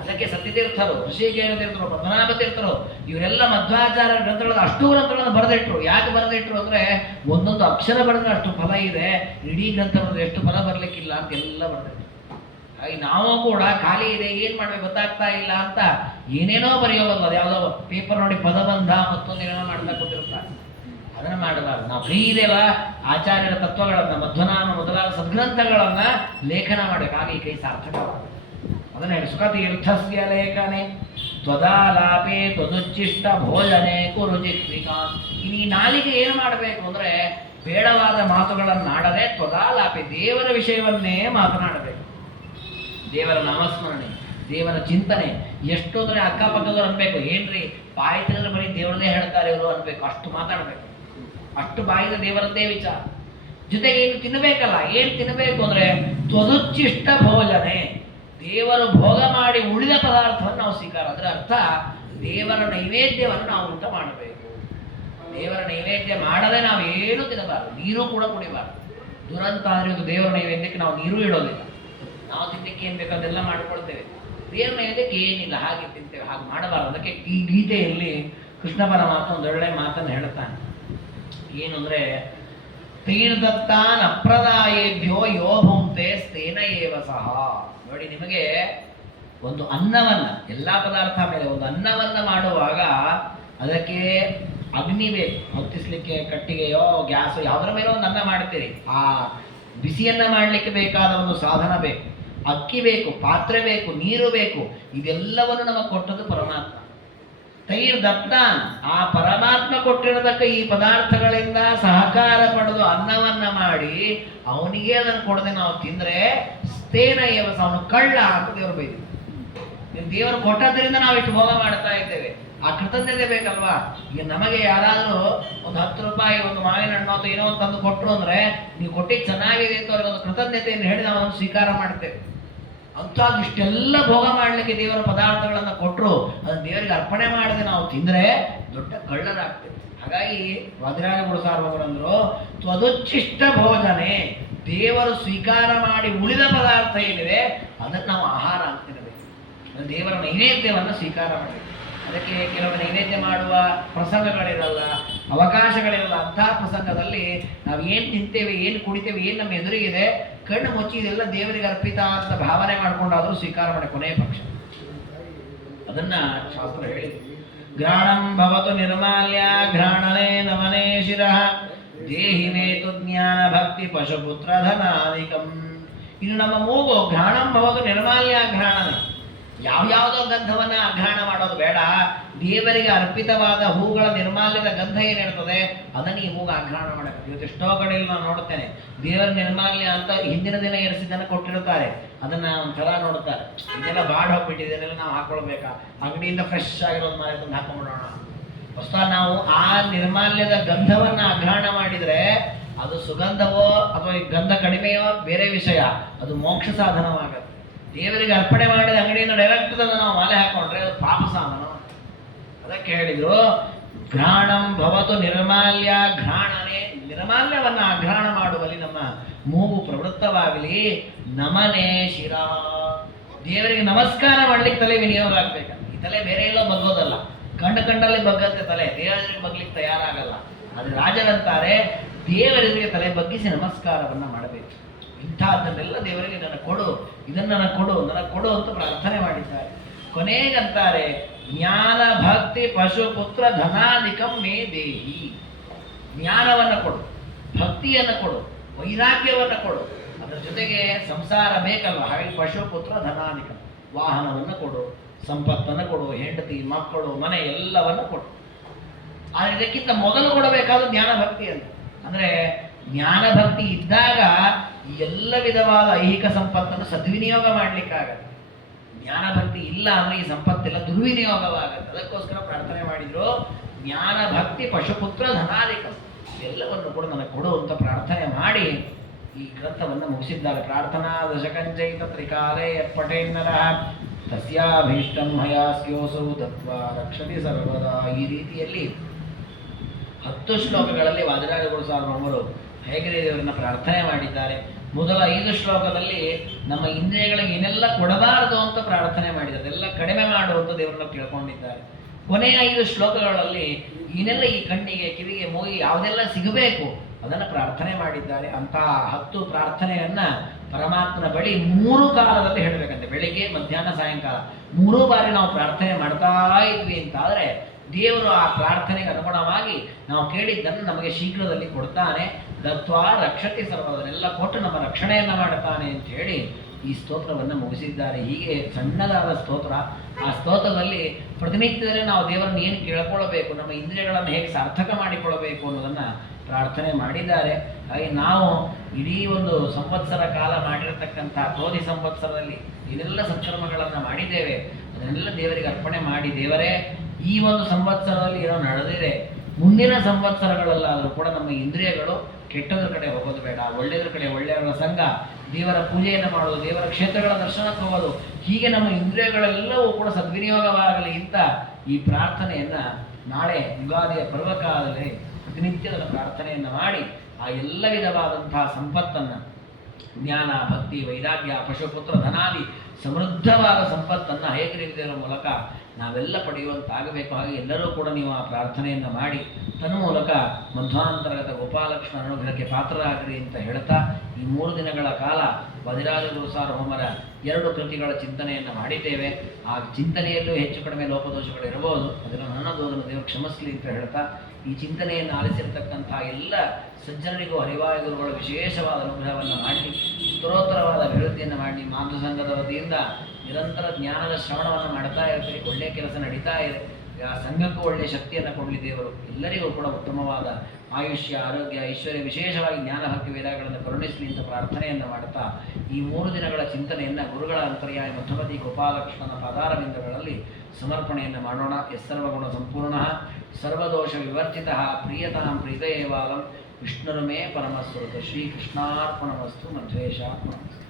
ಅದಕ್ಕೆ ಸತ್ಯತೀರ್ಥರು, ಋಷಿಕೇಶ ತೀರ್ಥರು, ಪದ್ಮನಾಭ ತೀರ್ಥರು ಇವರೆಲ್ಲ ಮಧ್ವಾಚಾರ್ಯರ ಗ್ರಂಥಗಳನ್ನು ಅಷ್ಟು ಗ್ರಂಥಗಳನ್ನು ಬರೆದಿಟ್ರು. ಯಾಕೆ ಬರೆದಿಟ್ರು ಅಂದ್ರೆ ಒಂದೊಂದು ಅಕ್ಷರ ಬರೆದ್ರೆ ಅಷ್ಟು ಫಲ ಇದೆ, ಇಡೀ ಗ್ರಂಥ ಬರೆದ್ರೆ ಎಷ್ಟು ಫಲ ಬರ್ಲಿಕ್ಕಿಲ್ಲ ಅಂತ ಎಲ್ಲ ಬರೆದಿಟ್ರು. ಹಾಗೆ ನಾವು ಕೂಡ ಖಾಲಿ ಇದೆ, ಏನ್ ಮಾಡ್ಬೇಕು ಗೊತ್ತಾಗ್ತಾ ಇಲ್ಲ ಅಂತ ಏನೇನೋ ಬರೆಯೋಬಲ್ಲ. ಅದು ಯಾವುದೋ ಪೇಪರ್ ನೋಡಿ ಪದಬಂಧ ಮತ್ತೊಂದೇನೋ ಮಾಡ್ತಾ ಕೂತಿರ್ತಾರೆ. ಅದನ್ನ ಮಾಡಬಾರ್ದು. ನಾವು ಫ್ರೀ ಇದೆಯಲ್ಲ, ಆಚಾರ್ಯರ ತತ್ವಗಳನ್ನ, ಮಧ್ವನಾಮ ಮೊದಲಾದ ಸದ್ಗ್ರಂಥಗಳನ್ನ ಲೇಖನ ಮಾಡಬೇಕು. ಹಾಗೆ ಈ ಕೈ ಸಾರ್ಥಕವಾಗುತ್ತೆ. ಅದನ್ನ ಹೇಳಿ, ಸುಖ ತೀರ್ಥಸ್ಯ ಲೇಖನೆ ತ್ವದಾಲಾಪೆ ತ್ವದುಚ್ಚಿಷ್ಟ ಭೋಜನೆ ಕುರು ಜಿಹ್ವಿಕಾ. ಇನ್ನು ಈ ನಾಲಿಗೆ ಏನು ಮಾಡಬೇಕು ಅಂದ್ರೆ ಬೇಡವಾದ ಮಾತುಗಳನ್ನು ಆಡದೆ ತ್ವದಾಲಾಪೆ, ದೇವರ ವಿಷಯವನ್ನೇ ಮಾತನಾಡಬೇಕು. ದೇವರ ನಾಮಸ್ಮರಣೆ, ದೇವರ ಚಿಂತನೆ. ಎಷ್ಟು ಅಂದ್ರೆ ಅಕ್ಕಪಕ್ಕದವ್ರು ಅನ್ಬೇಕು, ಏನ್ರಿ ಬಾಯಿ ತೆಗೆದ್ರೆ ಬರೀ ದೇವರದೇ ಹೇಳ್ತಾರೆ ಇವರು ಅನ್ಬೇಕು, ಅಷ್ಟು ಮಾತಾಡ್ಬೇಕು. ಅಷ್ಟು ಬಾಯಿದ ದೇವರದ್ದೇ ವಿಚಾರ. ಜೊತೆಗೆ ಏನು ತಿನ್ನಬೇಕಲ್ಲ, ಏನ್ ತಿನ್ನಬೇಕು ಅಂದ್ರೆ ತ್ವದುಚ್ಚಿಷ್ಟ ಭೋಜನೆ, ದೇವರು ಭೋಗ ಮಾಡಿ ಉಳಿದ ಪದಾರ್ಥವನ್ನು ನಾವು ಸ್ವೀಕಾರ. ಅದರ ಅರ್ಥ ದೇವರ ನೈವೇದ್ಯವನ್ನು ನಾವು ಊಟ ಮಾಡಬೇಕು. ದೇವರ ನೈವೇದ್ಯ ಮಾಡದೆ ನಾವು ಏನು ತಿನ್ನಬಾರದು, ನೀರು ಕೂಡ ಕುಡಿಬಾರದು. ದುರಂತ ಅಂದ್ರೆ ದೇವರ ನೈವೇದ್ಯಕ್ಕೆ ನಾವು ನೀರು ಇಡೋದಿಲ್ಲ. ನಾವು ತಿನ್ನಕ್ಕೆ ಏನ್ ಬೇಕು ಅದೆಲ್ಲ ಮಾಡ್ಕೊಳ್ತೇವೆ, ದೇವರ ನೈವೇದ್ಯಕ್ಕೆ ಏನಿಲ್ಲ ಹಾಗೆ ತಿಂತೇವೆ. ಹಾಗೆ ಮಾಡಬಾರದು. ಅದಕ್ಕೆ ಈ ಗೀತೆಯಲ್ಲಿ ಕೃಷ್ಣ ಪರಮಾತ್ಮ ಒಂದೊಳ್ಳೆ ಮಾತನ್ನು ಹೇಳ್ತಾನೆ. ಏನು ಅಂದ್ರೆ, ತೀರ್ದತ್ತಾನ್ ಅಪ್ರದಾಯೇಭ್ಯೋ ಯೋ ಭುಂಕ್ತೆ ಸ್ಥೇನ ಏವ ಸಹ. ನೋಡಿ, ನಿಮಗೆ ಒಂದು ಅನ್ನವನ್ನ, ಎಲ್ಲಾ ಪದಾರ್ಥ ಮೇಲೆ ಒಂದು ಅನ್ನವನ್ನ ಮಾಡುವಾಗ ಅದಕ್ಕೆ ಅಗ್ನಿ ಬೇಕು, ಹೊತ್ತಿಸ್ಲಿಕ್ಕೆ ಕಟ್ಟಿಗೆಯೋ ಗ್ಯಾಸೋ ಯಾವುದರ ಮೇಲೆ ಒಂದು ಅನ್ನ ಮಾಡ್ತೀರಿ. ಆ ಬಿಸಿಯನ್ನ ಮಾಡಲಿಕ್ಕೆ ಬೇಕಾದ ಒಂದು ಸಾಧನ ಬೇಕು, ಅಕ್ಕಿ ಬೇಕು, ಪಾತ್ರೆ ಬೇಕು, ನೀರು ಬೇಕು. ಇದೆಲ್ಲವನ್ನು ನಮಗೆ ಕೊಟ್ಟದ್ದು ಪರಮಾತ್ಮ. ತೈರ್ದತ್ತಾನ್, ಆ ಪರಮಾತ್ಮ ಕೊಟ್ಟಿರೋದಕ್ಕೆ ಈ ಪದಾರ್ಥಗಳಿಂದ ಸಹಕಾರ ಪಡೆದು ಅನ್ನವನ್ನ ಮಾಡಿ ಅವನಿಗೆ ಅದನ್ನು ಕೊಡದೆ ನಾವು ತಿಂದ್ರೆ ಸ್ಥೇನ ಏವಸ, ಅವನು ಕಳ್ಳ ಅಂತ ದೇವರು ಬೈದು. ದೇವರು ಕೊಟ್ಟದ್ರಿಂದ ನಾವು ಇಷ್ಟು ಭೋಗ ಮಾಡ್ತಾ ಇದ್ದೇವೆ. ಆ ಕೃತಜ್ಞತೆ ಬೇಕಲ್ವಾ? ಈಗ ನಮಗೆ ಯಾರಾದರೂ ಒಂದು 10 ರೂಪಾಯಿ ಒಂದು ಮಾವಿನ ಹಣ್ಣು ಅಥವಾ ಏನೋ ಒಂದು ತಂದು ಕೊಟ್ಟರು ಅಂದ್ರೆ, ನೀವು ಕೊಟ್ಟಿದ್ದು ಚೆನ್ನಾಗಿದೆ ಅಂತ ಅವ್ರಿಗೆ ಒಂದು ಕೃತಜ್ಞತೆಯನ್ನು ಹೇಳಿ ನಾವು ಅದನ್ನು ಸ್ವೀಕಾರ ಮಾಡ್ತೇವೆ. ಅಂಥದ್ದು ಇಷ್ಟೆಲ್ಲ ಭೋಗ ಮಾಡಲಿಕ್ಕೆ ದೇವರ ಪದಾರ್ಥಗಳನ್ನು ಕೊಟ್ಟರು ಅದನ್ನು ದೇವರಿಗೆ ಅರ್ಪಣೆ ಮಾಡದೆ ನಾವು ತಿಂದರೆ ದೊಡ್ಡ ಕಳ್ಳರಾಗ್ತೇವೆ. ಹಾಗಾಗಿ ವಾದಿರಾಜ ಸಾರ್ವಜನಿಕರು ತ್ವದುಚ್ಚಿಷ್ಟ ಭೋಜನೆ, ದೇವರು ಸ್ವೀಕಾರ ಮಾಡಿ ಉಳಿದ ಪದಾರ್ಥ ಏನಿದೆ ಅದನ್ನು ನಾವು ಆಹಾರ ಅಂತಿರಬೇಕು. ದೇವರ ನೈವೇದ್ಯವನ್ನು ಸ್ವೀಕಾರ ಮಾಡಬೇಕು. ಅದಕ್ಕೆ ಕೆಲವು ನೈವೇದ್ಯ ಮಾಡುವ ಪ್ರಸಂಗಗಳಿರಲ್ಲ, ಅವಕಾಶಗಳಿರಲ್ಲ. ಅಂತಹ ಪ್ರಸಂಗದಲ್ಲಿ ನಾವು ಏನು ತಿಂತೇವೆ, ಏನು ಕುಡಿತೇವೆ, ಏನು ನಮ್ಮ ಎದುರಿಗಿದೆ, ಕಣ್ಣು ಮುಚ್ಚಿ ಇದೆಲ್ಲ ದೇವರಿಗೆ ಅರ್ಪಿತ ಅಂತ ಭಾವನೆ ಮಾಡ್ಕೊಂಡಾದರೂ ಸ್ವೀಕಾರ ಮಾಡಿ ಕೊನೆಯ ಪಕ್ಷ. ಅದನ್ನ ಶಾಸ್ತ್ರ ಹೇಳಿ, ಘ್ರಾಣಂ ಭವತು ನಿರ್ಮಾಲ್ಯ ಘ್ರಾಣನೆ ನಮನೆ ಶಿರಃ ದೇಹಿ ಮೇತು ಜ್ಞಾನ ಭಕ್ತಿ ಪಶುಪುತ್ರ ಧನಾಧಿಕಂ. ಇನ್ನು ನಮ್ಮ ಮೂಗು ಘ್ರಾಣಂ ಭವತು ನಿರ್ಮಾಲ್ಯ ಘ್ರಾಣನೆ, ಯಾವ್ಯಾವುದೋ ಗಂಧವನ್ನ ಅಘ್ರಾಣ ಮಾಡೋದು ಬೇಡ. ದೇವರಿಗೆ ಅರ್ಪಿತವಾದ ಹೂಗಳ ನಿರ್ಮಾಲ್ಯದ ಗಂಧ ಏನಿರ್ತದೆ ಅದನ್ನು ಈ ಮೂಗು ಅಘ್ರಾಣ ಮಾಡಬೇಕು. ಇವತ್ತು ಎಷ್ಟೋ ಕಡೆಯಲ್ಲಿ ನಾನು ನೋಡ್ತೇನೆ, ದೇವರ ನಿರ್ಮಾಲ್ಯ ಅಂತ ಹಿಂದಿನ ದಿನ ಎರಿಸಿದ್ದನ್ನು ಕೊಟ್ಟಿರ್ತಾರೆ, ಅದನ್ನ ಒಂಥರ ನೋಡ್ತಾರೆ, ಇದೆಲ್ಲ ಬಾಡ್ ಹೋಗ್ಬಿಟ್ಟಿದೆ, ಇದನ್ನೆಲ್ಲ ನಾವು ಹಾಕೊಳ್ಬೇಕಾ, ಅಂಗಡಿಯಿಂದ ಫ್ರೆಶ್ ಆಗಿರೋದು ಮಾಡಿ ಹಾಕೊಂಡ್ಬಿಡೋಣ. ಹೊಸ ನಾವು ಆ ನಿರ್ಮಾಲ್ಯದ ಗಂಧವನ್ನ ಅಘ್ರಾಣ ಮಾಡಿದ್ರೆ ಅದು ಸುಗಂಧವೋ ಅಥವಾ ಗಂಧ ಕಡಿಮೆಯೋ ಬೇರೆ ವಿಷಯ, ಅದು ಮೋಕ್ಷ ಸಾಧನವಾಗುತ್ತೆ. ದೇವರಿಗೆ ಅರ್ಪಣೆ ಮಾಡಿದ ಅಂಗಡಿಯಿಂದ ಡೈರೆಕ್ಟ್ ನಾವು ಮಾಲೆ ಹಾಕೊಂಡ್ರೆ ಅದು ಪಾಪ ಸಾಧನ. ಅದಕ್ಕೆ ಹೇಳಿದ್ರು ಘ್ರಾಣಂ ಭವತು ನಿರ್ಮಾಲ್ಯ ಘ್ರಾಣನೆ, ನಿರ್ಮಾಲ್ಯವನ್ನ ಅಘ್ರಾಣ ಮಾಡುವಲ್ಲಿ ನಮ್ಮ ಮೂಗು ಪ್ರವೃತ್ತವಾಗಲಿ. ನಮನೆ ಶಿರ, ದೇವರಿಗೆ ನಮಸ್ಕಾರ ಮಾಡ್ಲಿಕ್ಕೆ ತಲೆ ವಿನಿಯೋಗ ಆಗ್ಬೇಕು. ಈ ತಲೆ ಬೇರೆ ಎಲ್ಲೋ ಬಗ್ಗೋದಲ್ಲ, ಕಂಡಲ್ಲಿ ಬಗ್ಗತ್ತೆ ತಲೆ, ದೇವರಿಗೆ ಬಗ್ಲಿಕ್ಕೆ ತಯಾರಾಗಲ್ಲ. ಆದ್ರೆ ರಾಜರಂತಾರೆ ದೇವರಿಗೆ ತಲೆ ಬಗ್ಗಿಸಿ ನಮಸ್ಕಾರವನ್ನ ಮಾಡಬೇಕು. ಇಂಥದ್ದನ್ನೆಲ್ಲ ದೇವರಿಗೆ ನನಗೆ ಕೊಡು, ಇದನ್ನು ನನಗೆ ಕೊಡು, ನನಗೆ ಕೊಡು ಅಂತ ಪ್ರಾರ್ಥನೆ ಮಾಡಿದ್ದಾರೆ. ಕೊನೆಗಂತಾರೆ ಜ್ಞಾನ ಭಕ್ತಿ ಪಶು ಪುತ್ರ ಧನಾಧಿಕಂ ಮೇ ದೇಹಿ, ಜ್ಞಾನವನ್ನು ಕೊಡು, ಭಕ್ತಿಯನ್ನು ಕೊಡು, ವೈರಾಗ್ಯವನ್ನು ಕೊಡು, ಅದರ ಜೊತೆಗೆ ಸಂಸಾರ ಬೇಕಲ್ವ, ಹಾಗೆ ಪಶು ಪುತ್ರ ಧನಾಧಿಕಂ, ವಾಹನವನ್ನು ಕೊಡು, ಸಂಪತ್ತನ್ನು ಕೊಡು, ಹೆಂಡತಿ ಮಕ್ಕಳು ಮನೆ ಎಲ್ಲವನ್ನು ಕೊಡು. ಆದರೆ ಇದಕ್ಕಿಂತ ಮೊದಲು ಕೊಡಬೇಕಾದ ಜ್ಞಾನ ಭಕ್ತಿ ಅಂತ. ಅಂದ್ರೆ ಜ್ಞಾನ ಭಕ್ತಿ ಇದ್ದಾಗ ಎಲ್ಲ ವಿಧವಾದ ಐಹಿಕ ಸಂಪತ್ತನ್ನು ಸದ್ವಿನಿಯೋಗ ಮಾಡ್ಲಿಕ್ಕಾಗತ್ತೆ. ಜ್ಞಾನ ಭಕ್ತಿ ಇಲ್ಲ ಅಂದ್ರೆ ಈ ಸಂಪತ್ತೆಲ್ಲ ದುರ್ವಿನಿಯೋಗವಾಗತ್ತೆ. ಅದಕ್ಕೋಸ್ಕರ ಪ್ರಾರ್ಥನೆ ಮಾಡಿದ್ರು ಜ್ಞಾನ ಭಕ್ತಿ ಪಶುಪುತ್ರ ಧನಾಧಿಕ ಎಲ್ಲವನ್ನು ಕೂಡ ನನಗೆ ಕೊಡು ಅಂತ ಪ್ರಾರ್ಥನೆ ಮಾಡಿ ಈ ಗ್ರಂಥವನ್ನು ಮುಗಿಸಿದ್ದಾರೆ. ಪ್ರಾರ್ಥನಾ ದಶಕಂಚೈತ ತ್ರಿಕಾಲೇ ಪಟೇನ್ನರ ತಸ್ಯಾಭೀಷ್ಟಂ ಹಯಾಸ್ಯೋಸೌ ತತ್ವ ರಕ್ಷತಿ ಸರ್ವದಾ. ಈ ರೀತಿಯಲ್ಲಿ 10 ಶ್ಲೋಕಗಳಲ್ಲಿ ವಾದಿರಾಜ ಸಾರ್ವಭೌಮರು ಹೇಗರೇ ದೇವರನ್ನ ಪ್ರಾರ್ಥನೆ ಮಾಡಿದ್ದಾರೆ. ಮೊದಲ 5 ಶ್ಲೋಕದಲ್ಲಿ ನಮ್ಮ ಇಂದ್ರಿಯಗಳಿಗೆ ಏನೆಲ್ಲ ಕೊಡಬಾರದು ಅಂತ ಪ್ರಾರ್ಥನೆ ಮಾಡಿದ್ದಾರೆ, ಅದೆಲ್ಲ ಕಡಿಮೆ ಮಾಡುವಂತ ದೇವರನ್ನ ಕೇಳ್ಕೊಂಡಿದ್ದಾರೆ. ಕೊನೆಯ 5 ಶ್ಲೋಕಗಳಲ್ಲಿ ಏನೆಲ್ಲ ಈ ಕಣ್ಣಿಗೆ ಕಿವಿಗೆ ಮೂಗಿಗೆ ಯಾವುದೆಲ್ಲ ಸಿಗಬೇಕು ಅದನ್ನು ಪ್ರಾರ್ಥನೆ ಮಾಡಿದ್ದಾರೆ. ಅಂತಹ 10 ಪ್ರಾರ್ಥನೆಯನ್ನ ಪರಮಾತ್ಮನ ಬಳಿ 3 ಕಾಲದಲ್ಲಿ ಹೇಳಬೇಕಂತೆ, ಬೆಳಿಗ್ಗೆ ಮಧ್ಯಾಹ್ನ ಸಾಯಂಕಾಲ 3 ಬಾರಿ ನಾವು ಪ್ರಾರ್ಥನೆ ಮಾಡ್ತಾ ಇದ್ವಿ ಅಂತಾದರೆ ದೇವರು ಆ ಪ್ರಾರ್ಥನೆಗೆ ಅನುಗುಣವಾಗಿ ನಾವು ಕೇಳಿದ್ದನ್ನು ನಮಗೆ ಶೀಘ್ರದಲ್ಲಿ ಕೊಡ್ತಾನೆ. ದತ್ವಾ ರಕ್ಷತಿ ಸರ್ವದನ್ನೆಲ್ಲ ಕೊಟ್ಟು ನಮ್ಮ ರಕ್ಷಣೆಯನ್ನು ಮಾಡುತ್ತಾನೆ ಅಂತ ಹೇಳಿ ಈ ಸ್ತೋತ್ರವನ್ನು ಮುಗಿಸಿದ್ದಾರೆ. ಹೀಗೆ ಸಣ್ಣದಾದ ಸ್ತೋತ್ರ. ಆ ಸ್ತೋತ್ರದಲ್ಲಿ ಪ್ರತಿನಿತ್ಯದಲ್ಲಿ ನಾವು ದೇವರನ್ನು ಏನು ಕೇಳ್ಕೊಳ್ಬೇಕು, ನಮ್ಮ ಇಂದ್ರಿಯಗಳನ್ನು ಹೇಗೆ ಸಾರ್ಥಕ ಮಾಡಿಕೊಳ್ಳಬೇಕು ಅನ್ನೋದನ್ನು ಪ್ರಾರ್ಥನೆ ಮಾಡಿದ್ದಾರೆ. ಹಾಗೆ ನಾವು ಇಡೀ ಒಂದು ಸಂವತ್ಸರ ಕಾಲ ಮಾಡಿರತಕ್ಕಂಥ ಕ್ರೋಧಿ ಸಂವತ್ಸರದಲ್ಲಿ ಇದೆಲ್ಲ ಸತ್ಕರ್ಮಗಳನ್ನು ಮಾಡಿದ್ದೇವೆ, ಅದನ್ನೆಲ್ಲ ದೇವರಿಗೆ ಅರ್ಪಣೆ ಮಾಡಿ, ದೇವರೇ ಈ ಒಂದು ಸಂವತ್ಸರದಲ್ಲಿ ಏನೋ ನಡೆದಿದೆ, ಮುಂದಿನ ಸಂವತ್ಸರಗಳಲ್ಲಾದರೂ ಕೂಡ ನಮ್ಮ ಇಂದ್ರಿಯಗಳು ಕೆಟ್ಟದ್ರ ಕಡೆ ಹೋಗೋದು ಬೇಡ, ಒಳ್ಳೆಯದ್ರ ಕಡೆ, ಒಳ್ಳೆಯವರ ಸಂಘ, ದೇವರ ಪೂಜೆಯನ್ನು ಮಾಡೋದು, ದೇವರ ಕ್ಷೇತ್ರಗಳ ದರ್ಶನಕ್ಕೆ ಹೋಗೋದು, ಹೀಗೆ ನಮ್ಮ ಇಂದ್ರಿಯಗಳೆಲ್ಲವೂ ಕೂಡ ಸದ್ವಿನಿಯೋಗವಾಗಲಿ ಅಂತ ಈ ಪ್ರಾರ್ಥನೆಯನ್ನು ನಾಳೆ ಯುಗಾದಿಯ ಪರ್ವಕಾಲದಲ್ಲಿ ಪ್ರತಿನಿತ್ಯದ ಪ್ರಾರ್ಥನೆಯನ್ನು ಮಾಡಿ ಆ ಎಲ್ಲ ವಿಧವಾದಂತಹ ಸಂಪತ್ತನ್ನು, ಜ್ಞಾನ ಭಕ್ತಿ ವೈರಾಗ್ಯ ಪಶುಪುತ್ರ ಧನಾದಿ ಸಮೃದ್ಧವಾದ ಸಂಪತ್ತನ್ನು ಹಯಗ್ರೀವದೇವರ ಮೂಲಕ ನಾವೆಲ್ಲ ಪಡೆಯುವಂತಾಗಬೇಕು. ಹಾಗೆ ಎಲ್ಲರೂ ಕೂಡ ನೀವು ಆ ಪ್ರಾರ್ಥನೆಯನ್ನು ಮಾಡಿ ತನ್ಮೂಲಕ ಮಧ್ವಾಂತರ್ಗತ ಗೋಪಾಲಕೃಷ್ಣ ಅನುಗ್ರಹಕ್ಕೆ ಪಾತ್ರರಾಗಿರಿ ಅಂತ ಹೇಳ್ತಾ ಈ 3 ದಿನಗಳ ಕಾಲ ವಾದಿರಾಜ ಸಾರ್ವಭೌಮರ 2 ಕೃತಿಗಳ ಚಿಂತನೆಯನ್ನು ಮಾಡಿದ್ದೇವೆ. ಆ ಚಿಂತನೆಯಲ್ಲೂ ಹೆಚ್ಚು ಕಡಿಮೆ ಲೋಪದೋಷಗಳು ಇರಬಹುದು, ಅದನ್ನು ನನ್ನದು ಅದನ್ನು ದೇವರು ಕ್ಷಮಿಸಲಿ ಅಂತ ಹೇಳ್ತಾ ಈ ಚಿಂತನೆಯನ್ನು ಆಲಿಸಿರ್ತಕ್ಕಂಥ ಎಲ್ಲ ಸಜ್ಜನರಿಗೂ ಹರಿವಾಯ ಗುರುಗಳ ವಿಶೇಷವಾದ ಅನುಗ್ರಹವನ್ನು ಮಾಡಿ ಉತ್ತರೋತ್ತರವಾದ ಅಭಿವೃದ್ಧಿಯನ್ನು ಮಾಡಿ ಮಾತೃ ಸಂಘದ ವತಿಯಿಂದ ನಿರಂತರ ಜ್ಞಾನದ ಶ್ರವಣವನ್ನು ಮಾಡ್ತಾ ಇರ್ತೀರಿ, ಒಳ್ಳೆಯ ಕೆಲಸ ನಡೀತಾ ಇದೆ. ಆ ಸಂಘಕ್ಕೂ ಒಳ್ಳೆಯ ಶಕ್ತಿಯನ್ನು ಕೊಡಲಿ ದೇವರು. ಎಲ್ಲರಿಗೂ ಕೂಡ ಉತ್ತಮವಾದ ಆಯುಷ್ಯ ಆರೋಗ್ಯ ಐಶ್ವರ್ಯ ವಿಶೇಷವಾಗಿ ಜ್ಞಾನ ಭಕ್ತಿ ವೇದಗಳನ್ನು ಕರುಣಿಸಲಿ ಅಂತ ಪ್ರಾರ್ಥನೆಯನ್ನು ಮಾಡ್ತಾ ಈ 3 ದಿನಗಳ ಚಿಂತನೆಯನ್ನು ಗುರುಗಳ ಅಂತರ್ಯಾಯ ಮಧ್ವಮತಿ ಗೋಪಾಲಕೃಷ್ಣನ ಪಾದಾರವಿಂದಗಳಲ್ಲಿ ಸಮರ್ಪಣೆಯನ್ನು ಮಾಡೋಣ. ಸರ್ವಗುಣ ಸಂಪೂರ್ಣ ಸರ್ವದೋಷ ವಿವರ್ಜಿತ ಪ್ರಿಯತಾಂ ಪ್ರೀತಯೇವಾಲಂ ವಿಷ್ಣುರ್ಮೇ ಪರಮಸ್ವರೂಪ. ಶ್ರೀಕೃಷ್ಣಾರ್ಪಣಮಸ್ತು. ಮಧ್ವೇಶಾರ್ಪಣಮಸ್ತು.